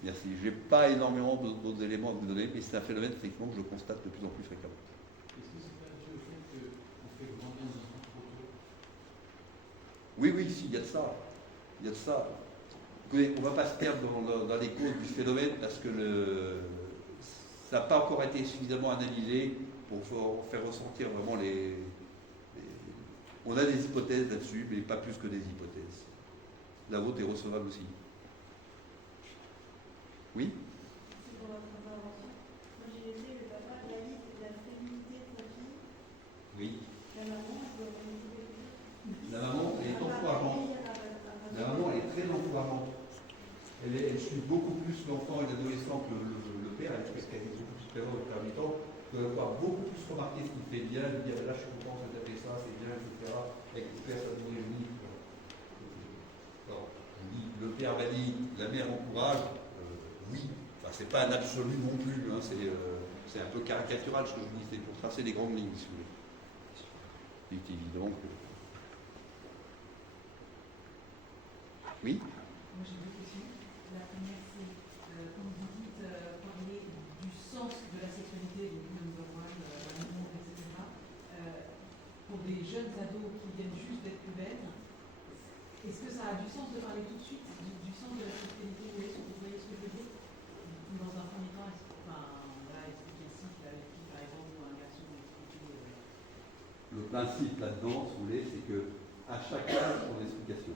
Merci. Je n'ai pas énormément d'autres éléments à vous donner, mais c'est un phénomène effectivement que je constate de plus en plus fréquemment. Est-ce que c'est pas dû au fait qu'on fait grandir nos enfants trop tôt? Oui, si, il y a de ça. Il y a de ça. Écoutez, on ne va pas se perdre dans les causes du phénomène parce que ça n'a pas encore été suffisamment analysé pour faire ressentir vraiment On a des hypothèses là-dessus, mais pas plus que des hypothèses. La vôtre est recevable aussi. Oui? C'est pour votre intervention. Moi, j'ai laissé le papa de la liste de la féminité de sa fille. Oui. La maman, elle doit organiser quelque chose. La maman, elle est encourageante. La maman, elle est très encourageante. Elle suit beaucoup plus l'enfant et l'adolescent que le père. Elle est beaucoup plus présente le père du temps. Elle doit avoir beaucoup plus remarqué ce qu'il fait bien, lui dire là je suis content, ça t'a fait ça, c'est bien, etc. Avec le père, ça nous réjouit. Alors, je dis, le père valide, la mère encourage, oui. Enfin, c'est pas un absolu non plus, hein, c'est un peu caricatural ce que je vous dis, c'est pour tracer des grandes lignes, si vous voulez. Il est évident que. Oui? Moi j'ai deux questions. La première c'est, comme vous dites, parler du sens de la sexualité, donc le number one, l'amour, etc. Pour des jeunes ados qui viennent juste d'être pubères, est-ce que ça a du sens de parler tout de suite du sens de la sexualité? Vous voyez ce que je veux dire? Dans un premier temps, expliquer le cycle avec qui, par exemple, ou un garçon expliquer. Le principe là-dedans, si vous voulez, c'est que à chaque âge, on a une explication.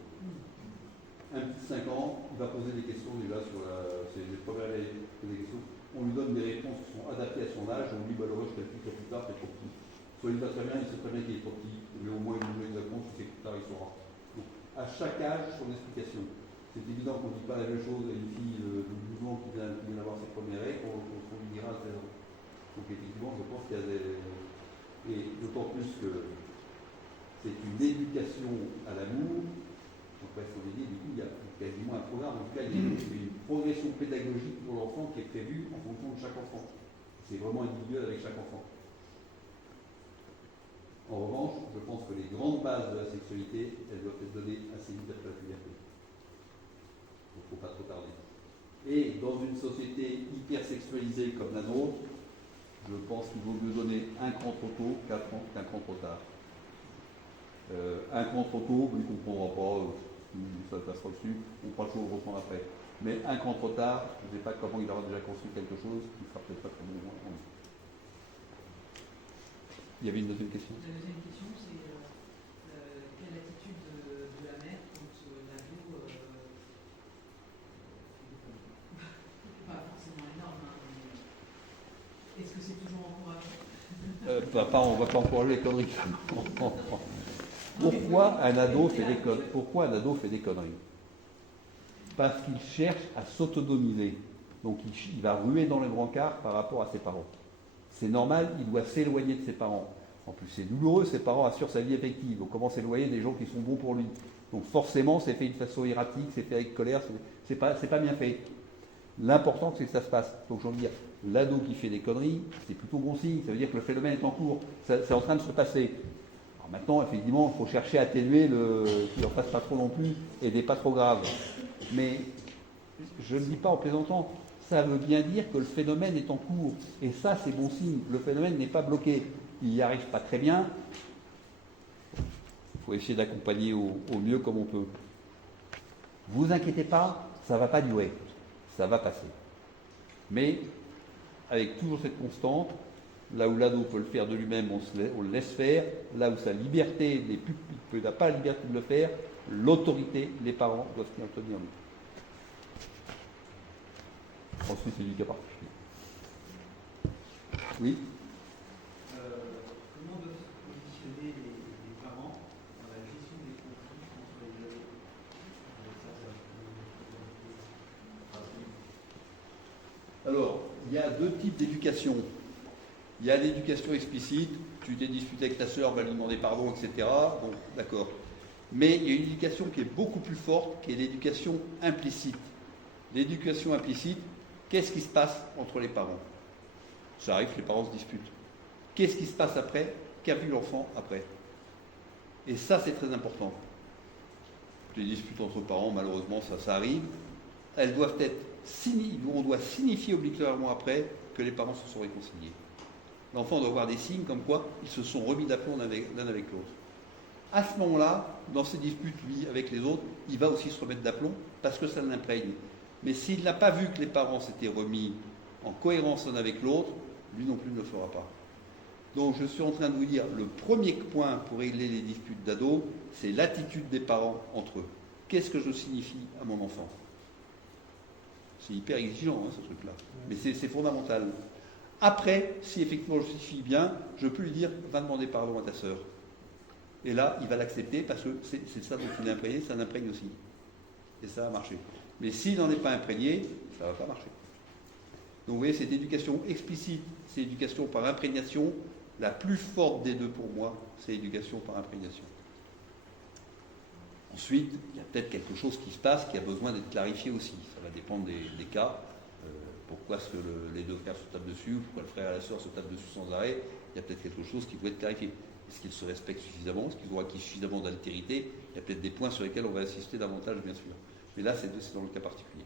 Un petit 5 ans, il va poser des questions déjà sur c'est les premières des questions. On lui donne des réponses qui sont adaptées à son âge. On lui dit, le rush, plus tard, c'est trop petit. Soit il va très bien, il sait très bien qu'il est trop petit, mais au moins il nous donne exactement si c'est plus tard, il saura. Donc, à chaque âge, son explication. C'est évident qu'on ne dit pas la même chose à une fille de 12 ans qui vient d'avoir ses premières règles qu'on lui dira à 16 ans. Donc effectivement, je pense qu'il y a des. Et d'autant plus que c'est une éducation à l'amour. Après, on dit, du coup, il y a quasiment un programme. En tout cas, il y a une progression pédagogique pour l'enfant qui est prévue en fonction de chaque enfant. C'est vraiment individuel avec chaque enfant. En revanche, je pense que les grandes bases de la sexualité, elles doivent être données assez vite après la puberté. Donc, il ne faut pas trop tarder. Et dans une société hyper sexualisée comme la nôtre, je pense qu'il vaut mieux donner un cran trop tôt qu'un cran trop tard. Un cran trop tôt, il ne comprendra pas, ça passera dessus, on pourra toujours reprendre après. Mais un cran trop tard, je ne sais pas comment il aura déjà construit quelque chose qui ne sera peut-être pas très bon. Il y avait une deuxième question. La deuxième question, c'est quelle attitude de la mère quand l'ado, pas forcément énorme, hein, mais est-ce que c'est toujours encourageant? Papa, on ne va pas encourager les conneries. Pourquoi un ado fait des conneries? Parce qu'il cherche à s'autonomiser. Donc il va ruer dans le brancard par rapport à ses parents. C'est normal, il doit s'éloigner de ses parents. En plus, c'est douloureux, ses parents assurent sa vie affective. Donc comment s'éloigner des gens qui sont bons pour lui? Donc forcément, c'est fait d'une façon erratique, c'est fait avec colère, c'est pas bien fait. L'important, c'est que ça se passe. Donc j'ai envie de dire, l'ado qui fait des conneries, c'est plutôt bon signe. Ça veut dire que le phénomène est en cours. C'est en train de se passer. Alors maintenant, effectivement, il faut chercher à atténuer qu'il n'en fasse pas trop non plus et des pas trop graves. Mais je ne dis pas en plaisantant. Ça veut bien dire que le phénomène est en cours. Et ça, c'est bon signe. Le phénomène n'est pas bloqué. Il n'y arrive pas très bien. Il faut essayer d'accompagner au mieux comme on peut. Vous inquiétez pas, ça ne va pas durer. Ça va passer. Mais avec toujours cette constante, là où l'ado peut le faire de lui-même, on le laisse faire. Là où sa liberté n'a pas la liberté de le faire, l'autorité, les parents doivent s'y en tenir. Ensuite, c'est du cas particulier. Oui. Comment doivent se positionner les parents dans la gestion des conflits entre les ados? Alors, il y a deux types d'éducation. Il y a l'éducation explicite, tu t'es disputé avec ta sœur, va lui demander pardon, etc. Bon, d'accord. Mais il y a une éducation qui est beaucoup plus forte, qui est l'éducation implicite. L'éducation implicite, qu'est-ce qui se passe entre les parents? Ça arrive que les parents se disputent. Qu'est-ce qui se passe après? Qu'a vu l'enfant après? Et ça, c'est très important. Les disputes entre parents, malheureusement, ça arrive. Elles doivent être on doit signifier obligatoirement après que les parents se sont réconciliés. L'enfant doit avoir des signes comme quoi ils se sont remis d'aplomb l'un avec l'autre. À ce moment-là, dans ses disputes, lui, avec les autres, il va aussi se remettre d'aplomb parce que ça l'imprègne. Mais s'il n'a pas vu que les parents s'étaient remis en cohérence l'un avec l'autre, lui non plus ne le fera pas. Donc je suis en train de vous dire, le premier point pour régler les disputes d'ados, c'est l'attitude des parents entre eux. Qu'est-ce que je signifie à mon enfant? C'est hyper exigeant, ce truc-là. Mais c'est fondamental. Après, si effectivement je justifie bien, je peux lui dire, va demander pardon à ta sœur. Et là, il va l'accepter parce que c'est ça dont il est imprégné, ça l'imprègne aussi. Et ça va marcher. Mais s'il n'en est pas imprégné, ça ne va pas marcher. Donc vous voyez, cette éducation explicite, c'est l'éducation par imprégnation. La plus forte des deux pour moi, c'est l'éducation par imprégnation. Ensuite, il y a peut-être quelque chose qui se passe qui a besoin d'être clarifié aussi. Ça va dépendre des cas. Pourquoi est-ce que les deux frères se tapent dessus, ou pourquoi le frère et la sœur se tapent dessus sans arrêt? Il y a peut-être quelque chose qui doit être clarifié. Est-ce qu'ils se respectent suffisamment? Est-ce qu'ils ont acquis suffisamment d'altérité? Il y a peut-être des points sur lesquels on va insister davantage, bien sûr. Mais là, c'est dans le cas particulier.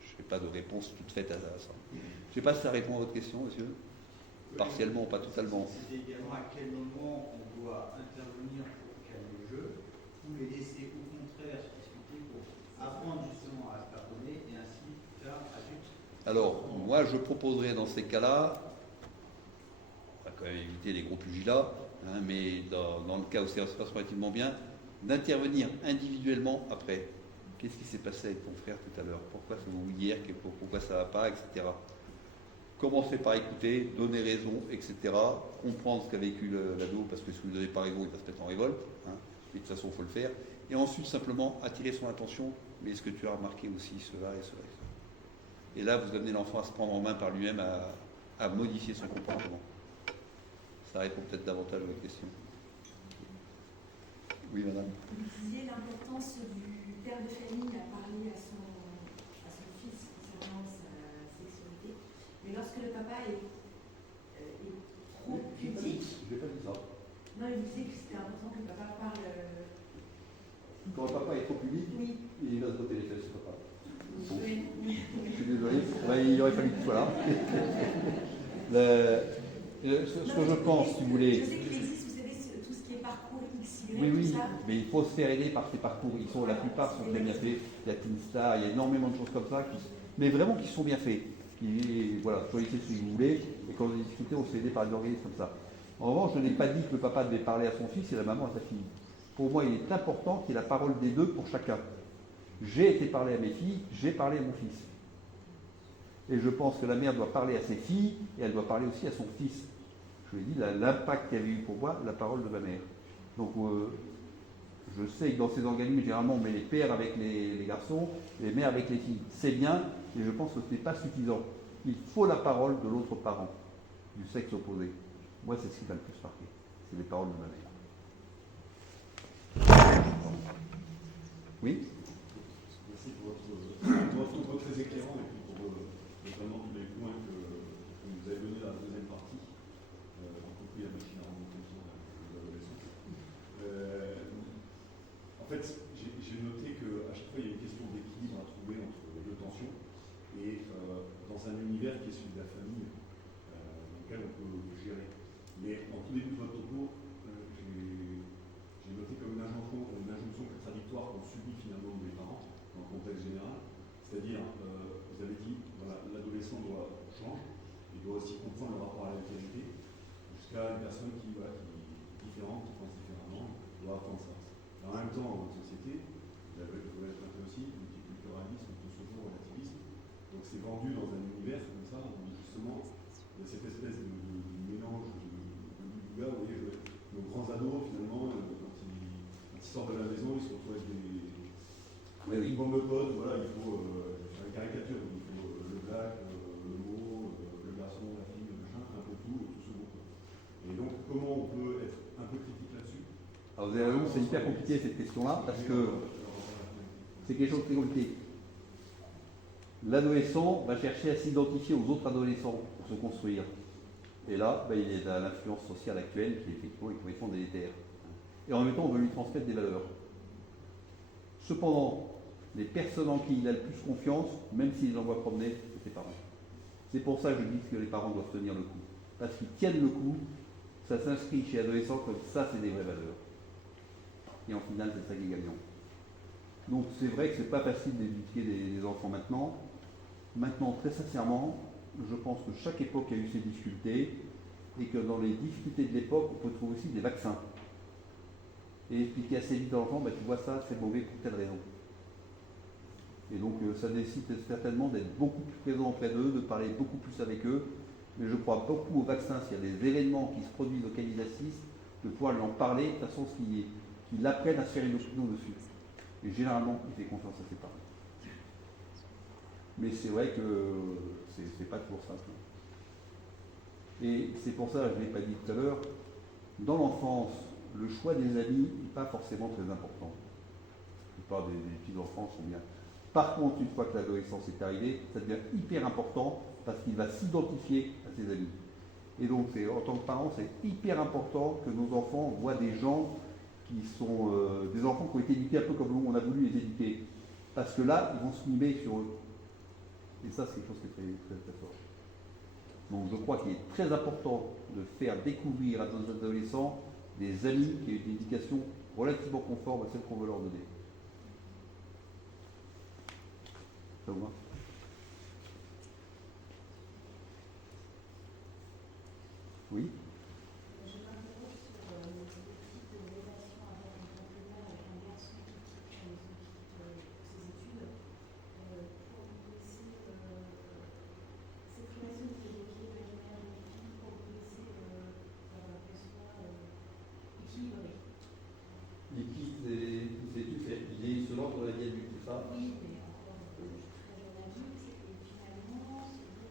Je n'ai pas de réponse toute faite à ça. Je ne sais pas si ça répond à votre question, monsieur. Partiellement, pas totalement. C'est également à quel moment on doit intervenir pour calmer le jeu, ou les laisser au contraire se discuter pour apprendre justement à se pardonner et ainsi plus tard adulte. Alors, moi, je proposerais dans ces cas-là, on va quand même éviter les gros pugilats, mais dans le cas où ça se passe relativement bien, d'intervenir individuellement après. Qu'est-ce qui s'est passé avec ton frère tout à l'heure? Pourquoi hier? Pourquoi ça ne va pas, etc. Commencer par écouter, donner raison, etc. Comprendre ce qu'a vécu l'ado, parce que si vous ne donnez pas raison, il va se mettre en révolte. Et de toute façon, il faut le faire. Et ensuite, simplement, attirer son attention. Mais est-ce que tu as remarqué aussi cela et cela et cela? Et là, vous amenez l'enfant à se prendre en main par lui-même, à modifier son comportement. Ça répond peut-être davantage à votre question. Oui, madame. Vous disiez l'importance du père de famille à parler à son fils concernant sa sexualité. Mais lorsque le papa est trop pudique. Je n'ai pas dit ça. Non, il disait que c'était important que le papa parle. Quand le papa est trop pudique, Oui. il va se botter les fesses, papa. Bon. Oui. Je suis désolé, il aurait fallu qu'il soit là. Ce que je pense, si vous voulez. Je sais qu'il existe, vous savez, tout ce qui est parcours XY, Oui, tout ça. mais il faut se faire aider par ces parcours. La plupart sont très bien faits. Il y a Teen Star, il y a énormément de choses comme ça, mais vraiment qui sont bien faits. Voilà, choisissez ce que vous voulez, et quand vous discutez, on se fait aider par des organismes comme ça. En revanche, je n'ai pas dit que le papa devait parler à son fils et la maman à sa fille. Pour moi, il est important qu'il y ait la parole des deux pour chacun. J'ai été parler à mes filles, j'ai parlé à mon fils. Et je pense que la mère doit parler à ses filles et elle doit parler aussi à son fils. Je lui ai dit l'impact qu'il y avait eu pour moi, la parole de ma mère. Donc, je sais que dans ces organismes, généralement, on met les pères avec les garçons, les mères avec les filles. C'est bien, mais je pense que ce n'est pas suffisant. Il faut la parole de l'autre parent, du sexe opposé. Moi, c'est ce qui m'a le plus marqué. C'est les paroles de ma mère. Oui? Merci pour votre propos très éclairant et puis pour notamment tous les points que vous nous avez donnés dans la deuxième partie, y compris la machine à remonter le son des adolescents. En fait, j'ai noté qu'à chaque fois, il y a une question d'équilibre à trouver entre deux tensions et dans un univers qui est celui de la famille, dans lequel on peut gérer. Mais en tout début de votre topo, j'ai noté comme une injonction contradictoire qu'on subit finalement temps dans notre société, vous l'avez traité aussi, multiculturalisme, consommation, relativisme. Donc c'est vendu dans un univers comme ça, où justement, il y a cette espèce de mélange de gars, vous voyez, nos grands ados, finalement, quand ils sortent de la maison, ils se retrouvent avec une bande de potes, voilà, il faut faire une caricature, il faut le black, le mot, le garçon, la fille, le machin, un peu tout ce groupe. Et donc, comment on peut être un peu critique là-dessus? Alors vous avez raison, c'est hyper compliqué cette question-là, parce que c'est quelque chose de très compliqué. L'adolescent va chercher à s'identifier aux autres adolescents pour se construire. Et là, il y a l'influence sociale actuelle qui effectivement est complètement délétère. Et en même temps, on veut lui transmettre des valeurs. Cependant, les personnes en qui il a le plus confiance, même s'il envoie promener, c'est ses parents. C'est pour ça que je dis que les parents doivent tenir le coup. Parce qu'ils tiennent le coup, ça s'inscrit chez l'adolescent comme ça, c'est des vraies valeurs. Et en final, c'est ça qui est gagnant. Donc c'est vrai que c'est pas facile d'éduquer les enfants maintenant. Maintenant, très sincèrement, je pense que chaque époque a eu ses difficultés et que dans les difficultés de l'époque, on peut trouver aussi des vaccins. Et expliquer assez vite à l'enfant, tu vois ça, c'est mauvais pour telle raison. Et donc ça nécessite certainement d'être beaucoup plus présent auprès d'eux, de parler beaucoup plus avec eux. Mais je crois beaucoup aux vaccins, s'il y a des événements qui se produisent auxquels ils assistent, de pouvoir lui en parler de façon qu'il apprenne à se faire une opinion dessus. Et généralement, il fait confiance à ses parents. Mais c'est vrai que c'est pas toujours simple. Et c'est pour ça, je ne l'ai pas dit tout à l'heure, dans l'enfance, le choix des amis n'est pas forcément très important. La plupart des petits enfants sont bien. Par contre, une fois que l'adolescence est arrivée, ça devient hyper important parce qu'il va s'identifier à ses amis. Et donc, en tant que parent, c'est hyper important que nos enfants voient des gens qui sont des enfants qui ont été éduqués un peu comme nous, on a voulu les éduquer. Parce que là, ils vont se mimer sur eux. Et ça, c'est quelque chose qui est très, très, très fort. Donc, je crois qu'il est très important de faire découvrir à nos adolescents des amis qui ont une éducation relativement conforme à celle qu'on veut leur donner. Ça vous va? Oui? Je m'interroge sur le type de relation à avoir en tant que mère avec un garçon qui quitte ses études pour lui laisser cette relation que vous évoquiez de mère et de fille pour lui laisser qu'elle soit équilibrée. Il quitte ses études, il est selon dans la vie adulte, c'est ça? Oui, mais encore très jeune adulte, et finalement, se dire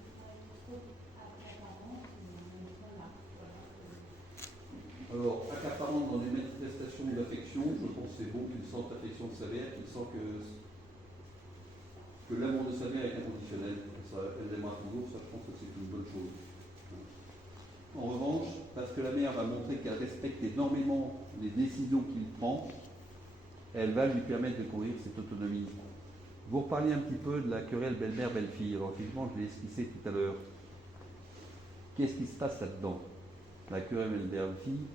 trop accaparante, on n'est pas là. Alors, accaparante dans les manifestations d'affection, je pense que c'est bon qu'il sente l'affection de sa mère, qu'il sent que l'amour de sa mère est inconditionnel. Ça, elle l'aimera toujours, ça je pense que c'est une bonne chose. En revanche, parce que la mère va montrer qu'elle respecte énormément les décisions qu'il prend, elle va lui permettre de courir cette autonomie. Vous reparliez un petit peu de la querelle belle-mère-belle-fille. Alors effectivement, je l'ai esquissé tout à l'heure. Qu'est-ce qui se passe là-dedans? La querelle belle-mère-belle-fille,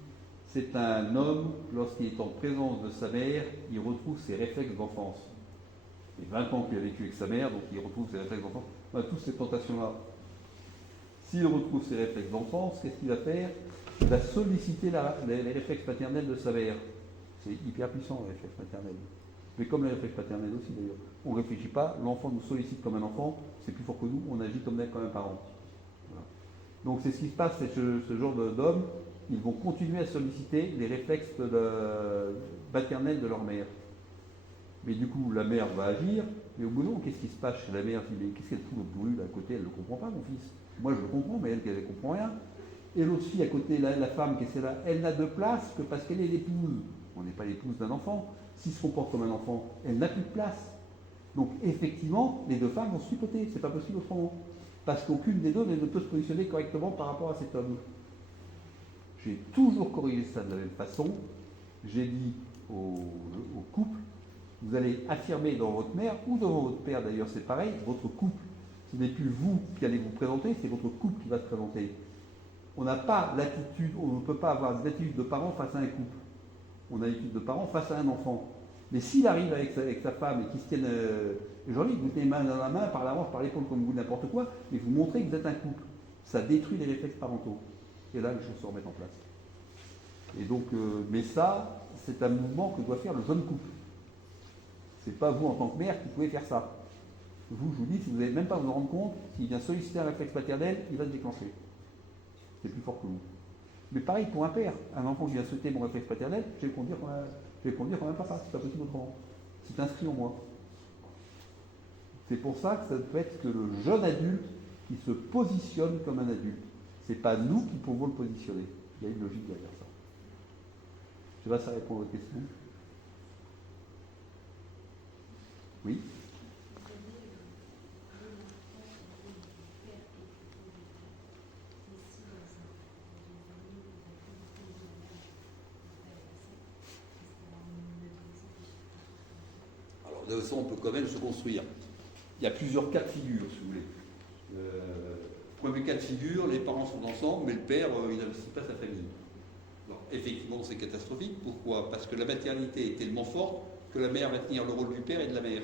c'est un homme, lorsqu'il est en présence de sa mère, il retrouve ses réflexes d'enfance. Il y a 20 ans qu'il a vécu avec sa mère, donc il retrouve ses réflexes d'enfance. On a tous ces tentations-là. S'il retrouve ses réflexes d'enfance, qu'est-ce qu'il va faire? Il va solliciter les réflexes paternels de sa mère. C'est hyper puissant, les réflexes paternels. Mais comme les réflexes paternels aussi, d'ailleurs. On ne réfléchit pas, l'enfant nous sollicite comme un enfant, c'est plus fort que nous, on agit comme un parent. Voilà. Donc c'est ce qui se passe, c'est ce genre d'hommes, ils vont continuer à solliciter les réflexes paternels de leur mère. Mais du coup, la mère va agir, mais au bout d'un moment, qu'est-ce qui se passe chez la mère? Elle dit, mais qu'est-ce qu'elle fout l'autre brûle à côté? Elle ne le comprend pas, mon fils. Moi, je le comprends, mais elle ne comprend rien. Et l'autre fille à côté, la femme, qu'est-ce qu'elle a? Elle n'a de place que parce qu'elle est l'épouse. On n'est pas l'épouse d'un enfant. S'il se comporte comme un enfant, elle n'a plus de place. Donc, effectivement, les deux femmes vont se supporter. C'est pas possible autrement. Parce qu'aucune des deux ne peut se positionner correctement par rapport à cet homme. J'ai toujours corrigé ça de la même façon. J'ai dit au couple, vous allez affirmer devant votre mère ou devant votre père, d'ailleurs c'est pareil, votre couple. Ce n'est plus vous qui allez vous présenter, c'est votre couple qui va se présenter. On n'a pas l'attitude, on ne peut pas avoir des attitudes de parents face à un couple. On a l'attitude de parents face à un enfant. Mais s'il arrive avec sa femme et qu'ils se tiennent, j'ai envie que vous tenez les mains dans la main, par la hanche, par l'épaule, comme vous n'importe quoi, mais vous montrez que vous êtes un couple. Ça détruit les réflexes parentaux. Et là, les choses se remettent en place. Et donc, mais ça, c'est un mouvement que doit faire le jeune couple. C'est pas vous en tant que mère qui pouvez faire ça. Vous, je vous dis, si vous n'allez même pas vous en rendre compte, s'il vient solliciter un réflexe paternel, il va se déclencher. C'est plus fort que vous. Mais pareil pour un père, un enfant qui vient solliciter mon réflexe paternel, je vais le conduire comme un papa, c'est pas possible autrement. C'est inscrit en moi. C'est pour ça que ça peut être que le jeune adulte qui se positionne comme un adulte. C'est pas nous qui pouvons le positionner. Il y a une logique derrière ça. Je sais pas si ça répond à votre question. Oui. Alors, de toute façon, on peut quand même se construire. Il y a plusieurs cas de figure, si vous voulez. Premier cas de figure, les parents sont ensemble, mais le père, il n'investit pas sa famille. Alors, effectivement, c'est catastrophique. Pourquoi? Parce que la maternité est tellement forte que la mère va tenir le rôle du père et de la mère.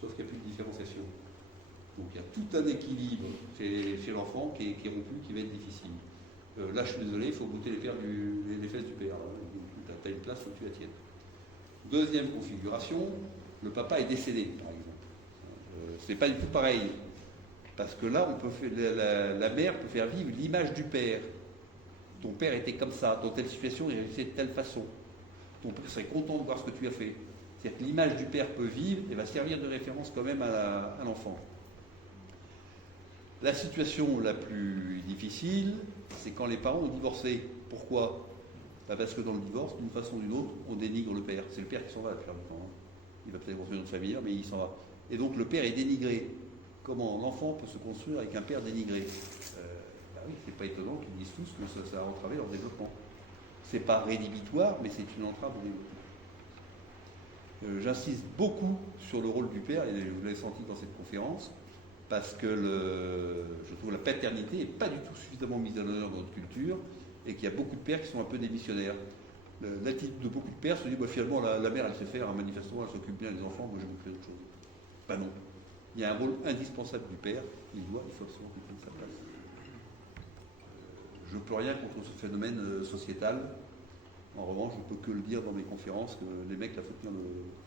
Sauf qu'il n'y a plus de différenciation. Donc il y a tout un équilibre chez l'enfant qui est rompu, qui va être difficile. Là, je suis désolé, il faut goûter les fesses du père. Tu as une place, faut que tu la tiennes. Deuxième configuration, le papa est décédé, par exemple. C'est pas du tout pareil. Parce que là, la mère peut faire vivre l'image du père. Ton père était comme ça, dans telle situation, il réagissait de telle façon. Ton père serait content de voir ce que tu as fait. C'est-à-dire que l'image du père peut vivre et va servir de référence quand même à l'enfant. La situation la plus difficile, c'est quand les parents ont divorcé. Pourquoi? Parce que dans le divorce, d'une façon ou d'une autre, on dénigre le père. C'est le père qui s'en va la plupart du temps. Il va peut-être construire une famille, mais il s'en va. Et donc le père est dénigré. Comment l'enfant peut se construire avec un père dénigré? Oui, c'est pas étonnant qu'ils disent tous que ça a entravé leur développement. C'est pas rédhibitoire, mais c'est une entrave au développement. J'insiste beaucoup sur le rôle du père, et vous l'avez senti dans cette conférence, parce que je trouve la paternité n'est pas du tout suffisamment mise en œuvre dans notre culture, et qu'il y a beaucoup de pères qui sont un peu démissionnaires. L'attitude de beaucoup de pères se dit, finalement, la mère, elle sait faire, manifestement, elle s'occupe bien des enfants, moi je m'occupe d'autre chose. Pas non. Il y a un rôle indispensable du père, il faut absolument qu'il prenne sa place. Je ne peux rien contre ce phénomène sociétal. En revanche, je ne peux que le dire dans mes conférences que les mecs, il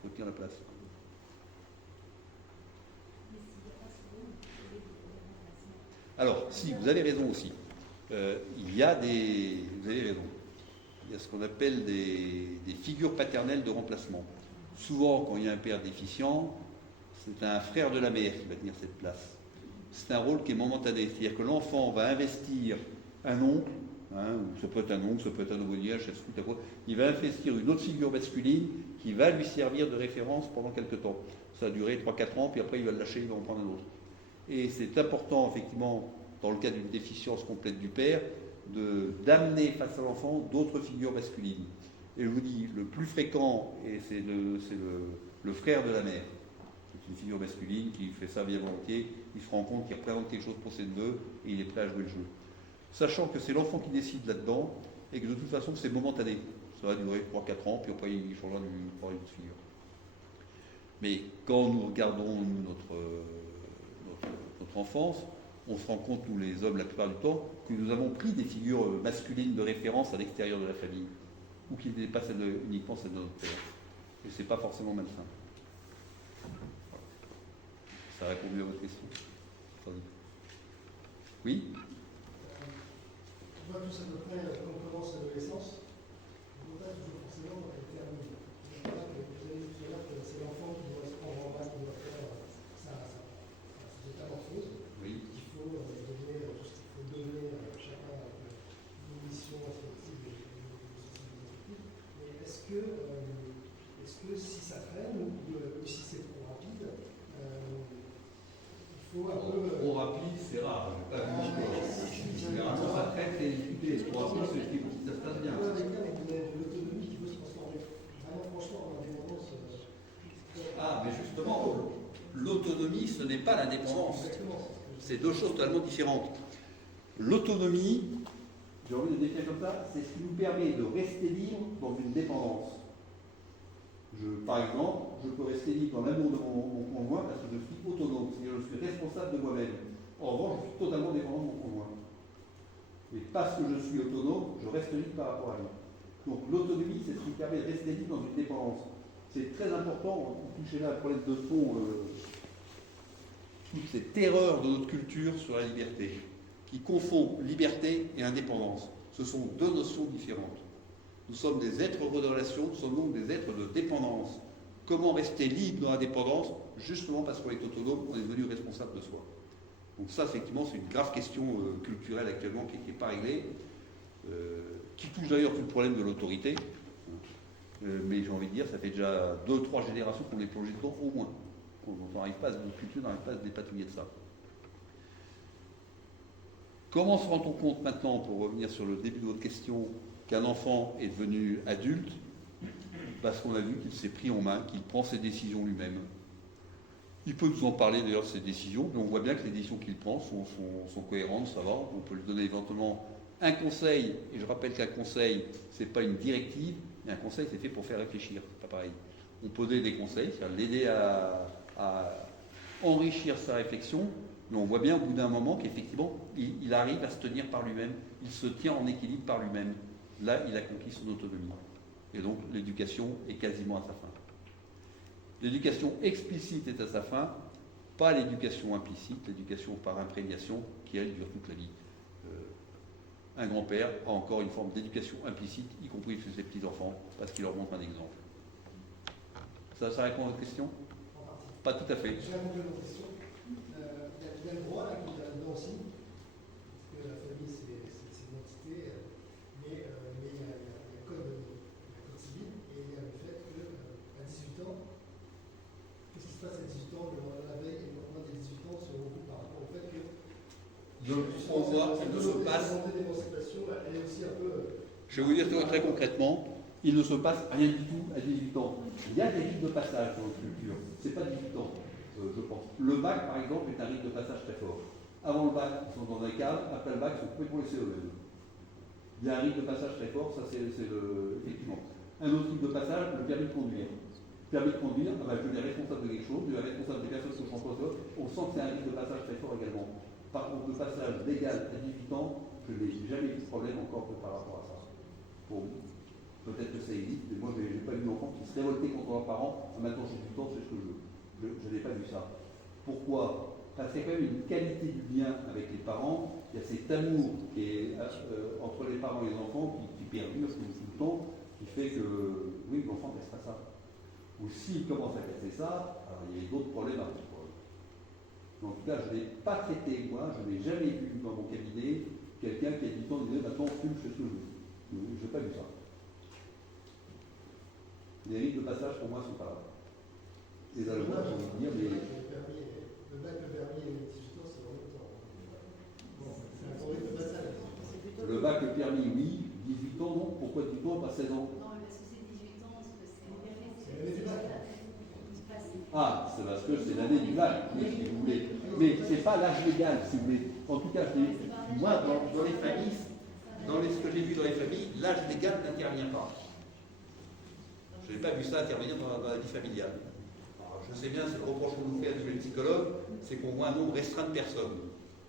faut tenir la place. Alors, si, vous avez raison aussi. Vous avez raison. Il y a ce qu'on appelle des figures paternelles de remplacement. Souvent, quand il y a un père déficient, c'est un frère de la mère qui va tenir cette place. C'est un rôle qui est momentané. C'est-à-dire que l'enfant va investir un oncle, ou ça peut être un oncle, ça peut être un aumônier, un chef scout, il va investir une autre figure masculine qui va lui servir de référence pendant quelques temps. Ça a duré 3-4 ans, puis après il va le lâcher, il va en prendre un autre. Et c'est important, effectivement, dans le cas d'une déficience complète du père, d'amener face à l'enfant d'autres figures masculines. Et je vous dis, le plus fréquent, et c'est le frère de la mère. C'est une figure masculine qui fait ça bien volontiers, il se rend compte qu'il représente quelque chose pour ses neveux, et il est prêt à jouer le jeu. Sachant que c'est l'enfant qui décide là-dedans, et que de toute façon c'est momentané. Ça va durer 3-4 ans, puis après il changera une autre figure. Mais quand nous regardons notre enfance, on se rend compte, nous les hommes, la plupart du temps, que nous avons pris des figures masculines de référence à l'extérieur de la famille, ou qui n'étaient pas uniquement celles de notre père. Et c'est pas forcément malsain. Ça répond mieux à votre question. Oui? On voit tous à peu près quand on commence l'adolescence, on ne voit pas toujours forcément quand elle termine. Vous avez dit tout à l'heure que c'est l'enfant qui doit se prendre en main, qui doit faire sa métamorphose. Oui. Il faut donner tout ce qu'il faut donner chacun une mission respective de société. Mais est-ce que si ça traîne ou si c'est trop rapide, il faut un peu. Trop rapide, c'est rare. Généralement, ça traîne, c'est discuté. Trop rapide, c'est qu'il faut que ça se passe bien. L'autonomie qui veut se transformer. Vraiment, franchement, en indépendance. Ah, mais justement, l'autonomie, ce n'est pas l'indépendance. C'est deux choses totalement différentes. L'autonomie, j'ai envie de définir comme ça, c'est ce qui nous permet de rester libre dans une dépendance. Par exemple, je peux rester libre dans l'amour de mon conjoint parce que je suis autonome, c'est-à-dire que je suis responsable de moi-même. En revanche, je suis totalement dépendant de mon conjoint. Et parce que je suis autonome, je reste libre par rapport à lui. Donc l'autonomie, c'est ce qui permet de rester libre dans une dépendance. C'est très important, vous touchez là un problème de fond, toute cette terreur de notre culture sur la liberté, qui confond liberté et indépendance. Ce sont deux notions différentes. Nous sommes des êtres heureux de relation, nous sommes donc des êtres de dépendance. Comment rester libre dans la dépendance? Justement parce qu'on est autonome, on est devenu responsable de soi. Donc ça, effectivement, c'est une grave question culturelle actuellement qui n'est pas réglée, qui touche d'ailleurs tout le problème de l'autorité. Mais j'ai envie de dire, ça fait déjà 2-3 générations qu'on est plongé dedans, au moins. Notre culture n'arrive pas à se dépatouiller de ça. Comment se rend-on compte maintenant, pour revenir sur le début de votre question, qu'un enfant est devenu adulte? Parce qu'on a vu qu'il s'est pris en main, qu'il prend ses décisions lui-même. Il peut nous en parler d'ailleurs de ses décisions, mais on voit bien que les décisions qu'il prend sont cohérentes, ça va. On peut lui donner éventuellement un conseil, et je rappelle qu'un conseil, ce n'est pas une directive, mais un conseil, c'est fait pour faire réfléchir, c'est pas pareil. On peut donner des conseils, c'est-à-dire l'aider à enrichir sa réflexion, mais on voit bien au bout d'un moment qu'effectivement, il arrive à se tenir par lui-même, il se tient en équilibre par lui-même. Là, il a conquis son autonomie. Et donc, l'éducation est quasiment à sa fin. L'éducation explicite est à sa fin, pas l'éducation implicite, l'éducation par imprégnation, qui, elle, dure toute la vie. Un grand-père a encore une forme d'éducation implicite, y compris chez ses petits-enfants, parce qu'il leur montre un exemple. Ça répond à votre question? Pas tout à fait. Je vais répondre à votre question. Il y a le droit là, qui est là-dedans aussi, parce que la famille, c'est l'identité, mais il y a le code civil, et il y a le fait qu'à 18 ans, qu'est-ce qui se passe à 18 ans, la veille et le lendemain des 18 ans se regroupent par rapport au fait que On voit qu'il ne se passe. Je vais vous dire très concrètement, il ne se passe rien du tout à 18 ans. Il y a des rites de passage dans notre culture. Ce n'est pas 18 ans, je pense. Le bac, par exemple, est un rite de passage très fort. Avant le bac, ils sont dans un cadre. Après le bac, ils sont complètement laissés eux-mêmes. Il y a un rite de passage très fort, ça c'est effectivement. Un autre rite de passage, le permis de conduire. Le permis de conduire, je suis responsable de quelque chose, je suis responsable des personnes qui sont en poste. On sent que c'est un rite de passage très fort également. Par contre, le passage légal à 18 ans, je n'ai jamais eu de problème encore par rapport à ça. Bon, peut-être que ça existe, mais moi, je n'ai pas vu d'enfant qui se révoltait contre leurs parents. Maintenant, j'ai du temps, c'est ce que je veux. Je n'ai pas vu ça. Pourquoi? Parce qu'il y a quand même une qualité du lien avec les parents. Il y a cet amour qui est entre les parents et les enfants qui perdure tout le temps, qui fait que, oui, l'enfant ne casse pas ça. Ou s'il commence à casser ça, alors il y a d'autres problèmes à propos. En tout cas, je n'ai pas traité, moi, je n'ai jamais vu dans mon cabinet quelqu'un qui a dit tant disait maintenant fume, je fais ce que je veux. Je n'ai pas vu ça. Les rites de passage pour moi sont pas là. Et là, j'ai envie de dire, mais. Le bac, le permis et les 18 ans, c'est dans le temps. Bon, c'est un rite de passage. Le bac, le permis, oui. 18 ans, non. Pourquoi 18 ans, pas 16 ans? Non, parce que c'est 18 ans, c'est le permis. C'est l'année du bac. Ah, c'est parce que c'est l'année du bac, si vous voulez. Mais ce n'est pas l'âge légal, si vous voulez. En tout cas, moi, dans les familles, ce que j'ai vu dans les familles, l'âge légal n'intervient pas. Je n'ai pas vu ça intervenir dans la vie familiale. Alors, je sais bien, c'est le reproche qu'on nous fait à tous les psychologues, c'est qu'on voit un nombre restreint de personnes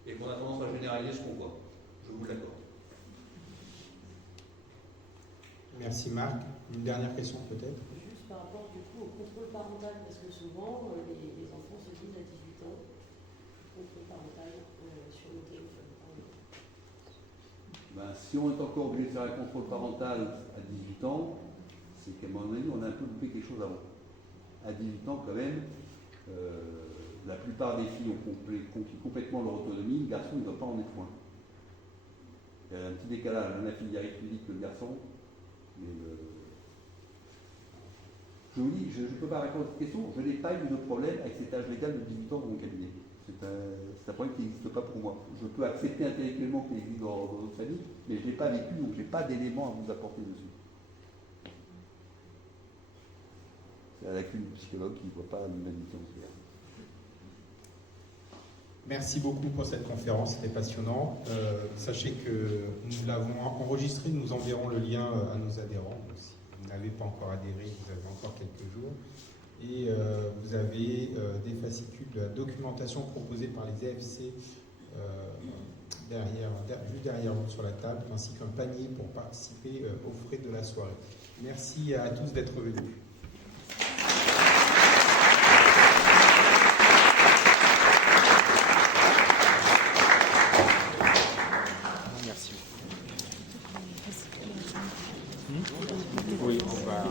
et qu'on a tendance à généraliser ce qu'on voit. Je vous l'accorde. Merci Marc. Une dernière question peut-être? Juste par rapport du coup au contrôle parental, parce que souvent les enfants se disent à 18 ans, contrôle parental sur le téléphone. Ben, si on est encore obligé de faire un contrôle parental à 18 ans, c'est qu'à mon avis, on a un peu loupé quelque chose avant. À 18 ans, quand même, la plupart des filles ont conquis complètement leur autonomie, le garçon ne doit pas en être loin. Il y a un petit décalage, la fille y arrive plus vite que le garçon, mais je vous dis, je ne peux pas répondre à cette question, je n'ai pas eu de problème avec cet âge légal de 18 ans dans mon cabinet. C'est un problème qui n'existe pas pour moi. Je peux accepter intellectuellement qu'il existe dans d'autres familles, mais je ne l'ai pas vécu, donc je n'ai pas d'éléments à vous apporter dessus. C'est à la clé du psychologue qui ne voit pas l'humanité entière. Merci beaucoup pour cette conférence, c'était passionnant. Sachez que nous l'avons enregistré, nous enverrons le lien à nos adhérents. Donc, si vous n'avez pas encore adhéré, vous avez encore quelques jours. Et vous avez des fascicules de la documentation proposée par les AFC juste derrière vous sur la table, ainsi qu'un panier pour participer aux frais de la soirée. Merci à tous d'être venus. Merci. Oui, on va.